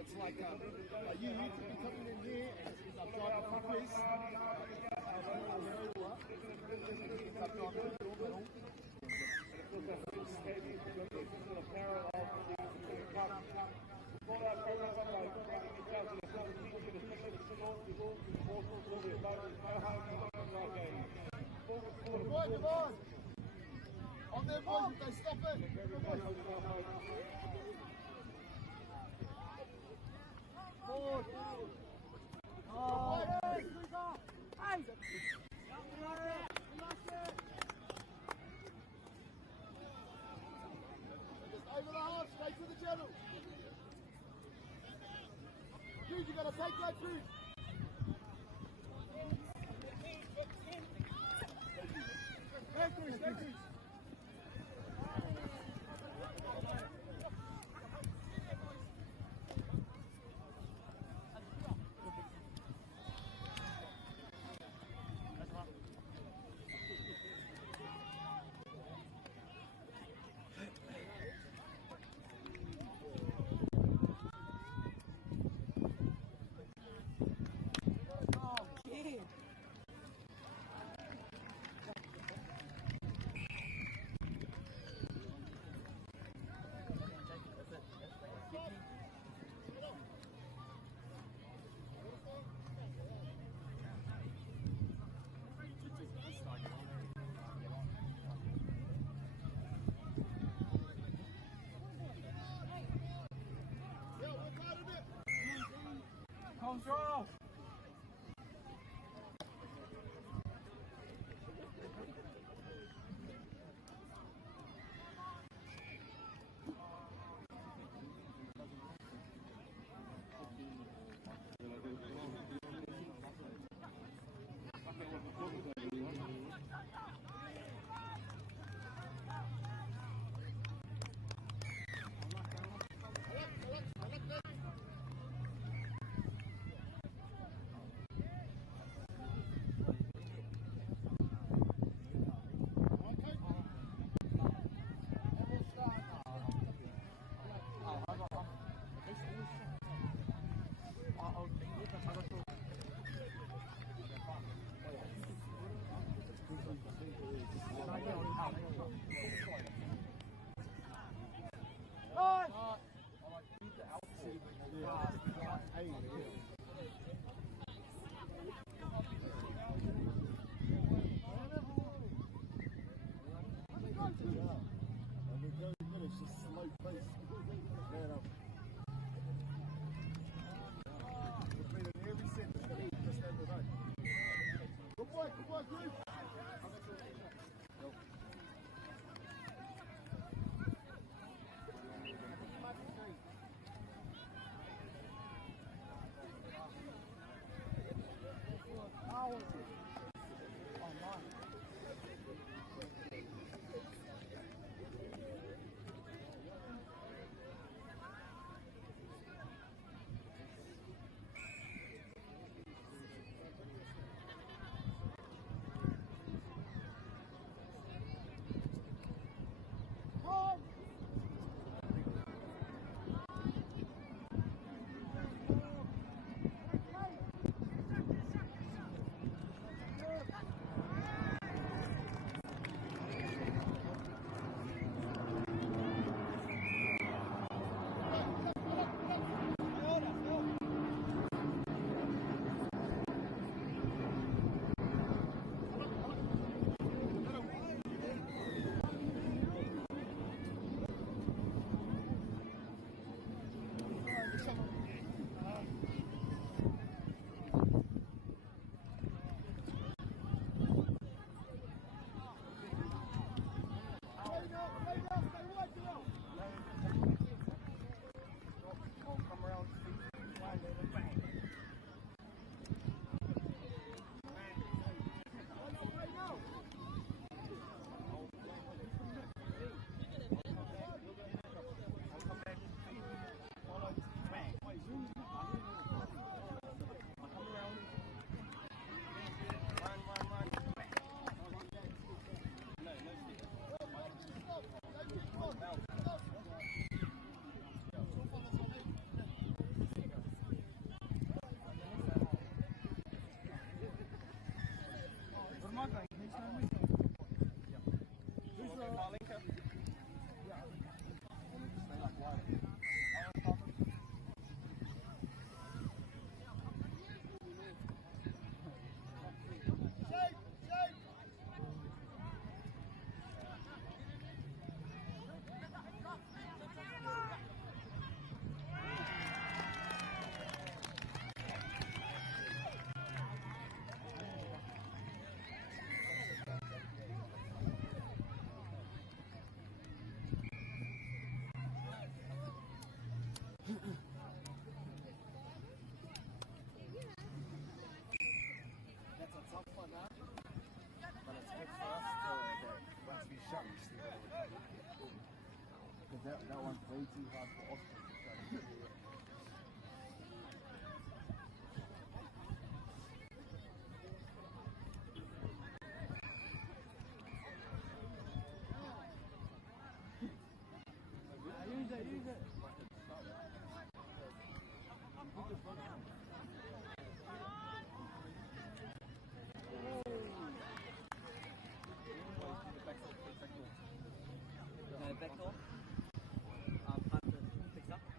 It's like you could be coming in here and it's up driving for quiz. Come on. On their boys, they stop it. Forward. Oh, hey. Just over the half, straight to the channel. Dude, you gotta take that, dude. Hey, Chris. Control. That one's way too hard for Austin. Use it. Back door. Past the picks up.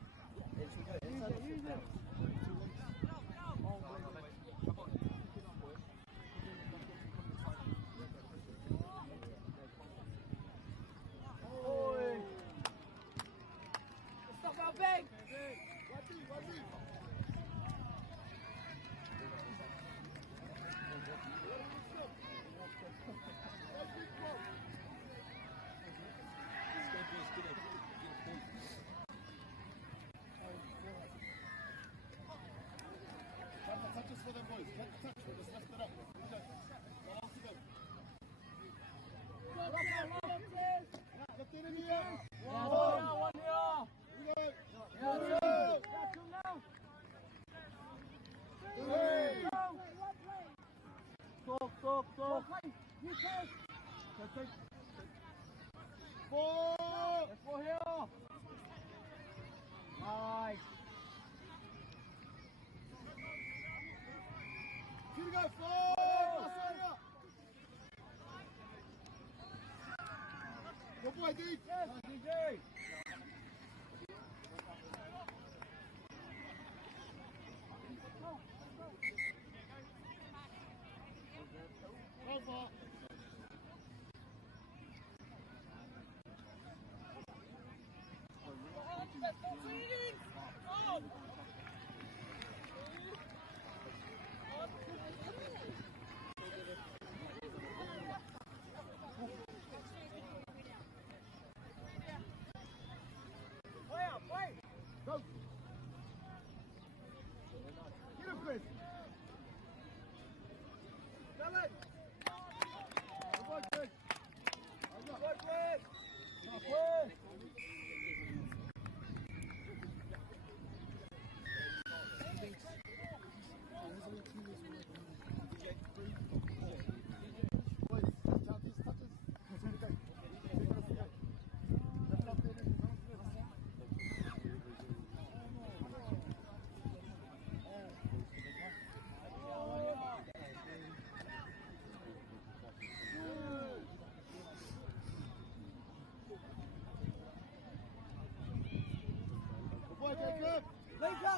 Talk. You take. Four here. Nice. Here we go, Good boy, D. DJ. Go. Get him, Chris. Come on. Come on, Chris. Come on, Chris.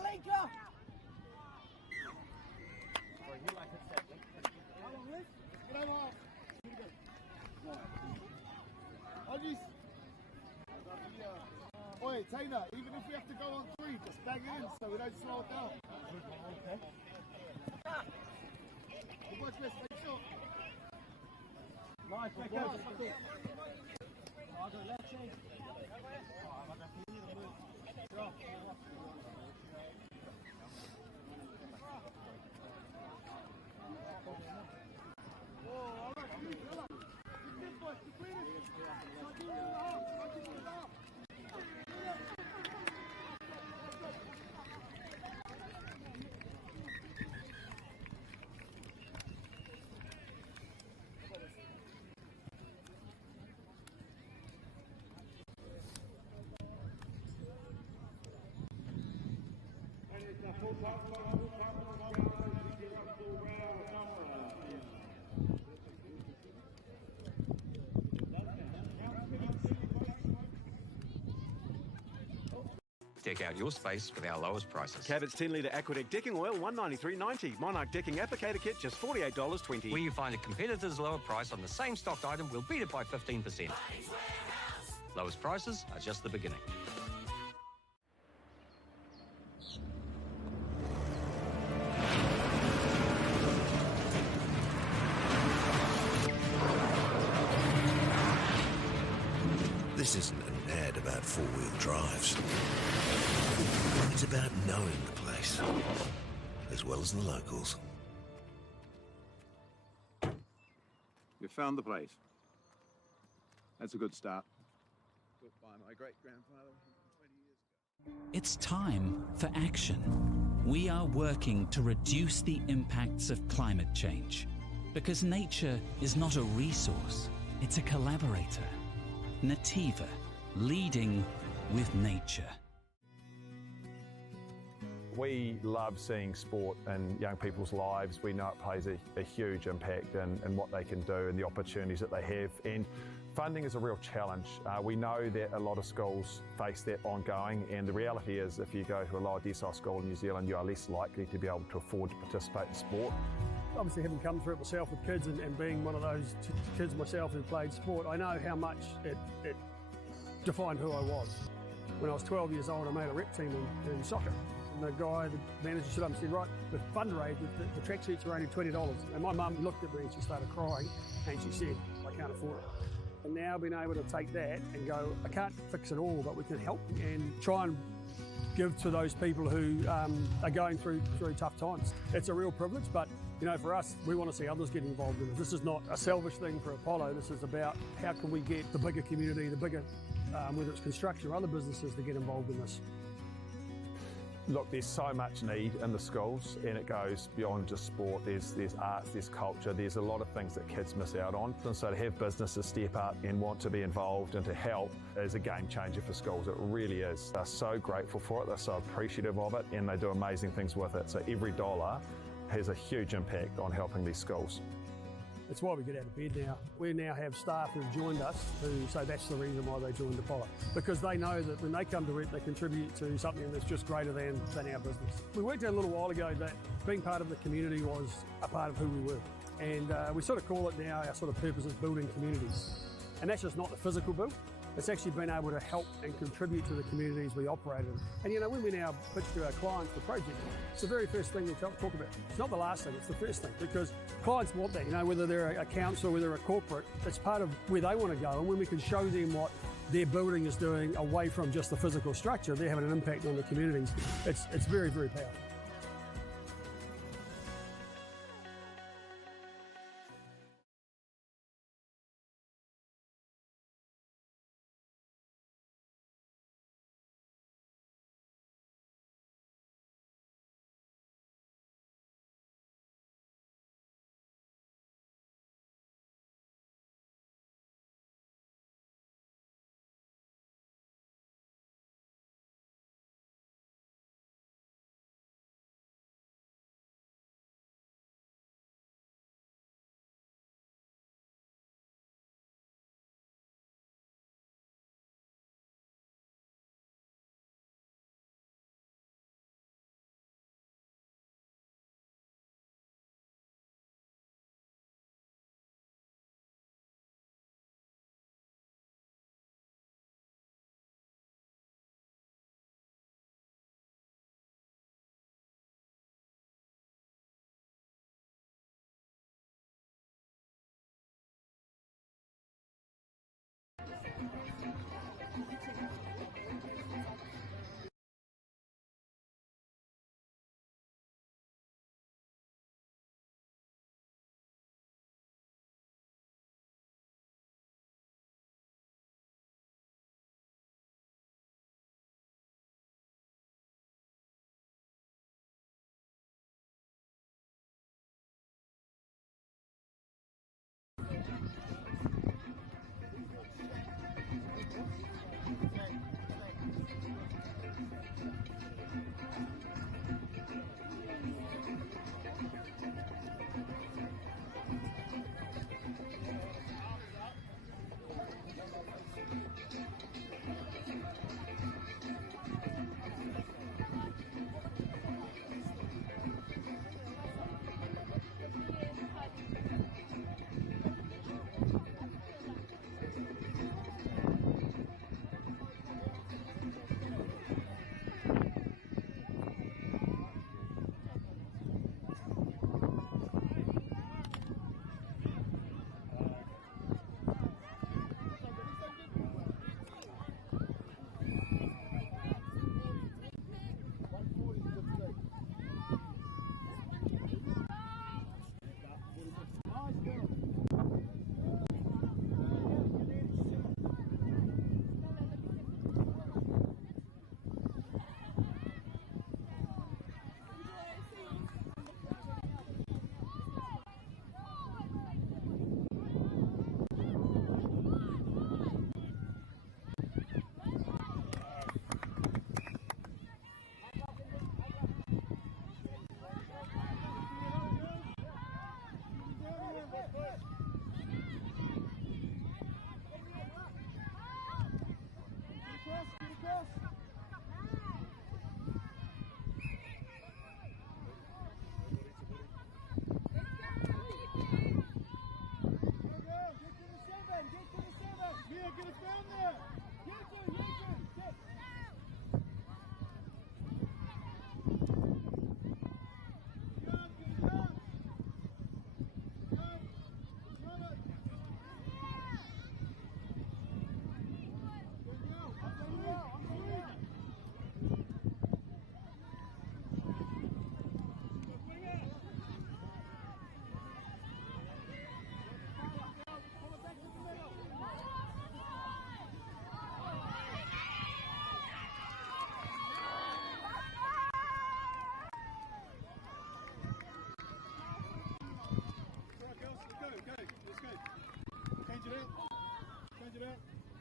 Linker! Oi, Taylor, even if we have to go on 3, just bang it in so we don't slow it down. Good boy, Chris, make sure. Nice, back out. Deck out your space with our lowest prices. Cabot's 10-litre Aquadeck decking oil, $193.90. Monarch decking applicator kit, just $48.20. When you find a competitor's lower price on the same stocked item, we'll beat it by 15%. Lowest prices are just the beginning. This isn't an ad about four-wheel drives. It's about knowing the place, as well as the locals. You found the place. That's a good start. Built by my great-grandfather 20 years ago. It's time for action. We are working to reduce the impacts of climate change, because nature is not a resource, it's a collaborator. Nativa, leading with nature. We love seeing sport in young people's lives. We know it plays a huge impact in what they can do and the opportunities that they have. And funding is a real challenge. We know that a lot of schools face that ongoing, and the reality is if you go to a lower decile school in New Zealand, you are less likely to be able to afford to participate in sport. Obviously, having come through it myself with kids and being one of those kids myself who played sport, I know how much it defined who I was. When I was 12 years old, I made a rep team in soccer. And the guy, the manager, stood up and said, right, the fundraise, the tracksuits are only $20. And my mum looked at me and she started crying and she said, I can't afford it. And now being able to take that and go, I can't fix it all, but we can help and try and give to those people who are going through tough times. It's a real privilege, but you know, for us, we want to see others get involved in it. This is not a selfish thing for Apollo. This is about how can we get the bigger community, the bigger, whether it's construction or other businesses, to get involved in this. Look, there's so much need in the schools, and it goes beyond just sport. There's arts, there's culture, there's a lot of things that kids miss out on. And so to have businesses step up and want to be involved and to help is a game changer for schools. It really is. They're so grateful for it, they're so appreciative of it, and they do amazing things with it. So every dollar has a huge impact on helping these schools. That's why we get out of bed now. We now have staff who've joined us who say that's the reason why they joined the pilot. Because they know that when they come to it, they contribute to something that's just greater than our business. We worked out a little while ago that being part of the community was a part of who we were. And we sort of call it now, our sort of purpose is building communities. And that's just not the physical build. It's actually been able to help and contribute to the communities we operate in. And you know, when we now pitch to our clients for projects, it's the very first thing we talk about. It's not the last thing, it's the first thing, because clients want that, you know, whether they're a council, whether they're a corporate, it's part of where they want to go. And when we can show them what their building is doing away from just the physical structure, they're having an impact on the communities. It's very, very powerful.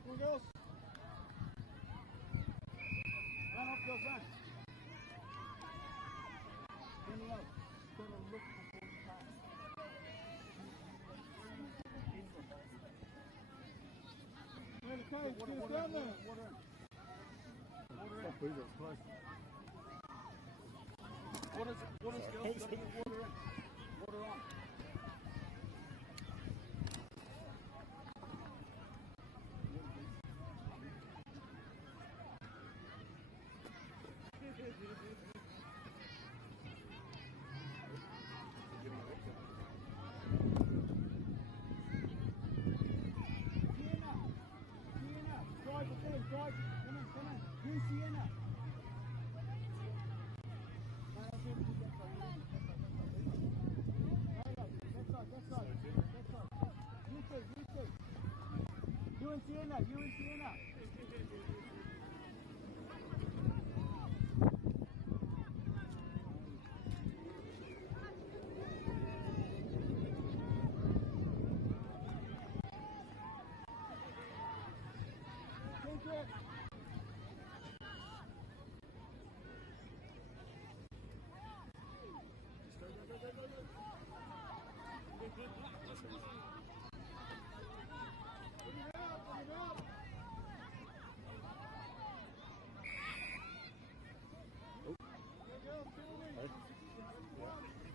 Come on, girls. Run off, girls, run. Turn it up. Turn and look before you pass. Okay, get it down there. Water in. Water in. Please, it's close. Water's girls. Got to get water in. Water on. Drive. Come on. You, Sienna. That side. You two. You and Sienna.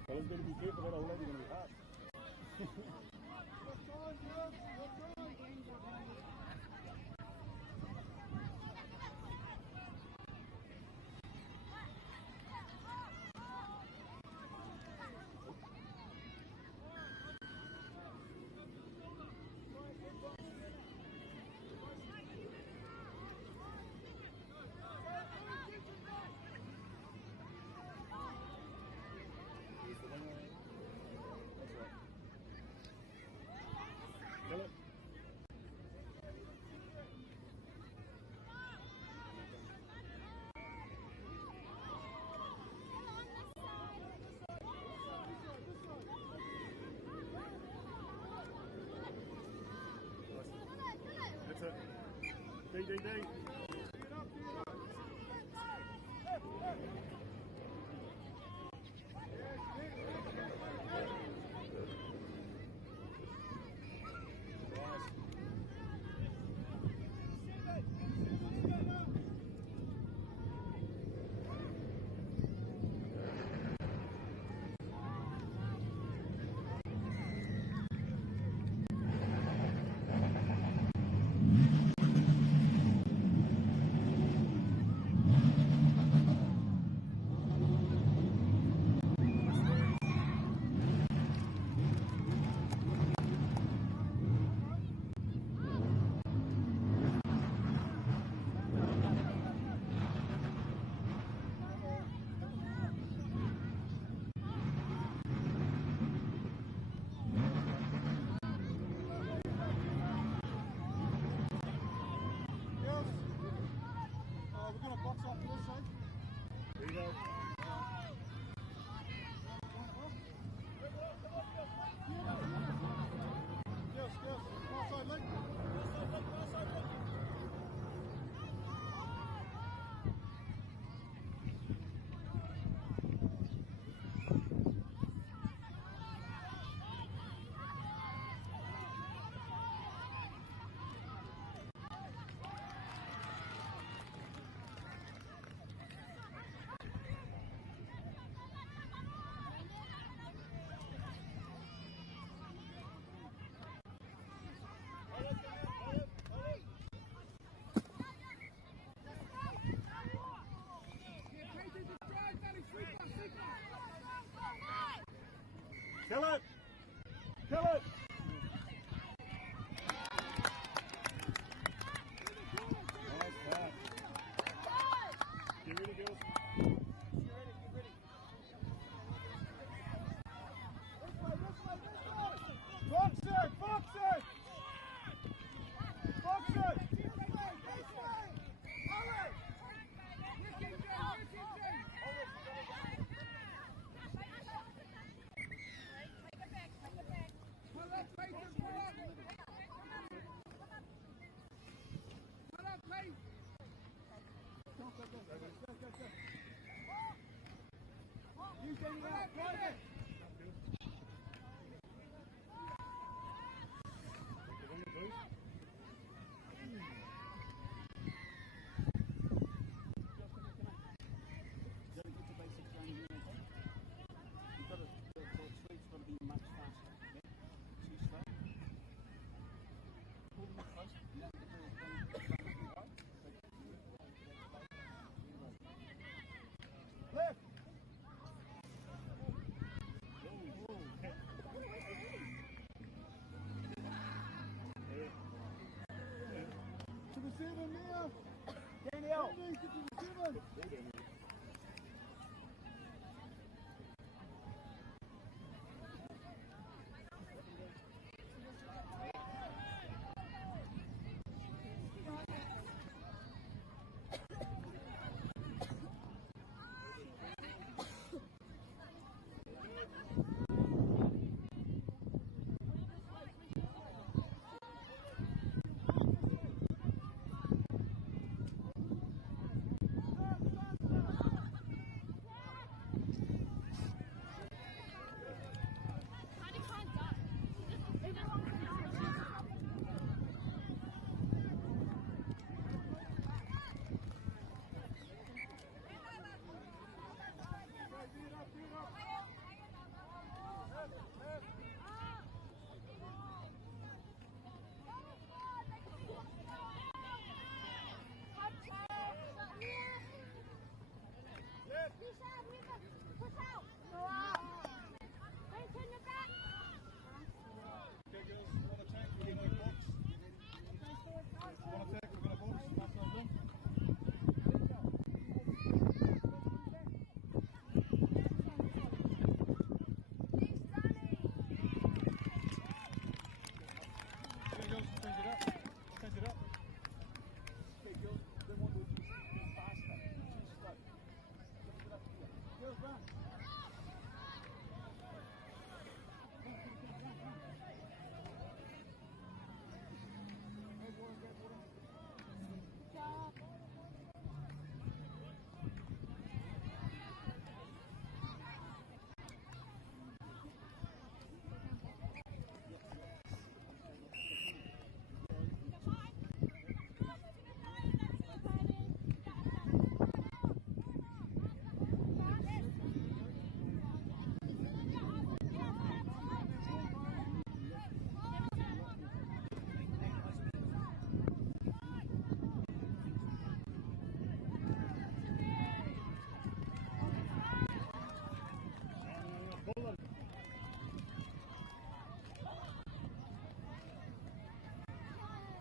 Fellas, better be careful, that old lady's gonna be hot. Ding. You can drive it. Left. To the 7 now. Daniel. To the 7.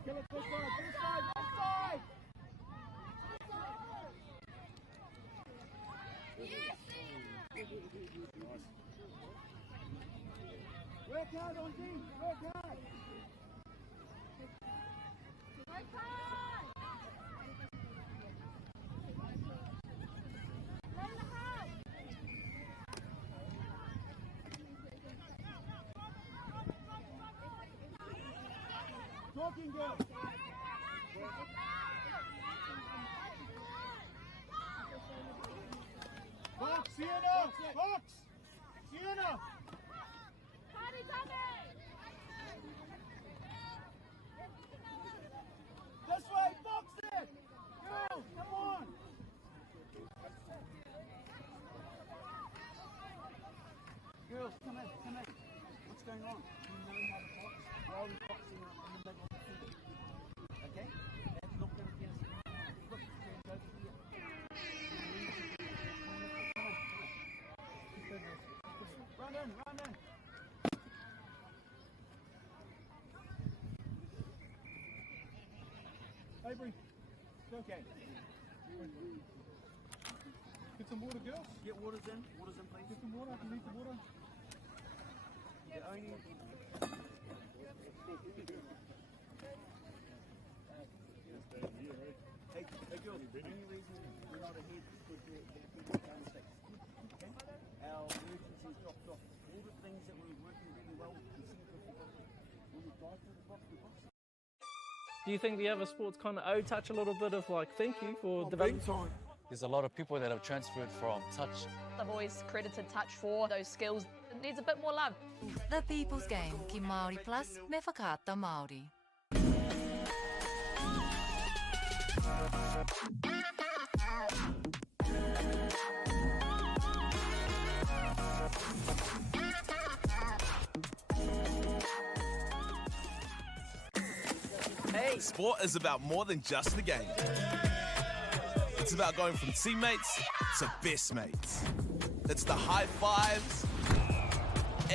Kill it this side, this side, this side! Work hard on D, work hard! Work hard! Learn the house! Talking girl! Box, Sienna! Box! Sienna! Party this way, box it! Girls, come on! Girls, come in, come in. What's going on? Do you know how to box? We're only boxing in the middle of the field. Okay? That's not going to get us. Look, it turns over here. Run in, run in. Avery, it's okay. Get some water, girls. Get waters in, please. Get some water, I can need some water. Only... Hey girls, the only reason we're not ahead is because we're down the six. Okay? Our emergency's dropped off. All the things that were working really well, we seem to have forgotten. When we dive through the box, we box. Do you think the other sports kind of owe touch a little bit of like thank you for developing? Big time. There's a lot of people that have transferred from touch. I've always credited touch for those skills. It needs a bit more love. The People's Game, ki Māori Plus, me whakaata Māori. Hey, sport is about more than just the game. It's about going from teammates to best mates. It's the high fives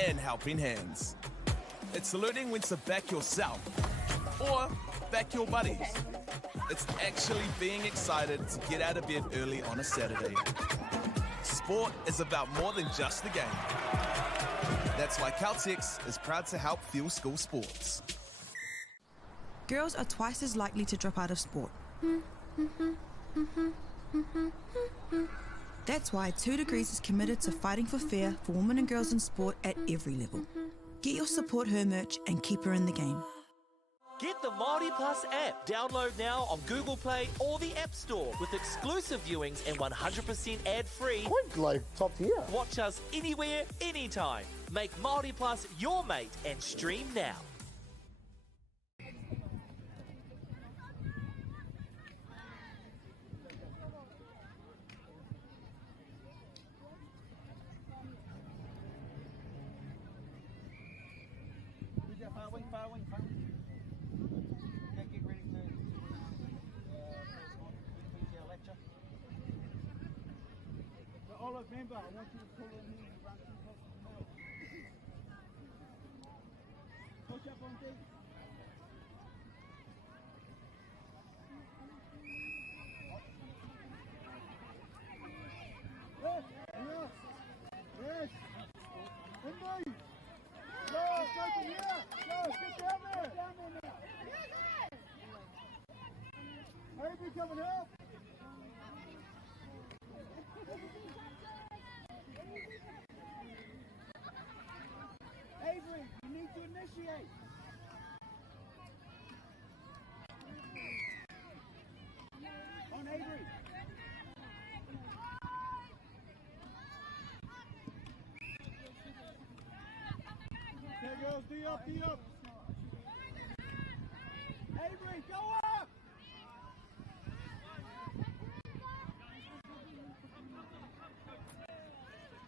and helping hands. It's learning when to back yourself or back your buddies. It's actually being excited to get out of bed early on a Saturday. Sport is about more than just the game. That's why Caltex is proud to help fuel school sports. Girls are twice as likely to drop out of sport. That's why 2 Degrees is committed to fighting for fair for women and girls in sport at every level. Get your Support Her merch and keep her in the game. Get the MāORI Plus app. Download now on Google Play or the App Store with exclusive viewings and 100% ad-free. Quite like top tier. Watch us anywhere, anytime. Make MāORI Plus your mate and stream now. Far wing. Okay, get ready to lecture. So Olive, remember, I want you to pull in here and run too close to the mouth. Push up on deep. Yes. Yes. Indeed. Go, go from here. Go, get down there. Get down there now. Avery coming help. Avery, you need to initiate. On Avery. Okay, girls, D up. Avery, go up!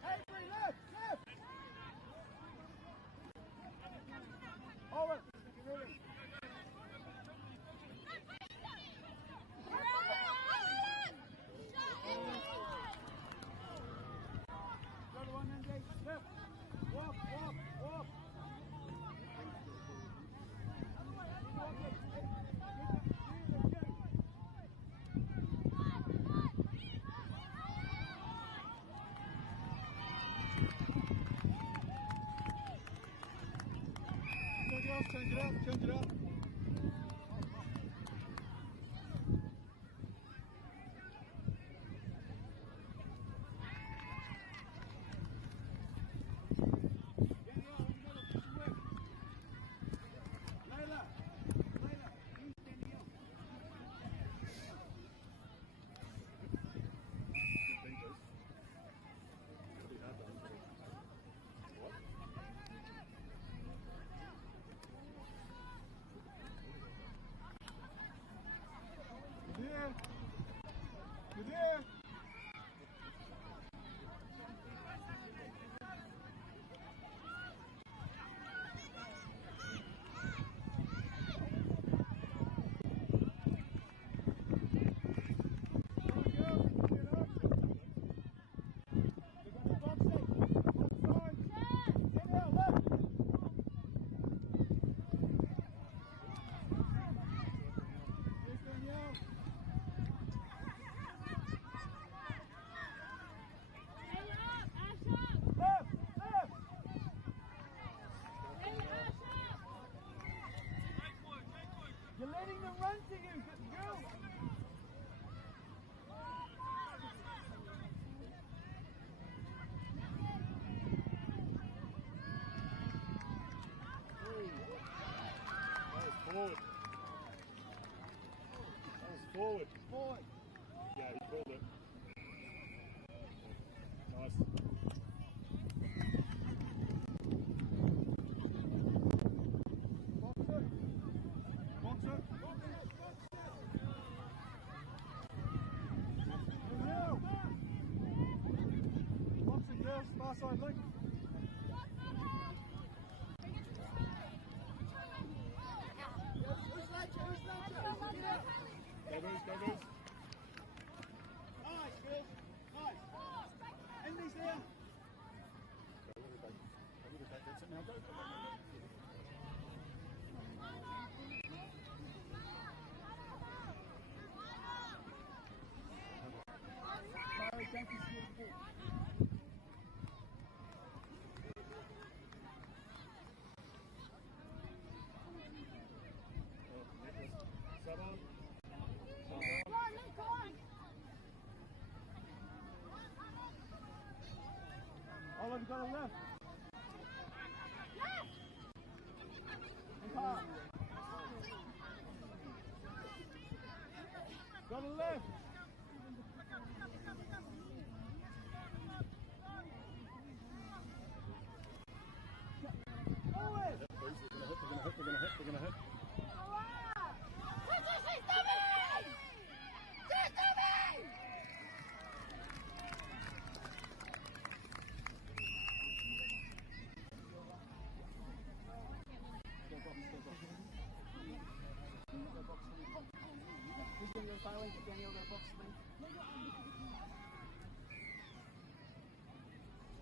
Avery, left! All right, get ready. Go to one end, Dave. Left. Walk. Change it up. You're there. You're letting them run to you. Go. That was forward. Yeah, he called it. Nice, Phil. Nice. Andy's there. That's it now. Go. Thank you, Oliver, go to the left. Go to the left. They're gonna hit.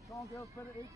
Come on, girls, better 82.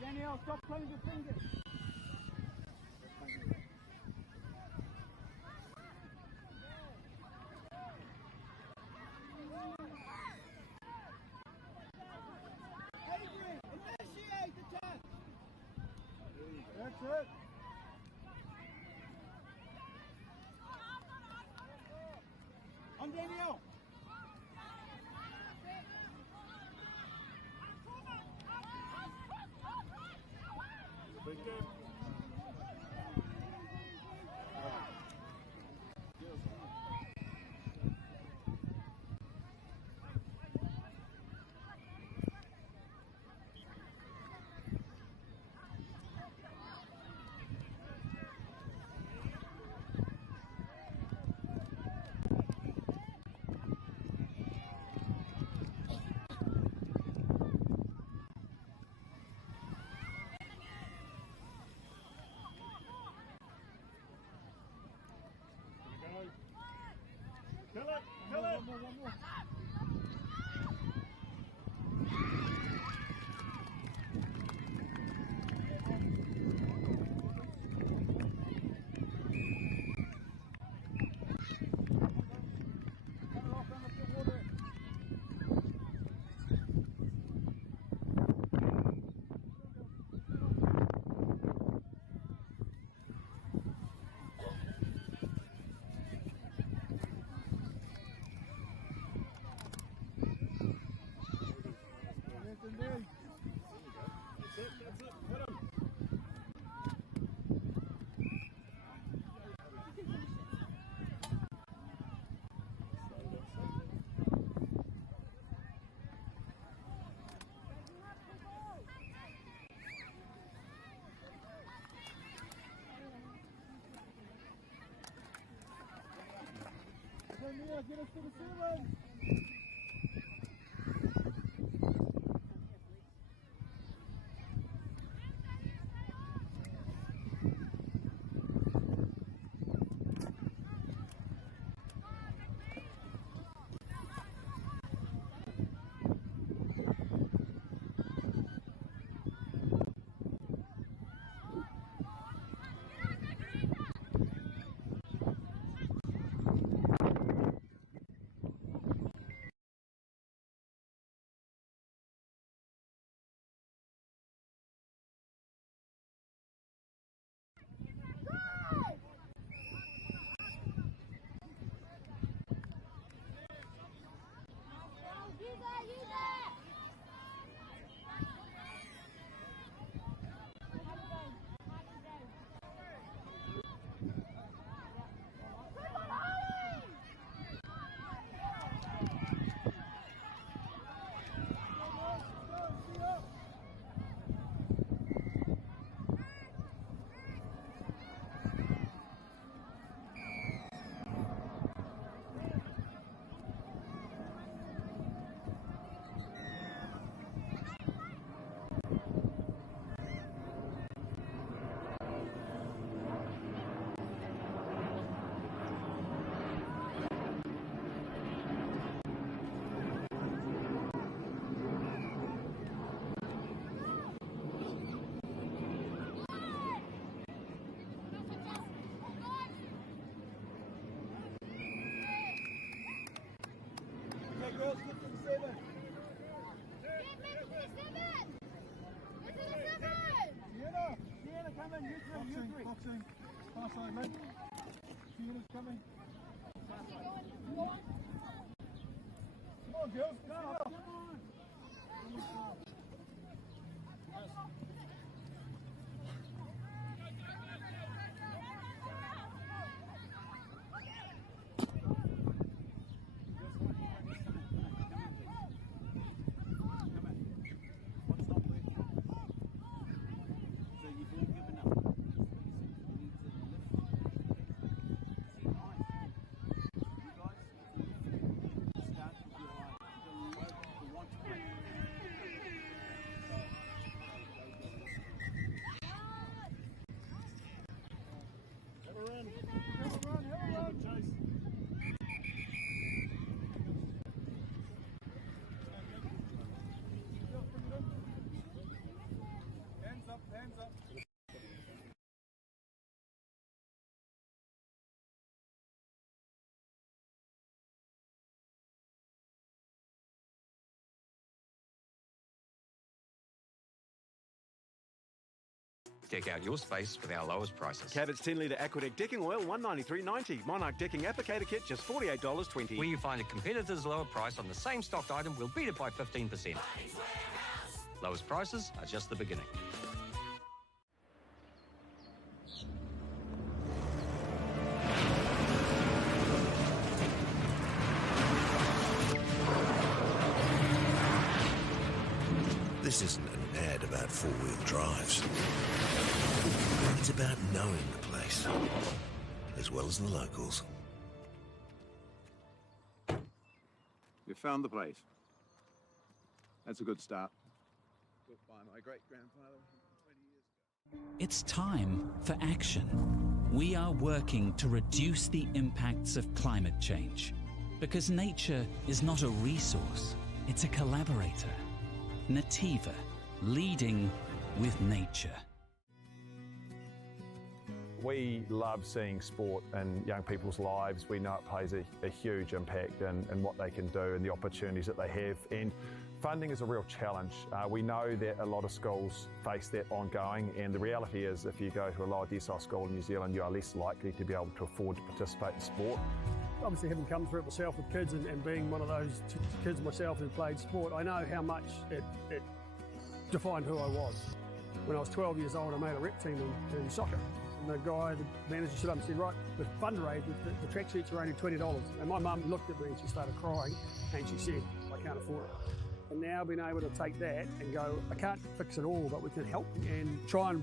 Danielle, stop playing with your fingers. Adrian, initiate the touch. That's it. On Danielle. Big game. Kill it! Kill it! One more. Get us to the ceiling! girls, get to the 7. Sienna, come in, you three. Boxing. Far side, mate. Sienna's coming. Come on, girls, come on. Hands up. Deck out your space with our lowest prices. Cabot's 10 litre Aquadeck decking oil, $193.90. Monarch decking applicator kit, just $48.20. Where you find a competitor's lower price on the same stocked item, we'll beat it by 15%. Lowest prices are just the beginning. This isn't an ad about four-wheel drives. It's about knowing the place, as well as the locals. You found the place. That's a good start. Built by my great-grandfather 20 years ago. It's time for action. We are working to reduce the impacts of climate change, because nature is not a resource, it's a collaborator. Nativa, leading with nature. We love seeing sport in young people's lives. We know it plays a huge impact in what they can do and the opportunities that they have. And funding is a real challenge. We know that a lot of schools face that ongoing, and the reality is if you go to a lower decile school in New Zealand, you are less likely to be able to afford to participate in sport. Obviously, having come through it myself with kids and being one of those kids myself who played sport, I know how much it defined who I was. When I was 12 years old, I made a rep team in soccer. And the guy, the manager, stood up and said, right, the fundraise, the tracksuits are only $20. And my mum looked at me and she started crying and she said, I can't afford it. And now being able to take that and go, I can't fix it all, but we can help and try and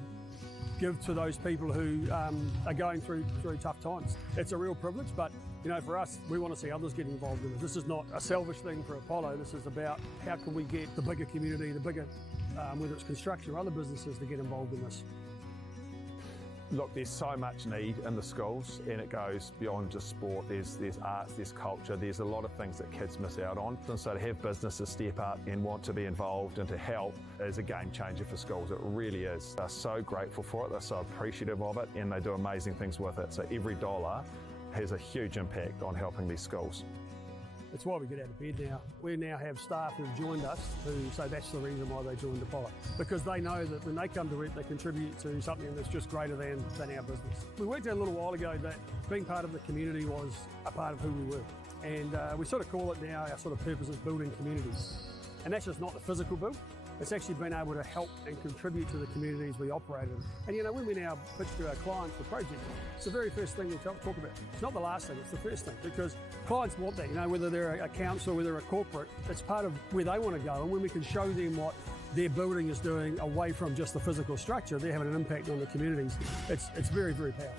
give to those people who are going through tough times. It's a real privilege, but you know, for us, we want to see others get involved in it. This is not a selfish thing for Apollo. This is about how can we get the bigger community, the bigger, whether it's construction or other businesses, to get involved in this. Look, there's so much need in the schools, and it goes beyond just sport. There's arts, there's culture, there's a lot of things that kids miss out on. And so to have businesses step up and want to be involved and to help is a game changer for schools. It really is. They're so grateful for it, they're so appreciative of it, and they do amazing things with it. So every dollar has a huge impact on helping these schools. It's why we get out of bed now. We now have staff who've joined us who say that's the reason why they joined Apollo. Because they know that when they come to it, they contribute to something that's just greater than our business. We worked out a little while ago that being part of the community was a part of who we were. And we sort of call it now, our sort of purpose is building communities. And that's just not the physical build. It's actually been able to help and contribute to the communities we operate in. And you know, when we now pitch to our clients for projects, it's the very first thing we talk about. It's not the last thing, it's the first thing, because clients want that, you know, whether they're a council, whether they're a corporate, it's part of where they want to go. And when we can show them what their building is doing away from just the physical structure, they're having an impact on the communities. It's very, very powerful.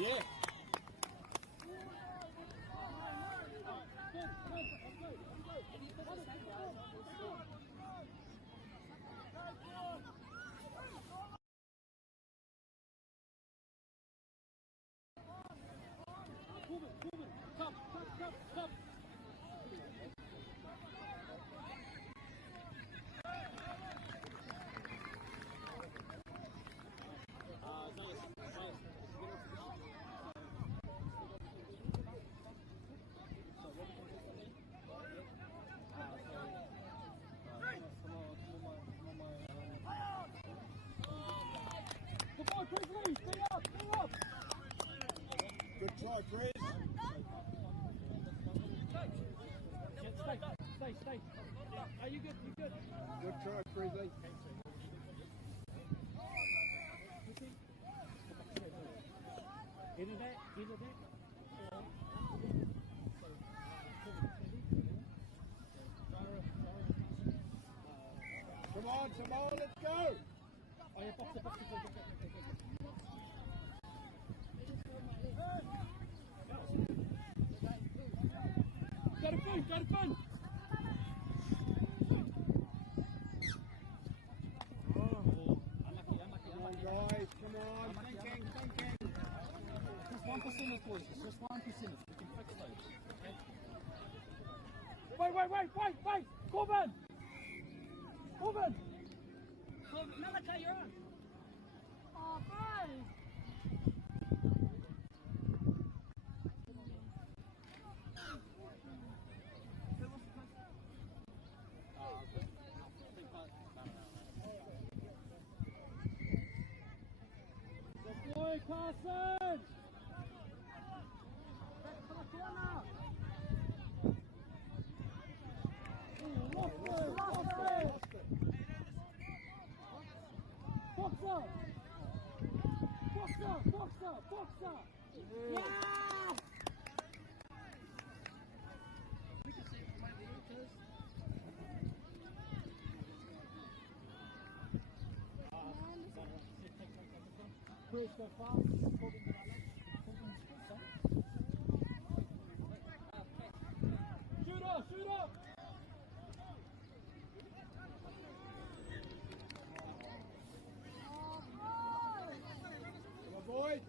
Yeah. Good try, Chris. Stay. Are you good? You good? Good try, Freezy. Into that. Come on, let's go. Oh, yeah, box it. Go to fun. Come on, guys, come on. Thinking. Just 1%, boys. Just 1%. We can fix those. Okay? Wait. Corbin. Malachi, you're on. Oh, bro. Boy, Carson! Boxer! Yeah! Chris, go fast. Shoot up! Come on, boys.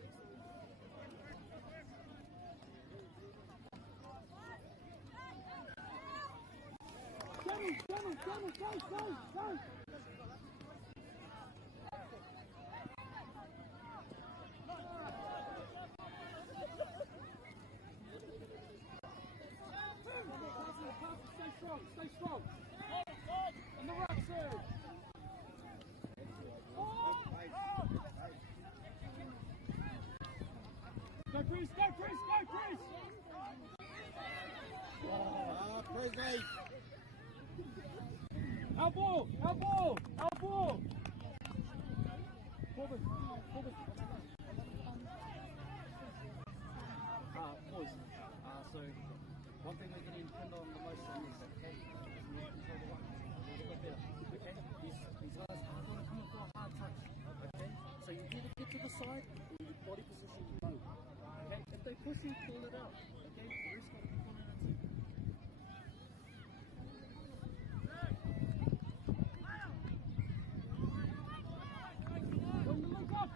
Stay strong. On the right side. Go, Chris, go, Chris, go, Chris! Presley! Our ball! Our ball! Our ball! Forward, forward. Boys, so one thing we're getting pinned on the most on is that, okay, we control the ruck a little bit better. Okay, these guys are going to come up for a hard touch. Okay, so you either get to the side or your body position is low. Okay, if they push you, pull it out. Okay, the rest got to be pulling it too. Bring the leak up!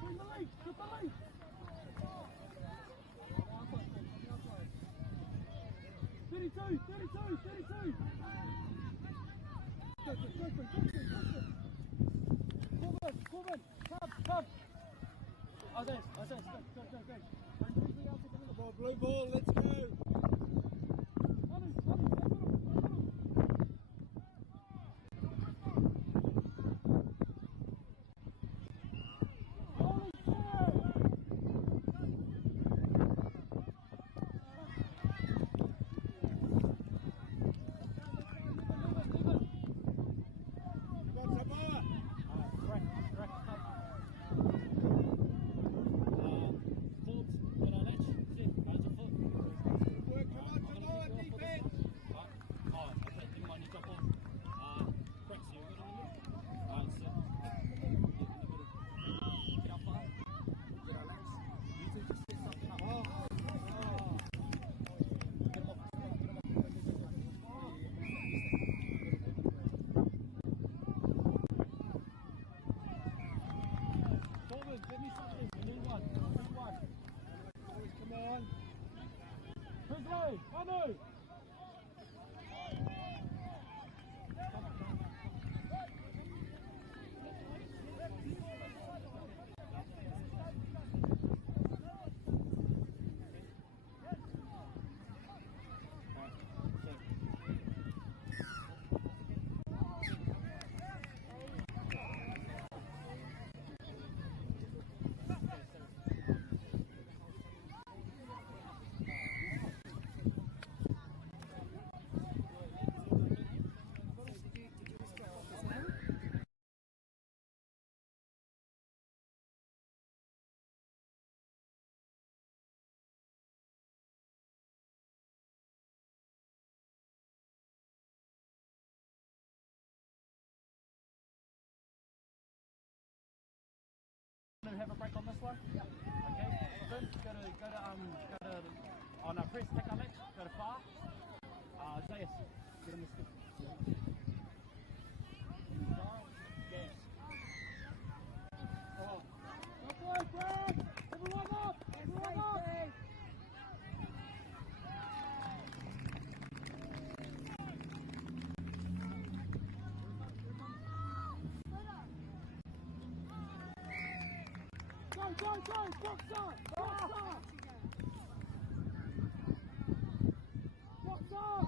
Bring the leak! Get the leak! 32! 32! 32! Forward! Come! Isaiah, go. Come on, blue ball, let's go! Have a break on this one. Okay. Then go to on a press, take our match, go to far. Isaiah, get in the stick. Yes. Everyone up! Everyone up! Go! Boxer!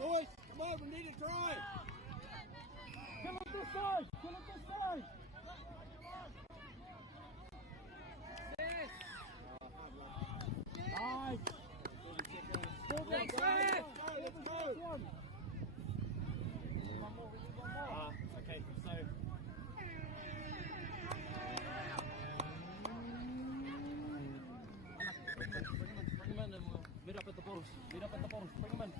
Boys, come on, we need to try. Kill it this side, kill it this side. Nice. Let's go. Okay, so bring him in and we'll meet up at the bottles. Bring him in.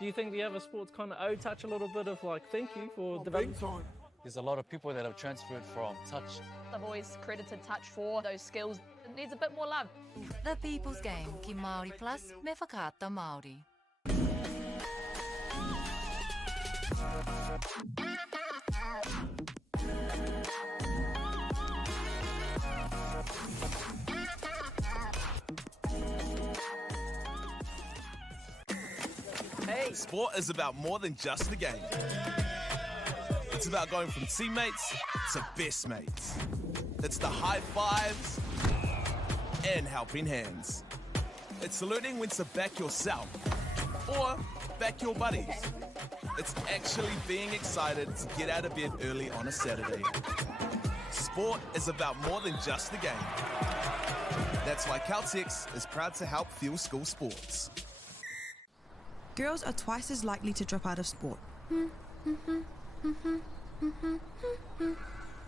Do you think the other sports kind of owe touch a little bit of like thank you for developing? There's a lot of people that have transferred from touch. I've always credited touch for those skills. It needs a bit more love. The People's Game, ki Māori Plus, me whakaata Māori. Hey. Sport is about more than just the game. It's about going from teammates to best mates. It's the high fives and helping hands. It's learning when to back yourself or back your buddies. It's actually being excited to get out of bed early on a Saturday. Sport is about more than just the game. That's why Caltex is proud to help fuel school sports. Girls are twice as likely to drop out of sport.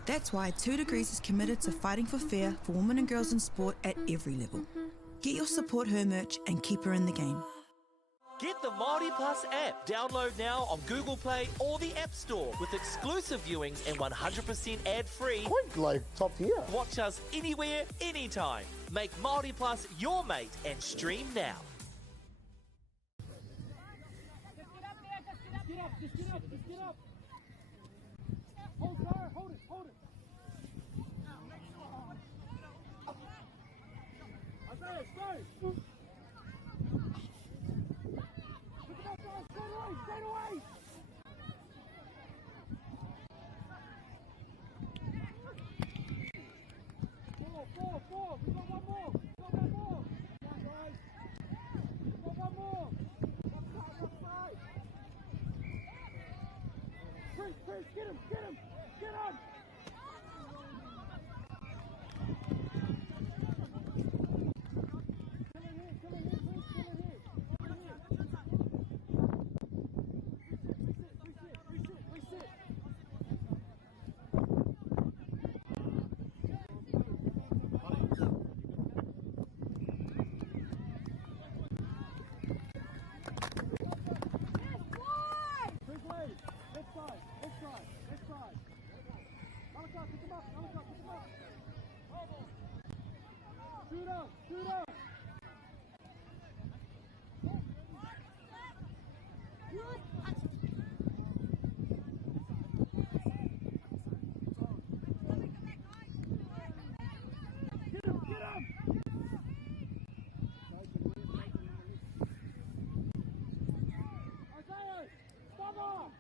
That's why 2 Degrees is committed to fighting for fair for women and girls in sport at every level. Get your Support Her merch and keep her in the game. Get the MāORI Plus app. Download now on Google Play or the App Store with exclusive viewings and 100% ad-free. Quite like top tier. Watch us anywhere, anytime. Make MāORI Plus your mate and stream now. Just get up. Hold fire, hold it. Isaiah, stay. Pick it up, guys, straight away. Four. We got one more. Come on, guys. We got one more. Left side. Chris, get him! Come in here. Reset. Left side. Malachi, pick him up. Shoot up. Get him! Isaiah, stop off!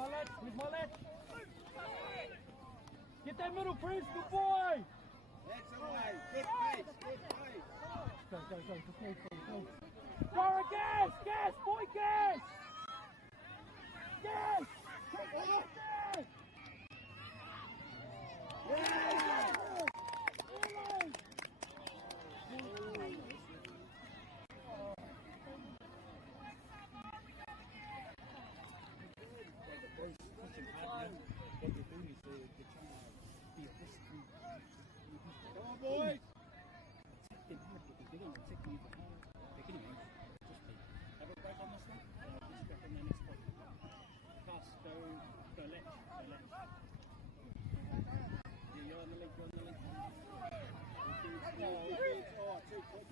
my leg, with my leg. Get that middle, Prince, good boy. That's away. Good pace. Good pace. Go, go, go. Just move, go. Dora, gas! Gas, boy, gas! Gas! Gas! Yeah! What they're doing is they're trying to be a risk. Come on, boys! They're getting the technique of how they're getting angry. Just have a break on this one, just back on the next point. Pass, go left, go left. Yeah, you're on the link, you're on the link. Oh, too quick.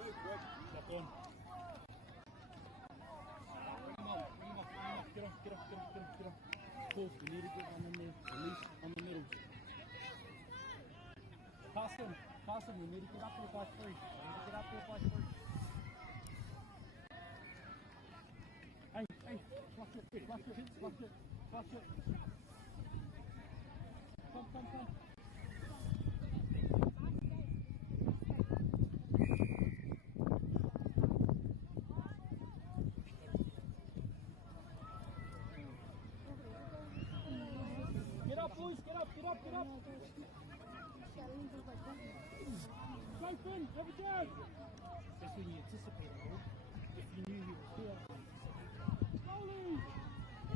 Too quick. Left on. Bring him on, bring him off, bring him off. Get off, get off, get off, get off, get off. Cool, we need to get on in there, release on the middle. Pass him, we need to get up there by 3. We need to get up there by 3. Hey, flush it, flush it, flush it, flush it. Come. Get up, boys, get up. Go, Finn, have a go. That's when you anticipate it, right? If you knew he was here. Slowly!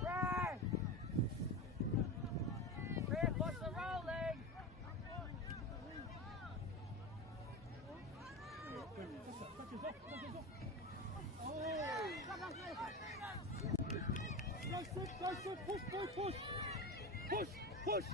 Red! Red, what's the rolling? Go, sit, push!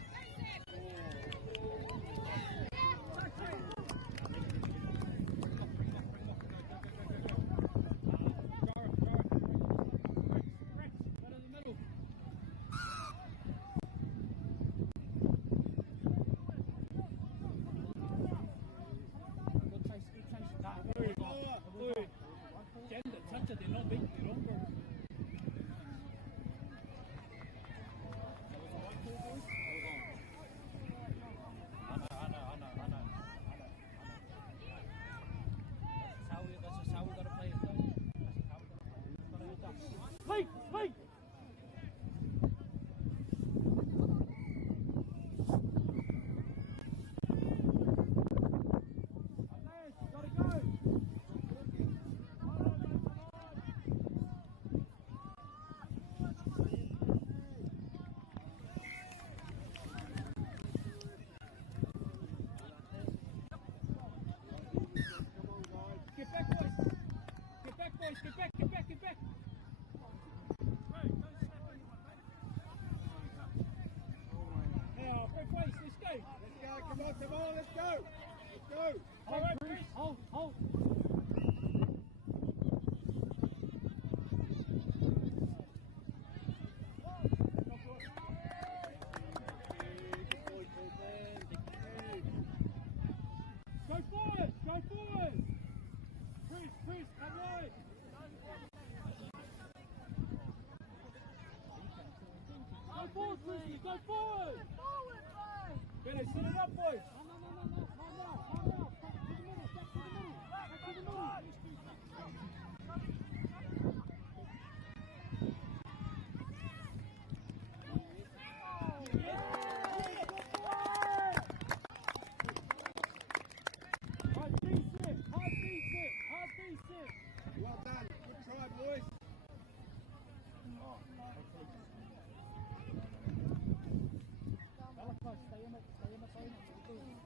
They're not big, they're longer. I know. That's how we gotta play it though. Speak! Get back! Now, quick waist, let's go! Come on, let's go! All right, Chris, hold! Go forward! Chris, come right! Go forward, Chris, go forward! Better set it up, boys! No. Back to the middle! Well done. Good try, boys. Stay in it.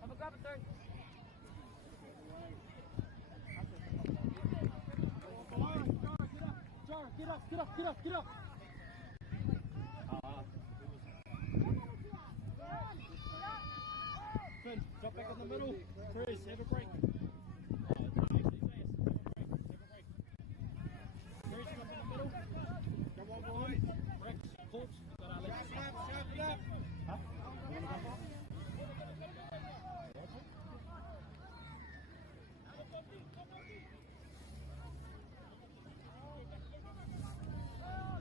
Have a grab it, turn. Get up. Finn, drop back in the middle. Chris, have a break.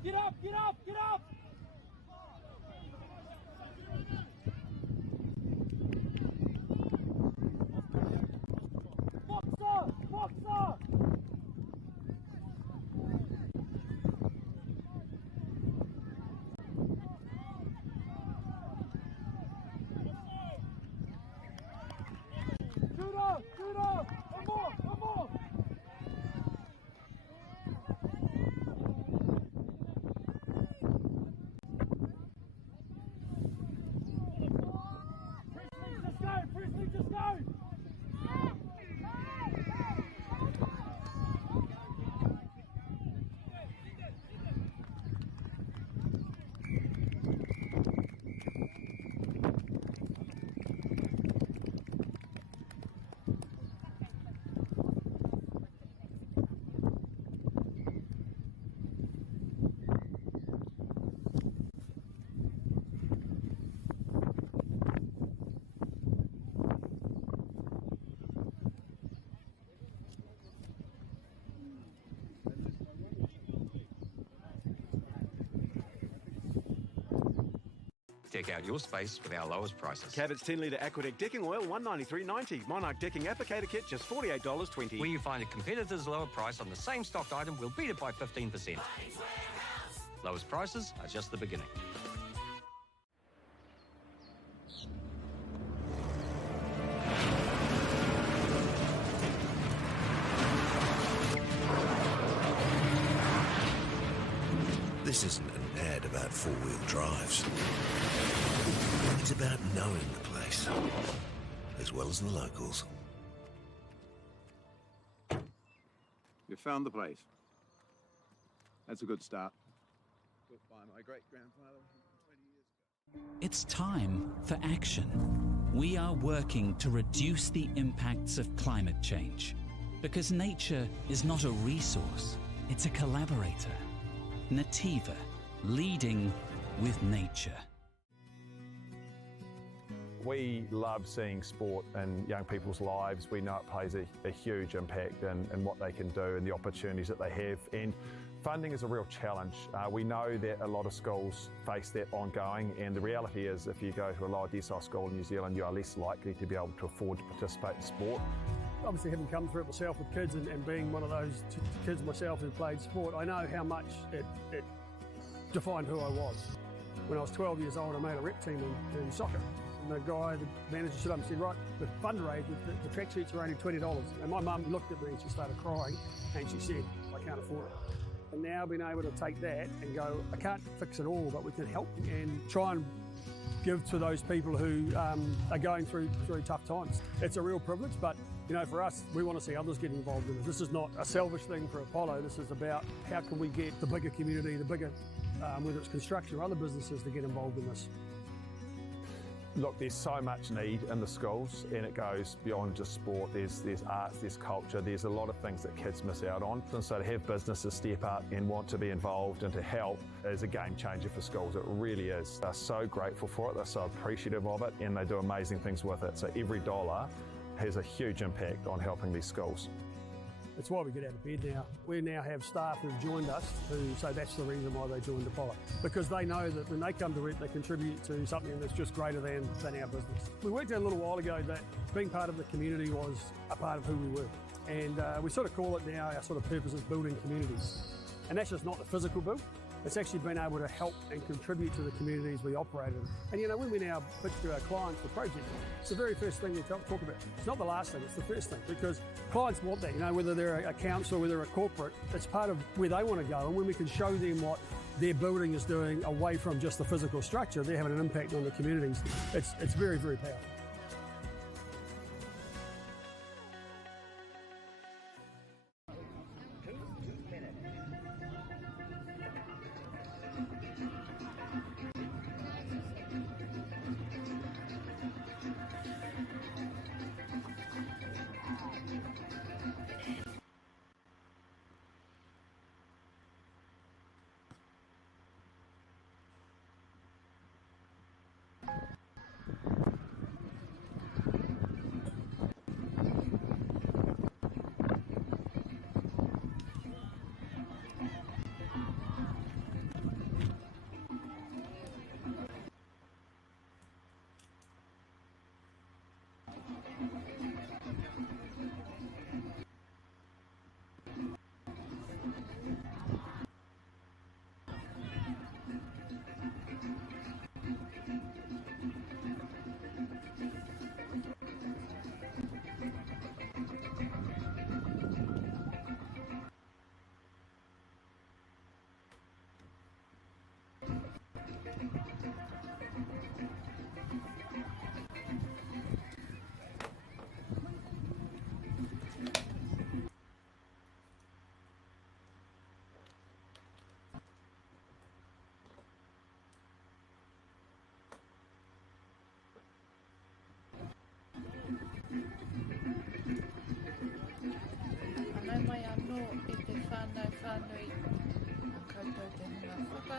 Get up! Boxer! Judo! One more! Just go! Deck out your space with our lowest prices. Cabot's 10-litre Aquadeck decking oil, $193.90. Monarch decking applicator kit, just $48.20. When you find a competitor's lower price on the same stocked item, we'll beat it by 15%. Lowest prices are just the beginning. This isn't an ad about four-wheel drives. It's about knowing the place, as well as the locals. You found the place. That's a good start. Built by my great-grandfather 20 years ago. It's time for action. We are working to reduce the impacts of climate change, because nature is not a resource, it's a collaborator. Nativa, leading with nature. We love seeing sport in young people's lives. We know it plays a huge impact in what they can do and the opportunities that they have. And funding is a real challenge. We know that a lot of schools face that ongoing, and the reality is if you go to a lower decile school in New Zealand, you are less likely to be able to afford to participate in sport. Obviously, having come through it myself with kids and being one of those kids myself who played sport, I know how much it defined who I was. When I was 12 years old, I made a rep team in soccer. And the guy, the manager, stood up and said, right, the fundraise, the track sheets are only $20. And my mum looked at me and she started crying and she said, I can't afford it. And now being able to take that and go, I can't fix it all, but we can help and try and give to those people who are going through tough times. It's a real privilege, but you know, for us, we want to see others get involved in it. This is not a selfish thing for Apollo. This is about how can we get the bigger community, the bigger, whether it's construction or other businesses, to get involved in this. Look, there's so much need in the schools, and it goes beyond just sport. There's arts, there's culture, there's a lot of things that kids miss out on. And so to have businesses step up and want to be involved and to help is a game changer for schools. It really is. They're so grateful for it, they're so appreciative of it, and they do amazing things with it. So every dollar has a huge impact on helping these schools. That's why we get out of bed now. We now have staff who've joined us who say that's the reason why they joined Apollo. Because they know that when they come to it, they contribute to something that's just greater than our business. We worked out a little while ago that being part of the community was a part of who we were. And we sort of call it now, our sort of purpose is building communities. And that's just not the physical build. It's actually been able to help and contribute to the communities we operate in. And you know, when we now pitch to our clients for projects, it's the very first thing we talk about. It's not the last thing, it's the first thing, because clients want that, you know, whether they're a council, whether they're a corporate, it's part of where they want to go. And when we can show them what their building is doing away from just the physical structure, they're having an impact on the communities. It's very, very powerful.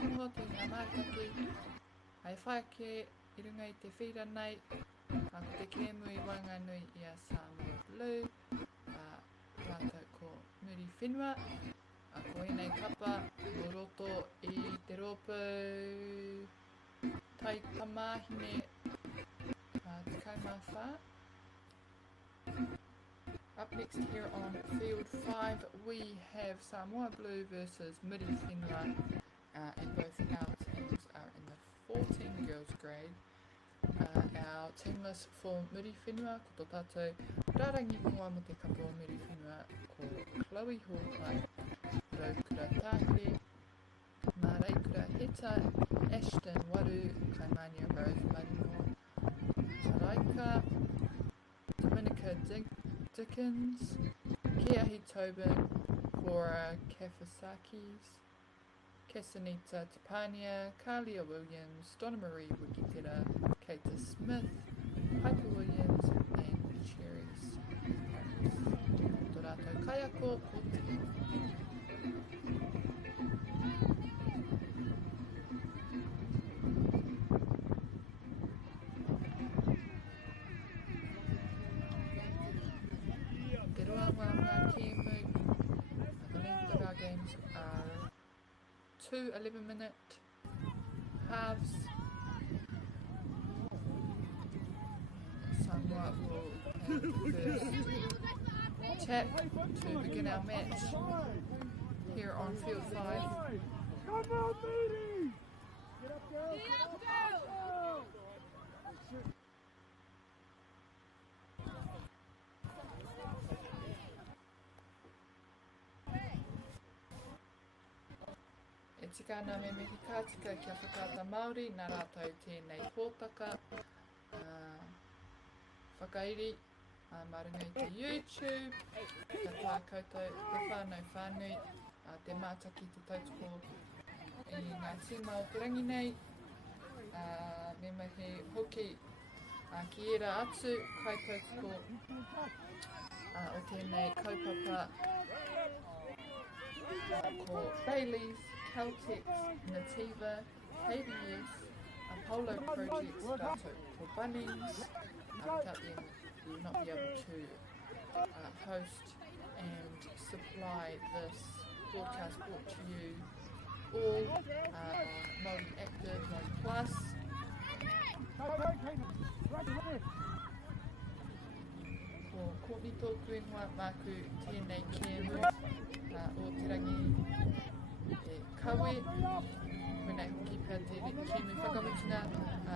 whānua te ngā mātaki. Ai whaike I runga I te whira nei. Ko te kēmui Wanganui I a Samoa Blue. Tātou ko muri whenua. Ko enei kapa o roto I te ropu tai tamahine te kaumawha. Up next here on field 5 we have Samoa Blue versus Muri Whenua and both our teams are in the 14 girls grade. Our team list for Muri Whenua ko tō tātou rarangi noa mo te kapa o Muri Whenua ko Chloe Hawkeye, Raukura Tāhere, Maraikura Heta, Ashton Waru, Kaimania Rose Marino, Taraika, Dominica Dickens, Kiahi Tobin, Cora Kafasakis, Casanita Tapania, Kalia Williams, Donna Marie Wikitera, Kata Smith, Piper Williams, and Cherries. Tō kaiako ko te. Games are 2 11-minute halves. Samoa will have the first tap to begin our match here on field 5. Come on, Meaty! Get up, girl! Get up, girl! E tika nā me mihi kātika kia whakaata Māori, nā rātou tēnei pōtaka, whakairi, marunga I te YouTube, ka tā koutou, te whānau whānui, te mātaki te tautoko I ngā tīma o te rangi nei, me mahi hoki ki era atu, kai tautoko o tēnei kaupapa ko Bailey's, Celtic, Nativa, KBS, Apollo Projects, Dato for Bunnings. Without them, we will not be able to host and supply this broadcast brought to you all on Māori Active, Māori Plus. Ko Courtney tōku ingoa māku tēnei kēmu o te rangi kawe, whenei hoki pia te kēmu whakamutina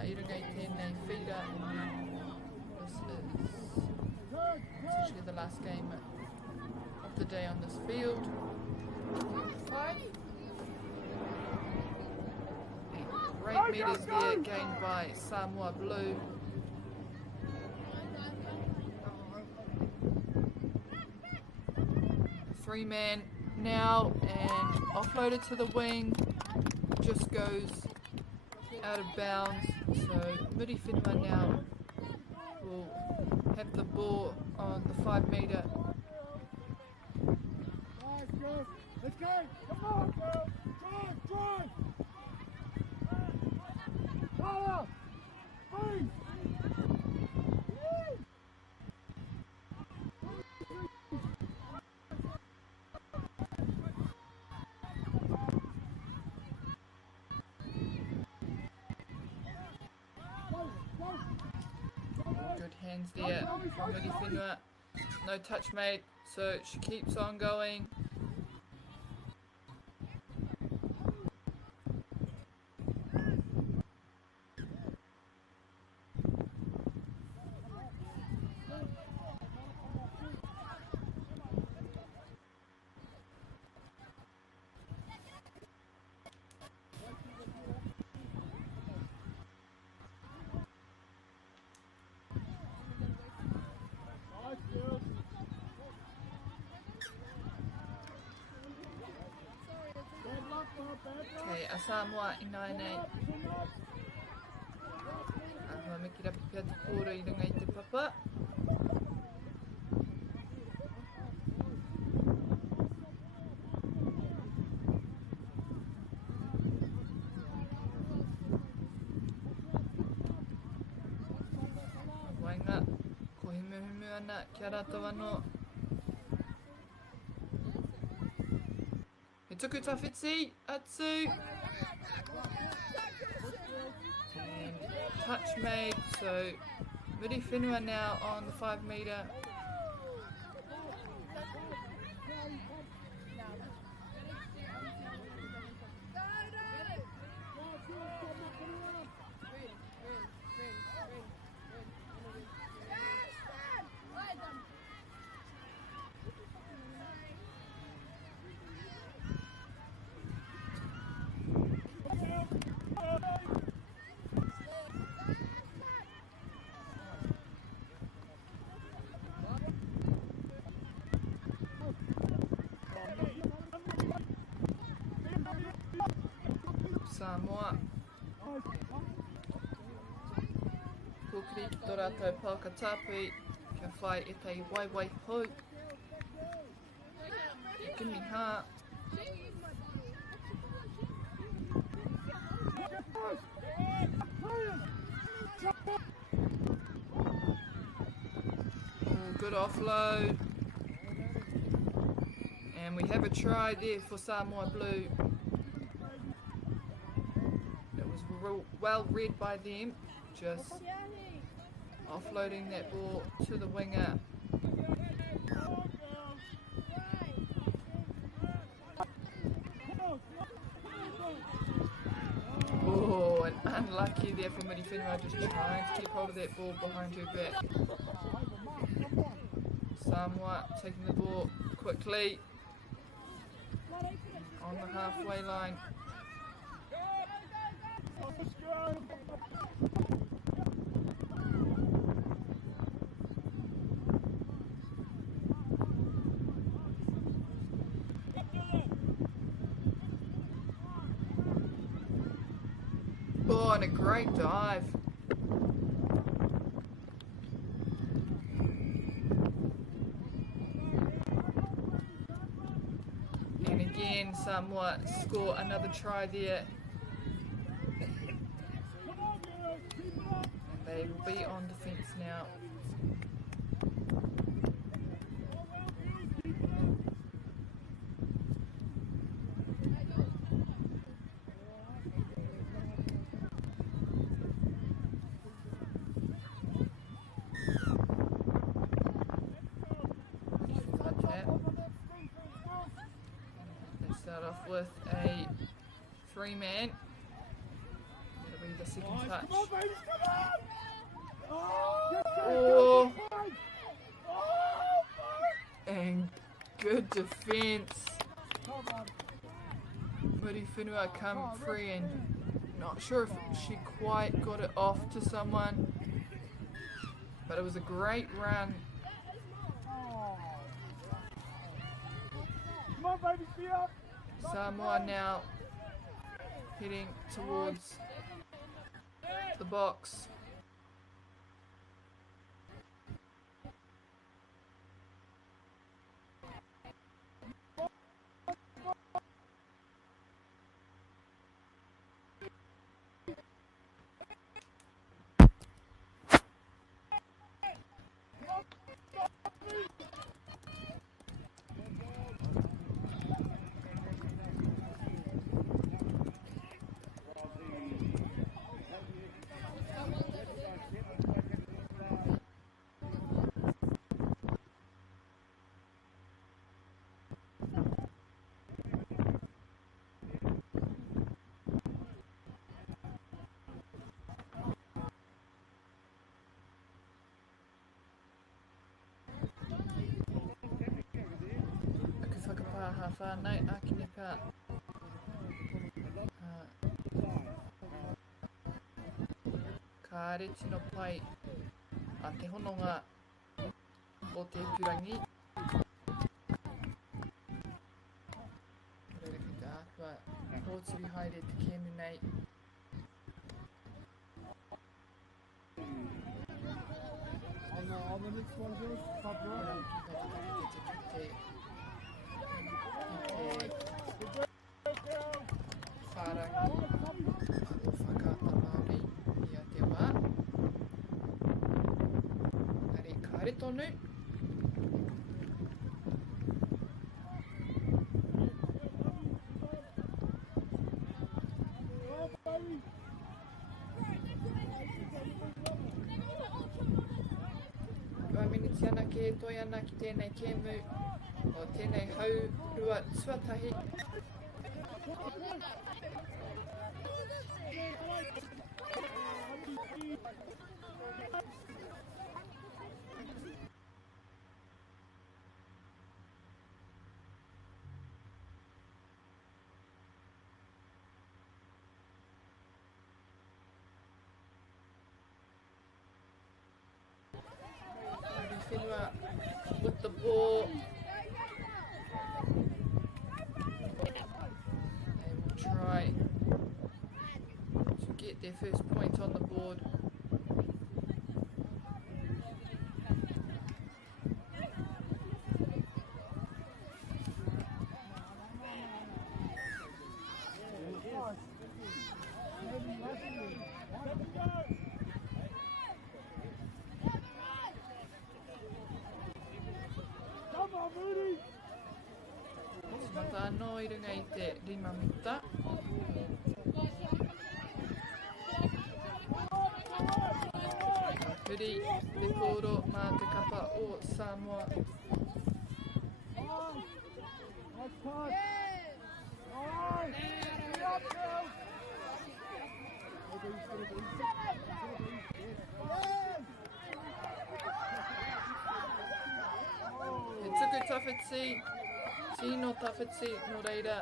I runga I tēnei whira. This is essentially the last game of the day on this field. 5. Great meters there gained by Samoa Blue. Three-man now and offloaded to the wing, just goes out of bounds, so Muri Whenua now will have the ball on the 5 metre. Let's go! Come on, girl! Drive! Drive! Power! Please! Good hands there from Muri Whenua. No touch made, so she keeps on going. Okay, a Samoa I naenei. Ahua me ki rapi pia te kōra I runga I te papa. timu ana kia rata wano. He tuku tawhiti, atu. And touch made, so Muri Whenua now on the 5 metre. Samoa. Pukiri ki tō rātou Paukatapu, kia whai e tei waiwai hou. Give me heart. Good offload. And we have a try there for Samoa Blue. It was well read by them, just offloading that ball to the winger. Oh, and unlucky there for Muri Whenua, just trying to keep hold of that ball behind her back. Samoa taking the ball quickly on the halfway line. Oh, and a great dive. And again, Samoa score another try there. And they will be on defence now. With a 3-man. That'll be the second touch. Oh. And good defence. Muri Whenua come free and not sure if she quite got it off to someone, but it was a great run. Come on, baby, see up. Samoa now heading towards the box. Whānau akinepa ka re tino pai a te hononga o te purangi. Rere ki te ākua hōtiri haere te kēmu nei. On the next one, Josh, top right. Whārangi o whakaata Māori i a te wā. Nare Hare tonu. Kua miniti ana ke toi ana ki tēnei kēmu o tēnei haurua tuatahi. Whenua with the ball. They will try to get their first point on the board. Mata anō I runga I te 5 mita. Huri te kōro mā te kapa o Samoa. He tuku tawhiti. Tino tawhiti no reira.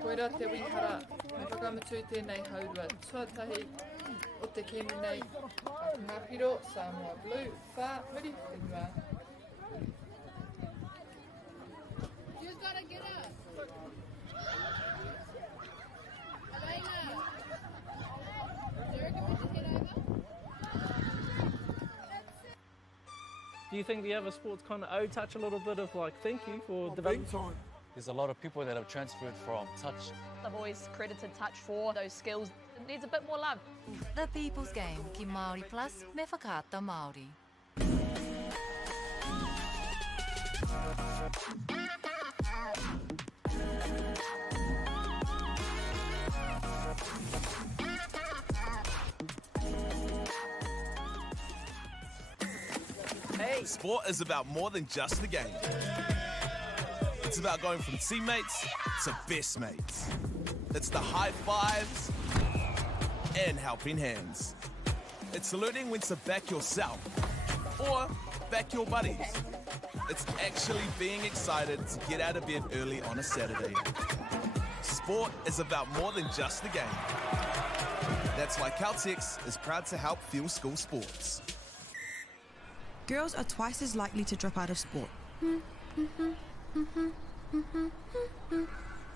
Koira te wihara, me whakamutu tēnei haurua tuatahi o te kēmu nei. Ngā piro, Samoa Blue, whā muri whenua. You gotta get up. Elena. Derek, can we just get over? Do you think the other sports kind of owe touch a little bit of like thank you for developing? There's a lot of people that have transferred from touch. I've always credited touch for those skills. It needs a bit more love. The People's Game ki Māori Plus me whakaata Māori. Hey! Sport is about more than just the game. It's about going from teammates to best mates. It's the high fives and helping hands. It's saluting when to back yourself or back your buddies. It's actually being excited to get out of bed early on a Saturday. Sport is about more than just the game. That's why Caltex is proud to help fuel school sports. Girls are twice as likely to drop out of sport.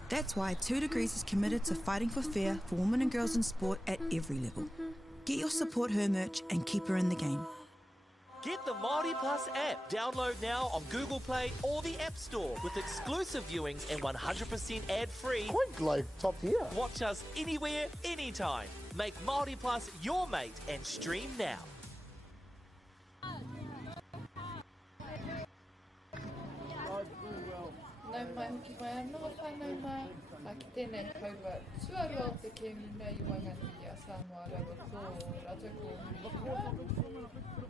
That's why 2 Degrees is committed to fighting for fair for women and girls in sport at every level. Get your Support Her merch and keep her in the game. Get the MāORI Plus app. Download now on Google Play or the App Store with exclusive viewings and 100% ad-free. Quite like top tier. Watch us anywhere, anytime. Make MāORI Plus your mate and stream now. Nau mai hoki mai anō whānau mai. A ki tēnei haurua tuarua o te kēmu nei wangani I a Samoa rawa tō rata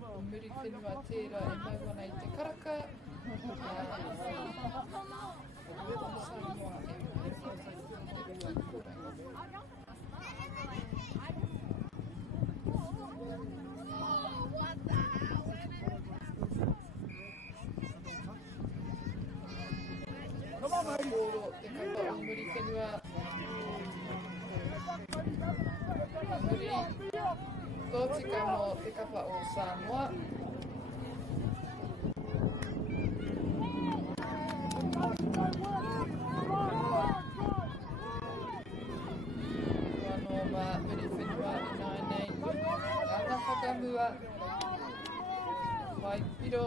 ko muri whenua tērā e mai wana I te karaka. Samoa e mai te Kōro te kapa o muri whenua. Muri tōtika mo te kapa o Samoa. Wano mā muri whenua I nai nei. Ana whakamua. Whai piro.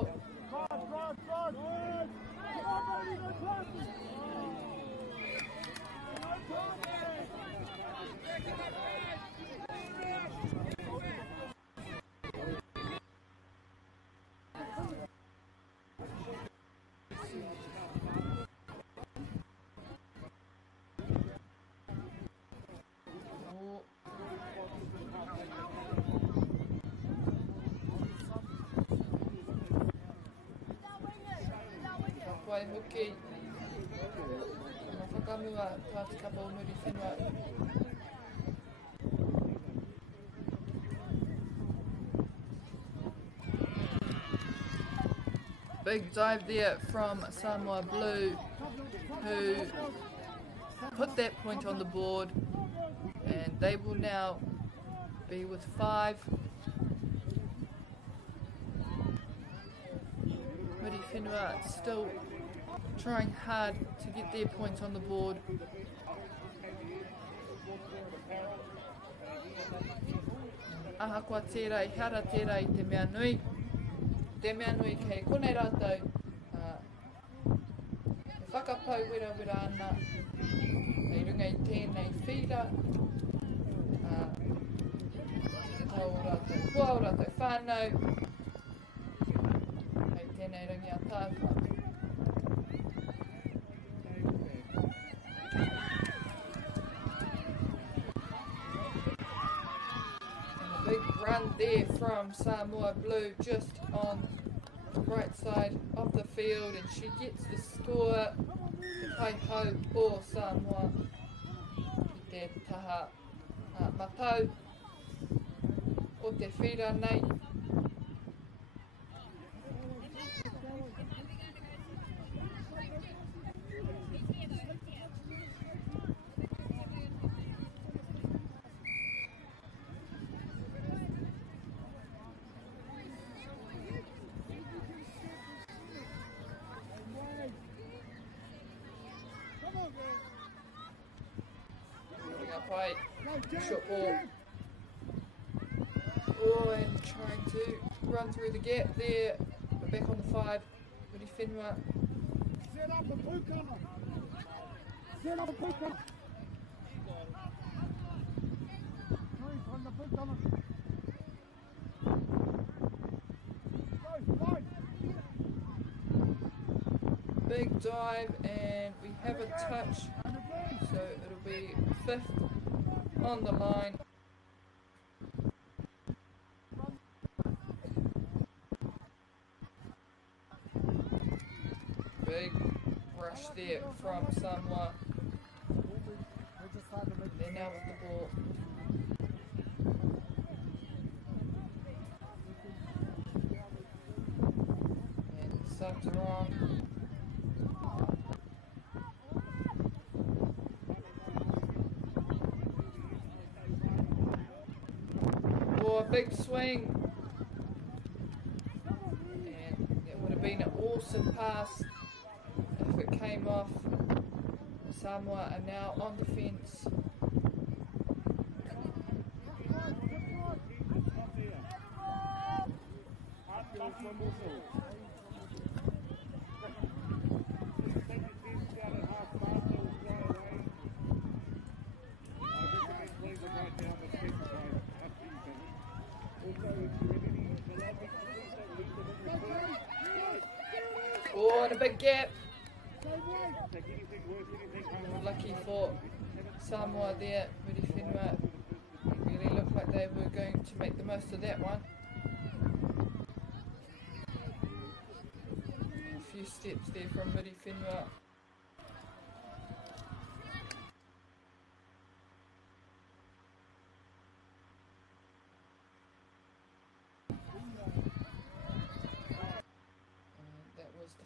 Waihoki. Whakamua Pātikapa o Muri Whenua. Big dive there from Samoa Blue, who put that point on the board, and they will now be with 5. Muri Whenua still trying hard to get their points on the board. Ahakoa tērā, hara tērā I te mea nui. Te mea nui kei konei rātou. E whakapau wera ana. Hei runga I tēnei whira. Tau rātou kua o rātou whānau. Hei tēnei rangi a tāka. Big run there from Samoa Blue just on the right side of the field, and she gets the score. Te pai hau o Samoa ki te taha matau o te whira nei. Short ball. Oh, and trying to run through the gap there. But back on the 5. Muri Whenua. Set up a pukana. Set up a pukana. From the pukana. Big dive, and we have a touch. So it'll be 5th on the line. Big rush there from Samoa. They're now with the ball. And subs are on. A big swing, and it would have been an awesome pass if it came off. Samoa are now on defence. Oh, and a big gap. Lucky for Samoa there. Muri Whenua really looked like they were going to make the most of that one. A few steps there from Muri Whenua.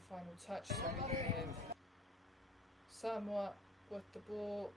Final touch, so we have Samoa with the ball.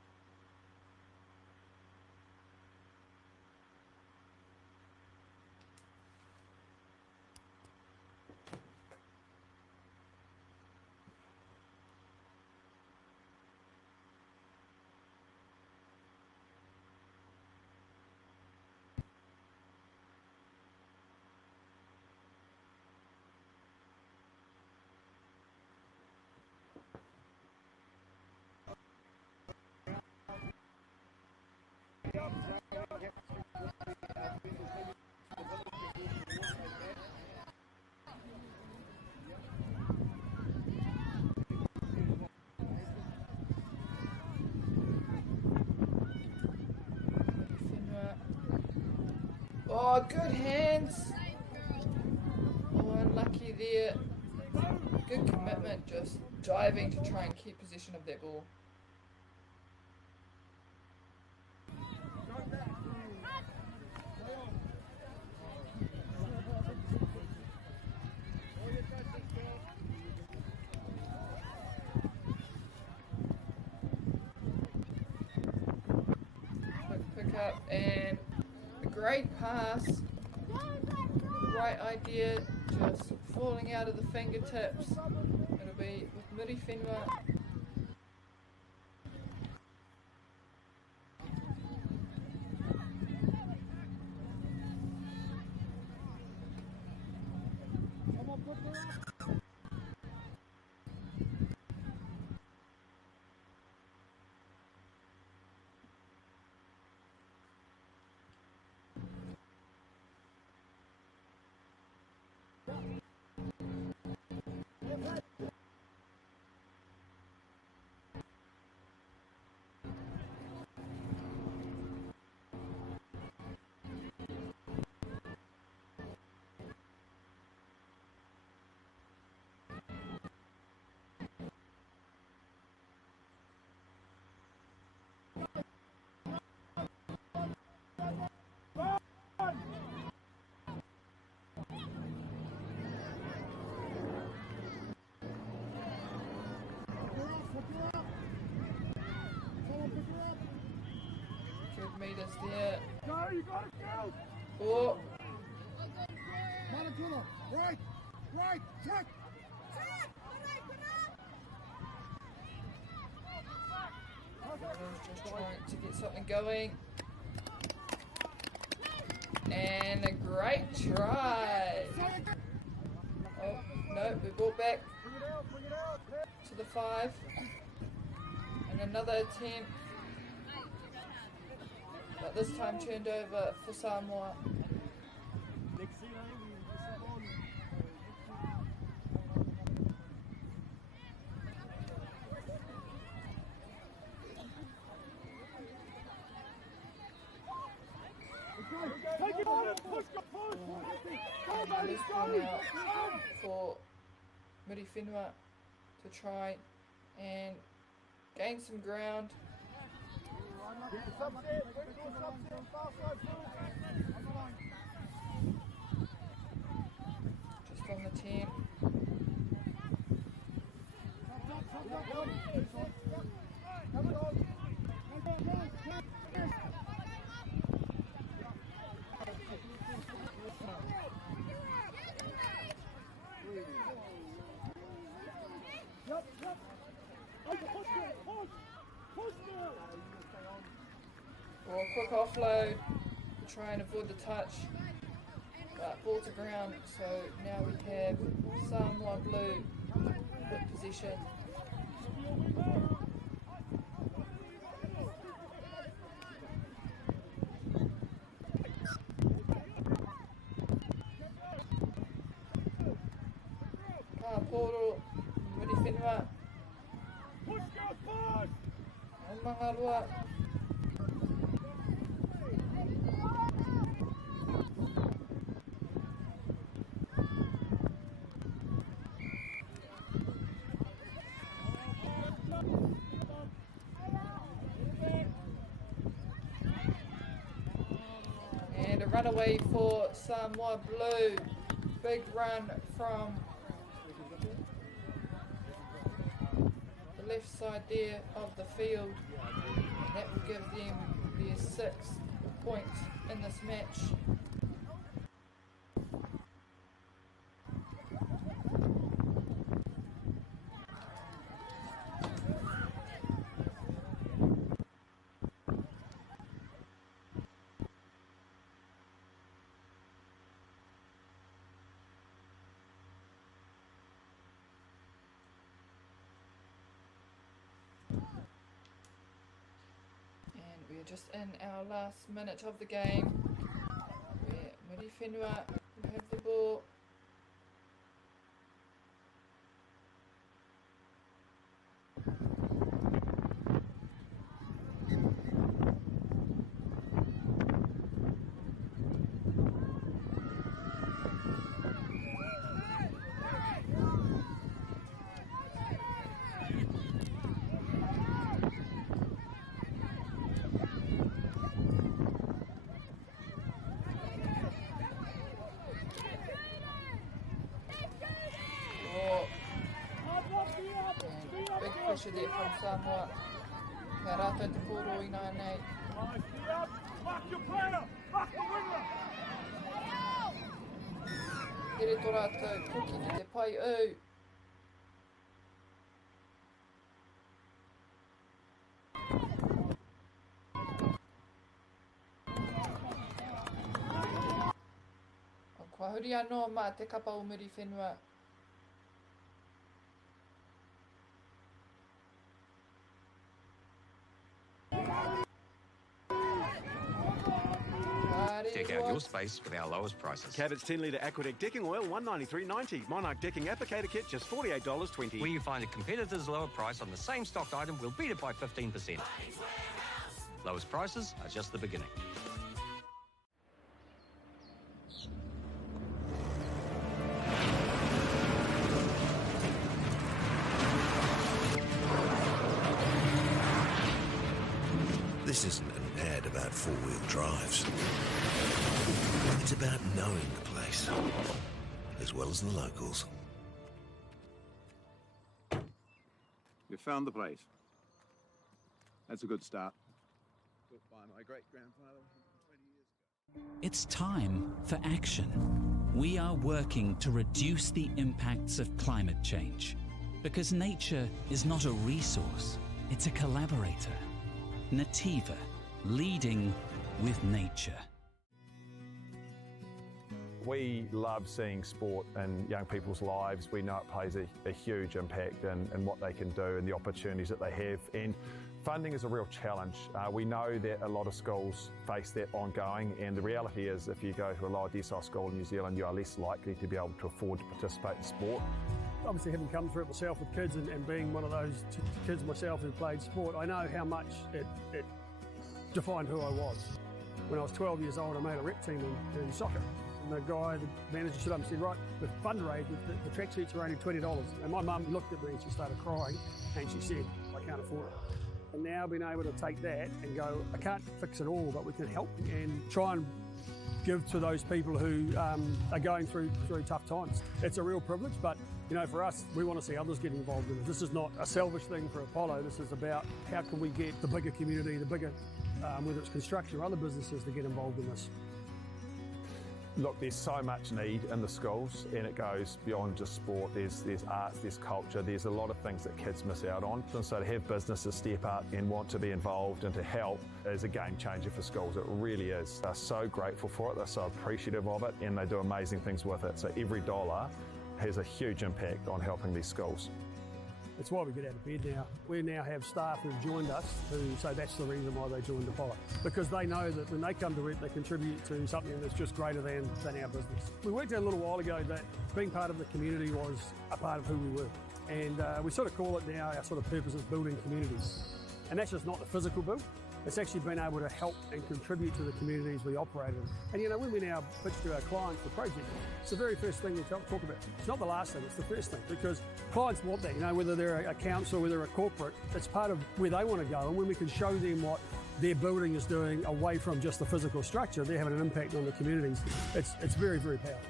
Oh, good hands. Oh, unlucky there. good commitment, just diving to try and keep possession of that ball. Pick up and a great pass. Right idea, just falling out of the fingertips. It'll be with Muri Whenua. Good meters there. Go, you got it, go! Oh. Manakula, right, check! Just trying to get something going. And a great try. Oh, no, we brought back to the 5. And another attempt. But this time turned over for Samoa. Loose ball now for Muri Whenua to try and gain some ground. Just on the 10. Or a quick offload to try and avoid the touch, but ball to ground, so now we have Samoa Blue with possession. Portal, Muri Whenua, and Manurewa. And a runaway for Samoa Blue. Big run from the left side there of the field. That will give them their 6th point in this match. We're just in our last minute of the game where Muri Whenua will have the ball. pressure there from Samoa. Kia rātou te kōro i nā nei. Here tō rātou, kuki ki te pai au. Kua huri anō mā te kapa o muri whenua. Deck out your space with our lowest prices. Cabot's 10 litre Aquadeck decking oil, $193.90. Monarch decking applicator kit, just $48.20. Where you find a competitor's lower price on the same stocked item, we'll beat it by 15%. Lowest prices are just the beginning. This isn't an ad about four-wheel drives. It's about knowing the place, as well as the locals. You found the place. That's a good start. Built by my great-grandfather 20 years ago. It's time for action. We are working to reduce the impacts of climate change, because nature is not a resource, it's a collaborator. Nativa, leading with nature. We love seeing sport in young people's lives. We know it plays a huge impact in what they can do and the opportunities that they have. And funding is a real challenge. We know that a lot of schools face that ongoing, and the reality is if you go to a lower decile school in New Zealand, you are less likely to be able to afford to participate in sport. Obviously, having come through it myself with kids and being one of those kids myself who played sport, I know how much it defined who I was. When I was 12 years old, I made a rep team in soccer. And the guy, the manager, stood up and said, right, with fundraising, the tracksuits are only $20. And my mum looked at me and she started crying and she said, I can't afford it. And now being able to take that and go, I can't fix it all, but we can help and try and give to those people who are going through tough times. It's a real privilege, but you know, for us, we want to see others get involved in it. This is not a selfish thing for Apollo. This is about how can we get the bigger community, the bigger, whether it's construction or other businesses, to get involved in this. Look, there's so much need in the schools, and it goes beyond just sport. There's arts, there's culture, there's a lot of things that kids miss out on. And so to have businesses step up and want to be involved and to help is a game changer for schools. It really is. They're so grateful for it, they're so appreciative of it, and they do amazing things with it. So every dollar has a huge impact on helping these schools. It's why we get out of bed now. We now have staff who've joined us who say that's the reason why they joined Apollo. Because they know that when they come to it, they contribute to something that's just greater than our business. We worked out a little while ago that being part of the community was a part of who we were. And we sort of call it now, our sort of purpose is building communities. And that's just not the physical build. It's actually been able to help and contribute to the communities we operate in. And you know, when we now pitch to our clients for projects, it's the very first thing we talk about. It's not the last thing, it's the first thing, because clients want that, you know, whether they're a council, whether they're a corporate, it's part of where they want to go. And when we can show them what their building is doing away from just the physical structure, they're having an impact on the communities. It's very, very powerful.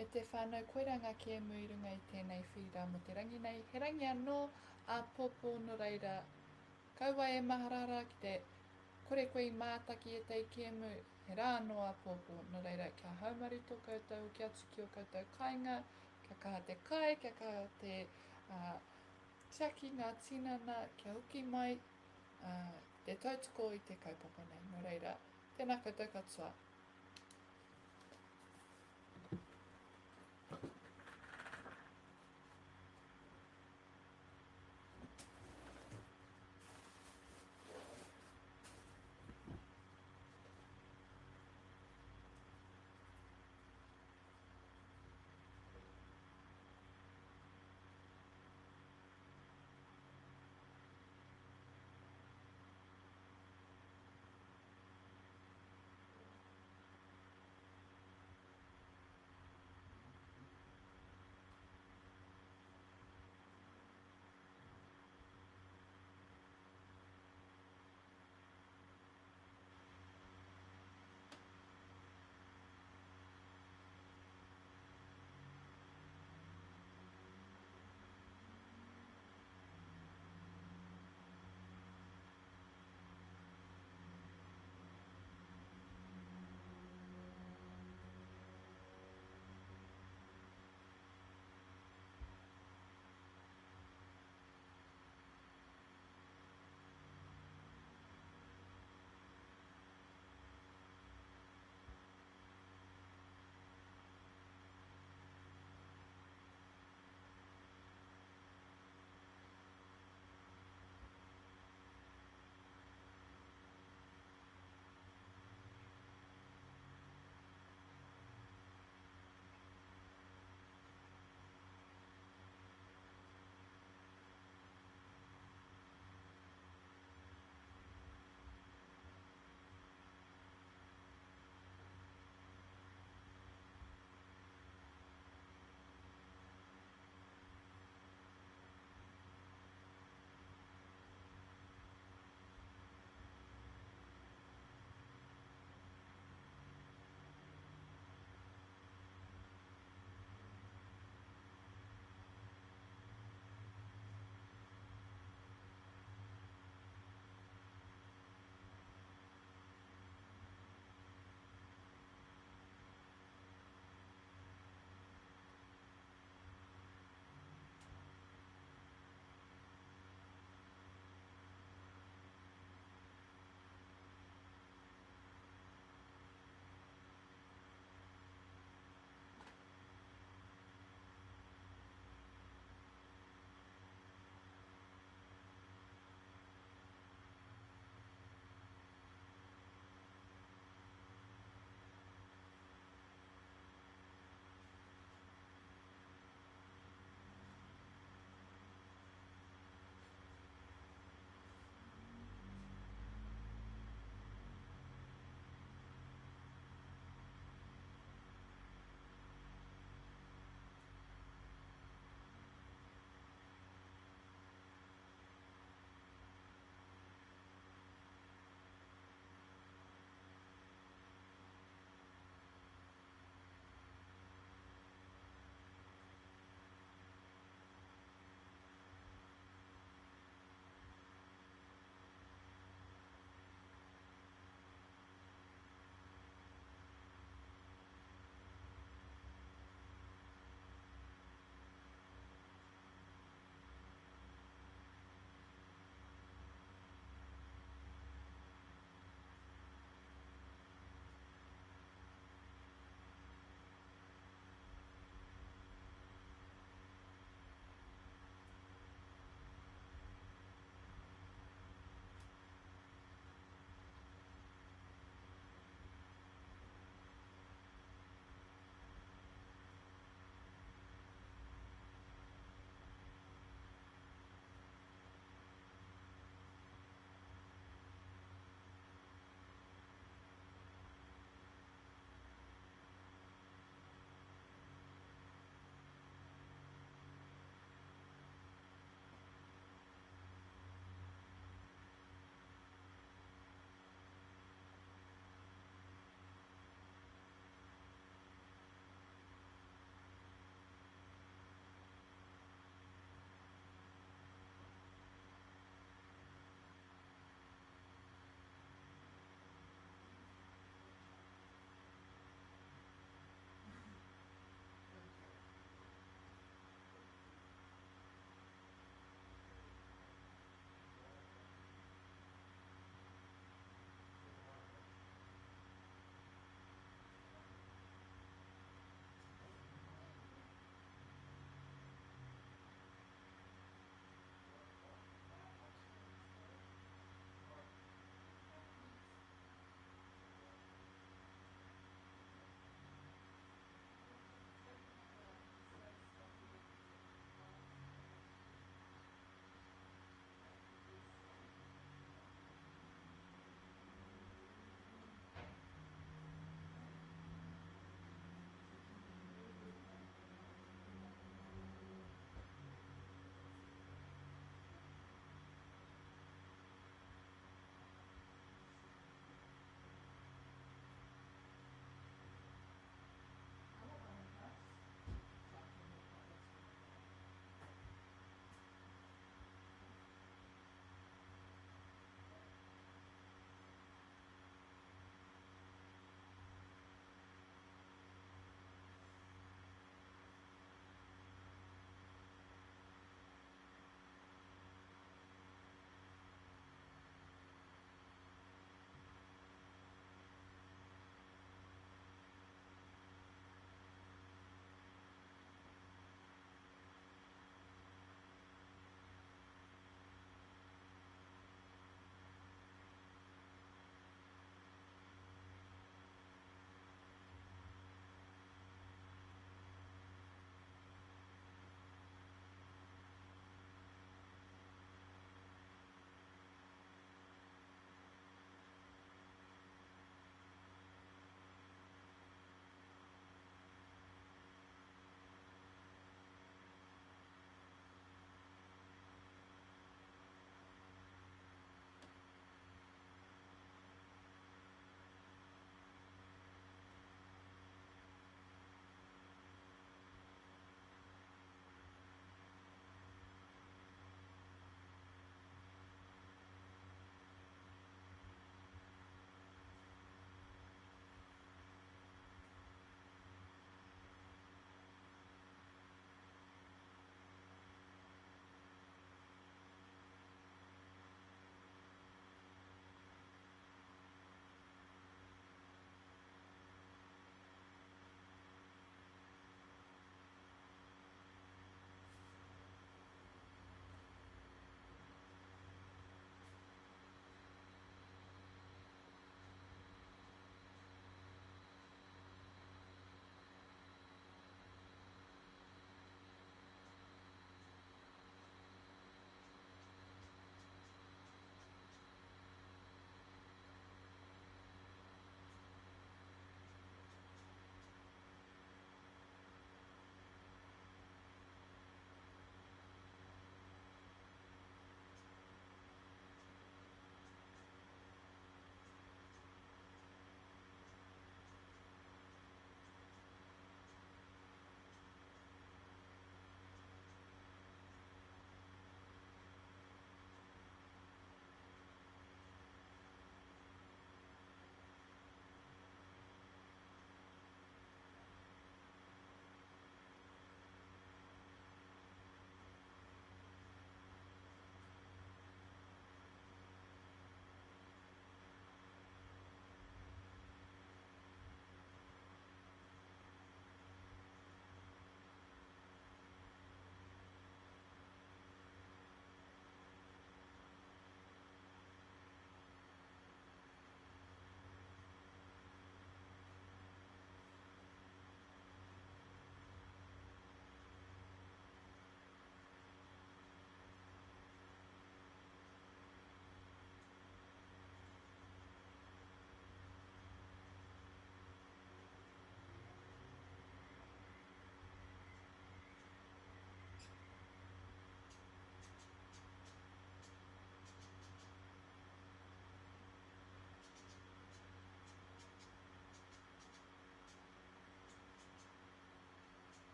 E te whānau koiranga ki e muri runga I tēnei whira mo te rangi nei. He rangi anō a pōpō no reira. Kaua e maharara ki te kore koe I mātaki e tei ki e mu. He rā anō a pōpō no reira. Kia haumaru tō koutou, kia tuki o koutou kāinga, kia kaha te kai, kia kaha te tiaki ngā tinana, kia uki mai, te tautoko I te kaupapa nei. No reira, tēnā koutou katoa.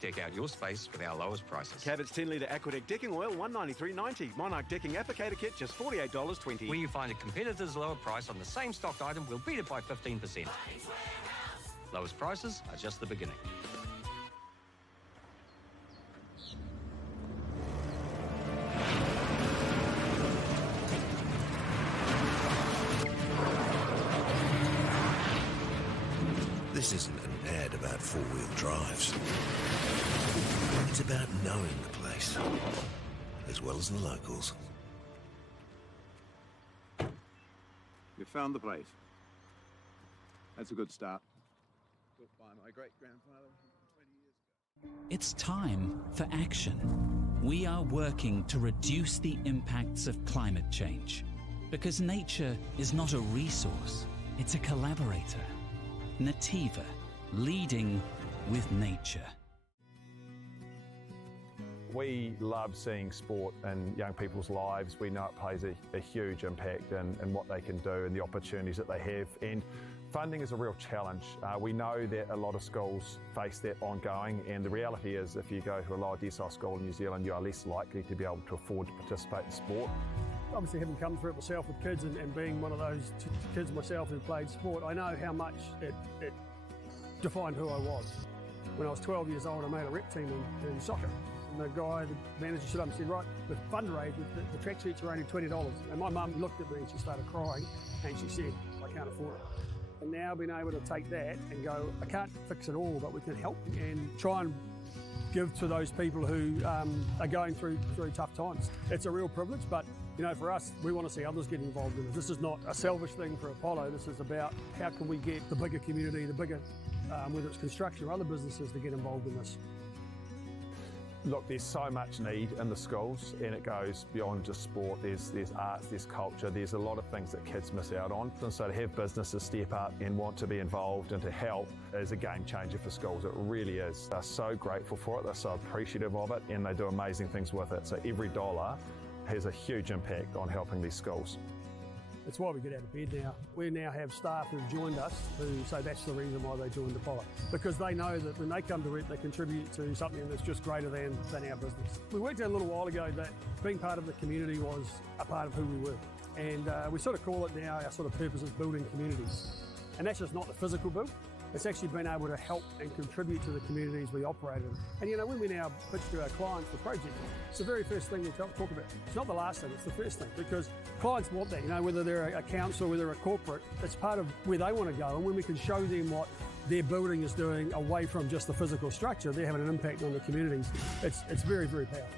Deck out your space with our lowest prices. Cabot's 10-litre Aquadeck decking oil, $193.90. Monarch decking applicator kit, just $48.20. When you find a competitor's lower price on the same stocked item, we'll beat it by 15%. Lowest prices are just the beginning. This isn't an ad about four-wheel drives. It's about knowing the place, as well as the locals. You found the place. That's a good start. Built by my great-grandfather 20 years ago. It's time for action. We are working to reduce the impacts of climate change, because nature is not a resource, it's a collaborator. Nativa, leading with nature. We love seeing sport in young people's lives. We know it plays a huge impact in what they can do and the opportunities that they have. And funding is a real challenge. We know that a lot of schools face that ongoing, and the reality is if you go to a lower decile school in New Zealand, you are less likely to be able to afford to participate in sport. Obviously, having come through it myself with kids and being one of those kids myself who played sport, I know how much it defined who I was. When I was 12 years old, I made a rep team in soccer. And the guy, the manager, stood up and said, right, with fundraising, the track suits are only $20. And my mum looked at me and she started crying and she said, I can't afford it. And now being able to take that and go, I can't fix it all, but we can help and try and give to those people who are going through tough times. It's a real privilege, but you know, for us, we want to see others get involved in it. This is not a selfish thing for Apollo. This is about how can we get the bigger community, the bigger, whether it's construction or other businesses, to get involved in this. Look, there's so much need in the schools, and it goes beyond just sport. There's arts, there's culture, there's a lot of things that kids miss out on. And so to have businesses step up and want to be involved and to help is a game changer for schools. It really is. They're so grateful for it, they're so appreciative of it, and they do amazing things with it. So every dollar has a huge impact on helping these schools. That's why we get out of bed now. We now have staff who've joined us who say that's the reason why they joined Apollo. Because they know that when they come to it, they contribute to something that's just greater than our business. We worked out a little while ago that being part of the community was a part of who we were. And we sort of call it now, our sort of purpose is building communities. And that's just not the physical build. It's actually been able to help and contribute to the communities we operate in. And you know, when we now pitch to our clients for projects, it's the very first thing we talk about. It's not the last thing, it's the first thing, because clients want that, you know, whether they're a council, whether they're a corporate, it's part of where they want to go. And when we can show them what their building is doing away from just the physical structure, they're having an impact on the communities. It's very, very powerful.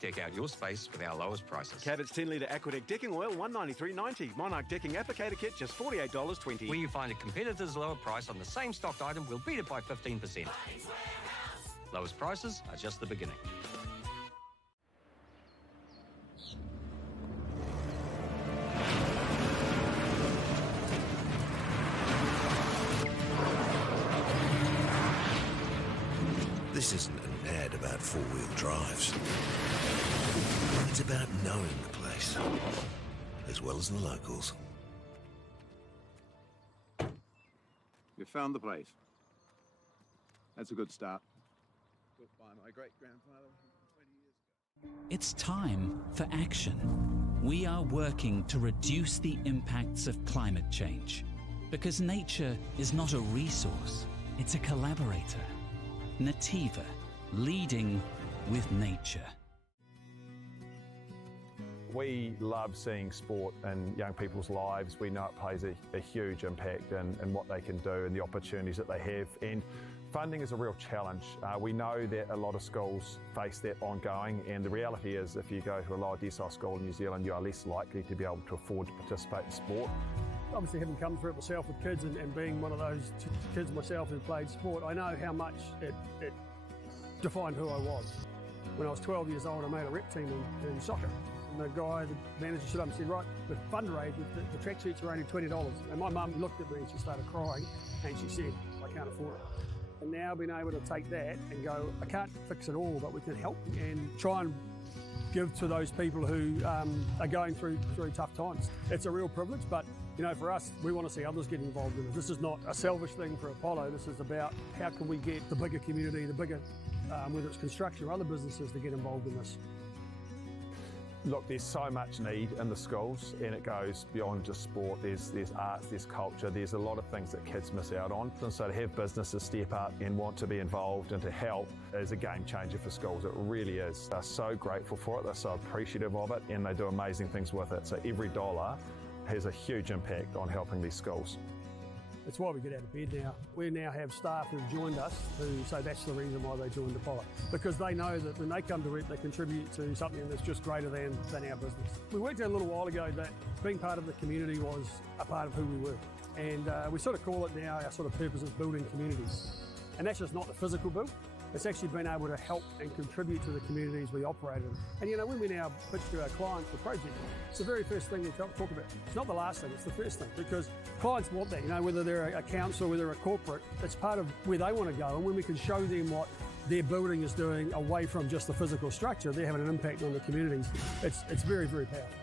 Deck out your space with our lowest prices. Cabot's 10-litre Aquadeck decking oil, $193.90. Monarch decking applicator kit, just $48.20. When you find a competitor's lower price on the same stocked item, we'll beat it by 15%. Lowest prices are just the beginning. This isn't an ad about four-wheel drives. It's about knowing the place, as well as the locals. You found the place. That's a good start. Built by my great-grandfather 20 years ago. It's time for action. We are working to reduce the impacts of climate change, because nature is not a resource, it's a collaborator. Nativa, leading with nature. We love seeing sport in young people's lives. We know it plays a huge impact in what they can do and the opportunities that they have. And funding is a real challenge. We know that a lot of schools face that ongoing, and the reality is if you go to a lower decile school in New Zealand, you are less likely to be able to afford to participate in sport. Obviously, having come through it myself with kids and being one of those kids myself who played sport, I know how much it defined who I was. When I was 12 years old, I made a rep team in soccer. And the guy, the manager, stood up and said, right, the fundraise, the tracksuits are only $20. And my mum looked at me and she started crying and she said, I can't afford it. And now being able to take that and go, I can't fix it all, but we can help and try and give to those people who are going through tough times. It's a real privilege, but you know, for us, we want to see others get involved in it. This is not a selfish thing for Apollo. This is about how can we get the bigger community, the bigger, whether it's construction or other businesses, to get involved in this. Look, there's so much need in the schools, and it goes beyond just sport. There's arts, there's culture, there's a lot of things that kids miss out on. And so to have businesses step up and want to be involved and to help is a game changer for schools. It really is. They're so grateful for it, they're so appreciative of it, and they do amazing things with it. So every dollar has a huge impact on helping these schools. It's why we get out of bed now. We now have staff who've joined us who say that's the reason why they joined Apollo. Because they know that when they come to it, they contribute to something that's just greater than our business. We worked out a little while ago that being part of the community was a part of who we were. And we sort of call it now, our sort of purpose is building communities. And that's just not the physical build. It's actually been able to help and contribute to the communities we operate in. And you know, when we now pitch to our clients for projects, it's the very first thing we talk about. It's not the last thing, it's the first thing, because clients want that, you know, whether they're a council, whether they're a corporate, it's part of where they want to go. And when we can show them what their building is doing away from just the physical structure, they're having an impact on the communities. It's very, very powerful.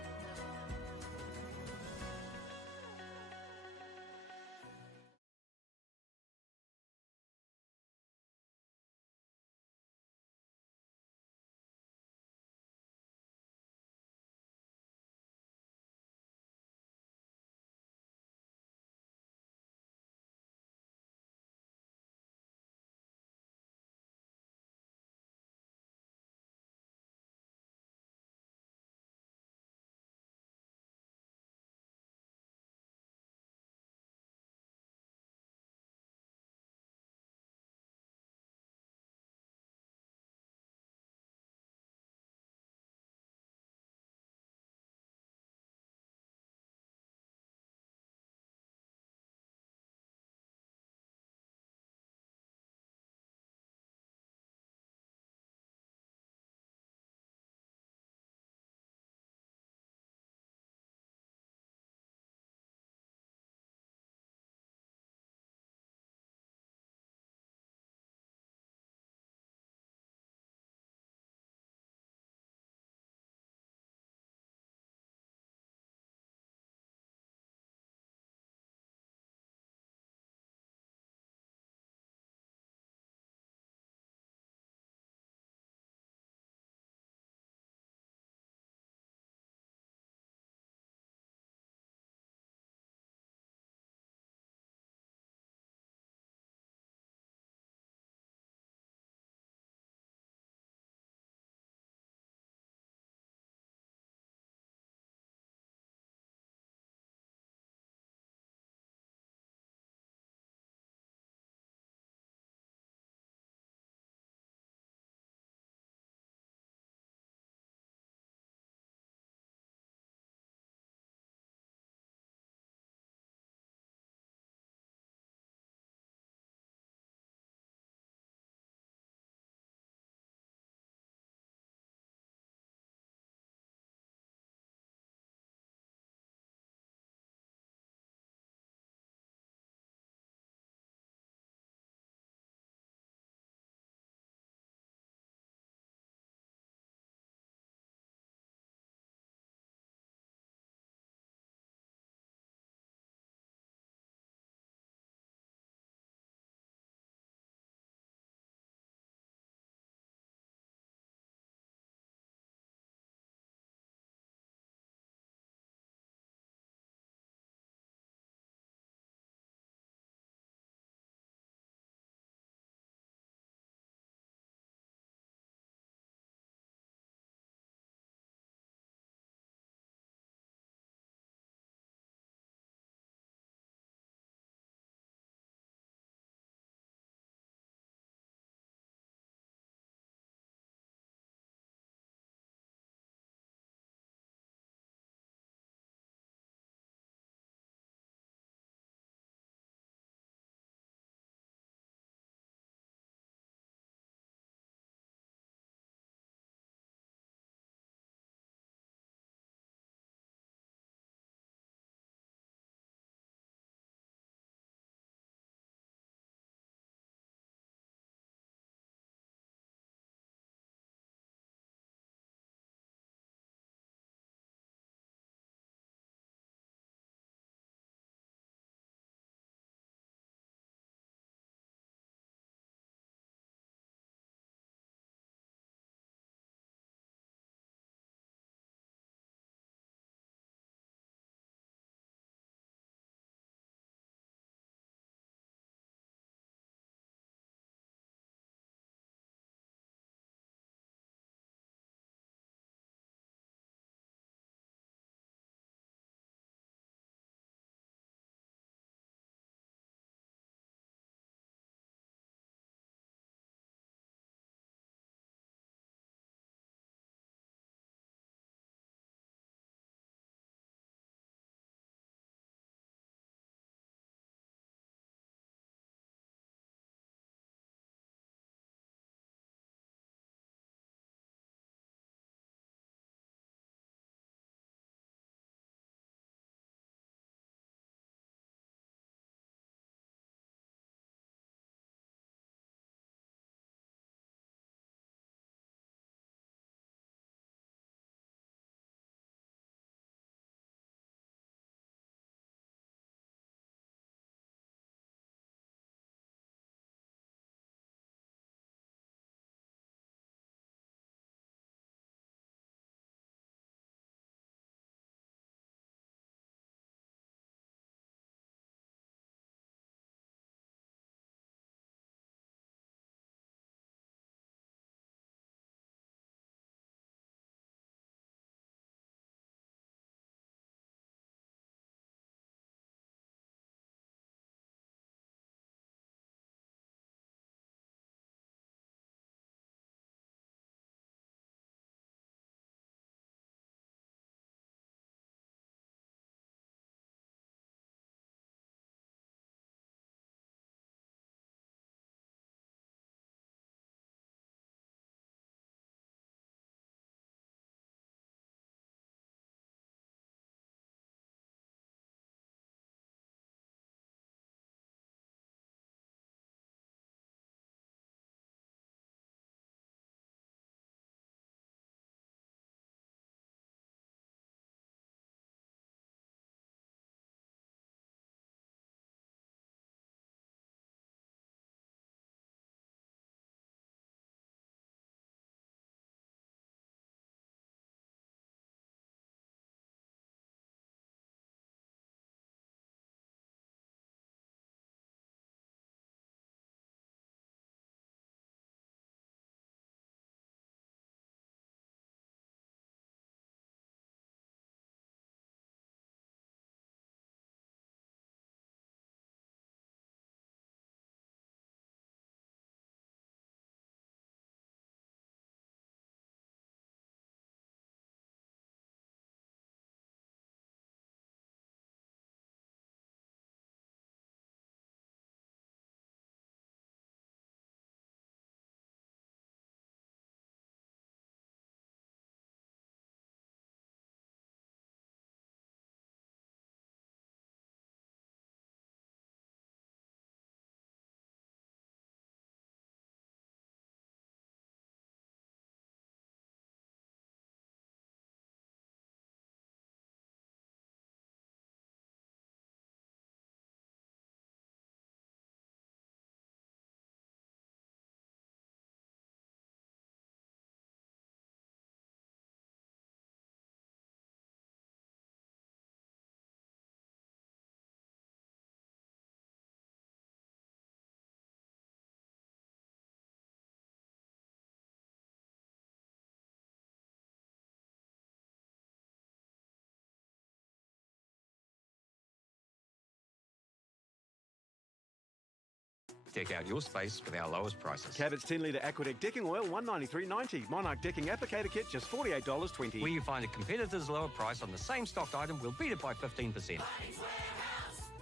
Deck out your space with our lowest prices. Cabot's 10-litre Aquadeck decking oil, $193.90. Monarch decking applicator kit, just $48.20. Where you find a competitor's lower price on the same stocked item, we'll beat it by 15%.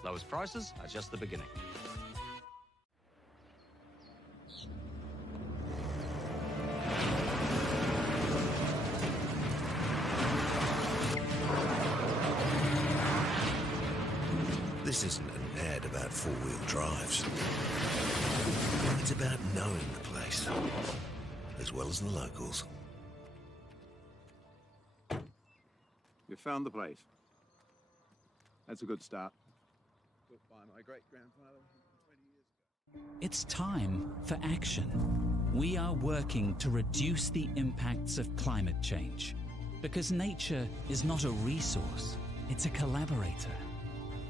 Lowest prices are just the beginning. This isn't an ad about four-wheel drives. It's about knowing the place, as well as the locals. You found the place. That's a good start. Built by my great-grandfather 20 years ago. It's time for action. We are working to reduce the impacts of climate change, because nature is not a resource, it's a collaborator.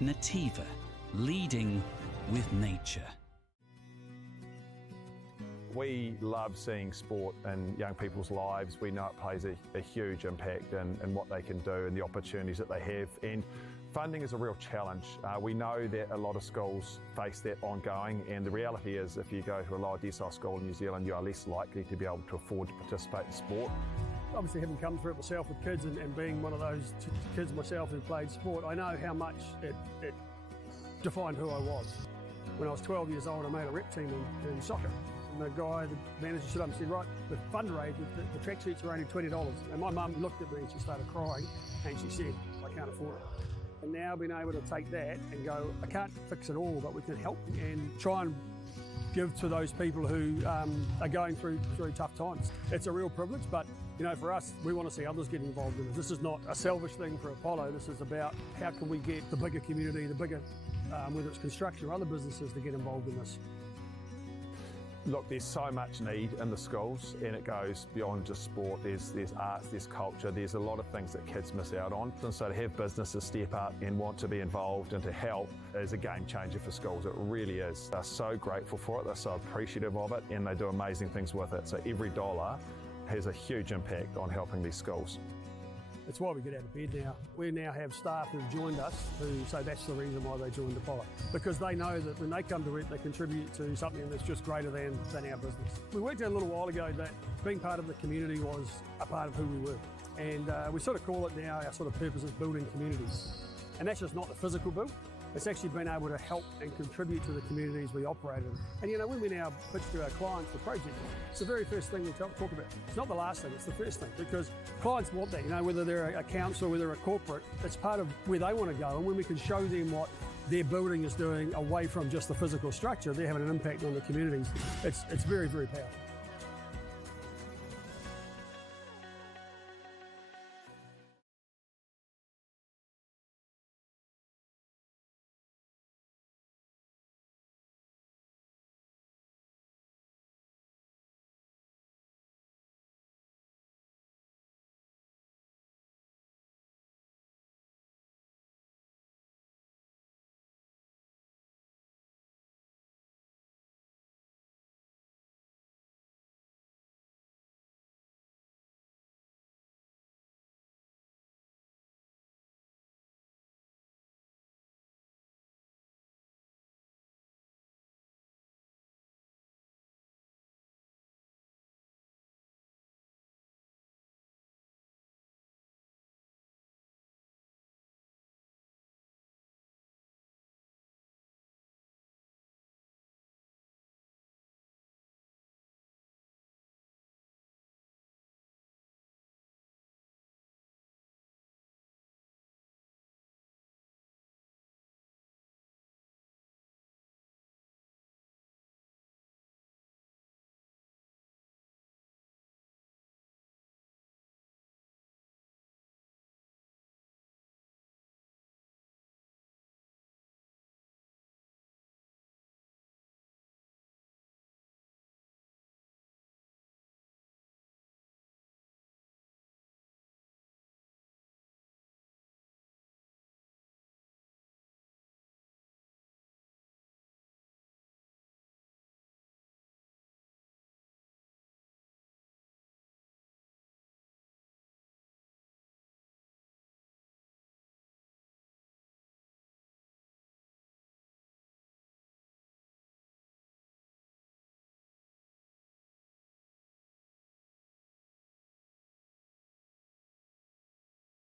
Nativa, leading with nature. We love seeing sport in young people's lives. We know it plays a huge impact in what they can do and the opportunities that they have. And funding is a real challenge. We know that a lot of schools face that ongoing, and the reality is if you go to a lower decile school in New Zealand, you are less likely to be able to afford to participate in sport. Obviously, having come through it myself with kids and being one of those kids myself who played sport, I know how much it defined who I was. When I was 12 years old, I made a rep team in soccer. And the guy, the manager, stood up and said, right, the fundraise, the track suits are only $20. And my mum looked at me and she started crying and she said, I can't afford it. And now being able to take that and go, I can't fix it all, but we can help and try and give to those people who are going through tough times. It's a real privilege, but you know, for us, we want to see others get involved in it. This is not a selfish thing for Apollo. This is about how can we get the bigger community, the bigger, whether it's construction or other businesses, to get involved in this. Look, there's so much need in the schools, and it goes beyond just sport. There's arts, there's culture, there's a lot of things that kids miss out on. And so to have businesses step up and want to be involved and to help is a game changer for schools. It really is. They're so grateful for it, they're so appreciative of it, and they do amazing things with it. So every dollar has a huge impact on helping these schools. It's why we get out of bed now. We now have staff who've joined us who say that's the reason why they joined Apollo. Because they know that when they come to it, they contribute to something that's just greater than our business. We worked out a little while ago that being part of the community was a part of who we were. And we sort of call it now, our sort of purpose is building communities. And that's just not the physical build. It's actually been able to help and contribute to the communities we operate in. And you know, when we now pitch to our clients for projects, it's the very first thing we talk about. It's not the last thing, it's the first thing, because clients want that, you know, whether they're a council, whether they're a corporate, it's part of where they want to go. And when we can show them what their building is doing away from just the physical structure, they're having an impact on the communities. It's very, very powerful.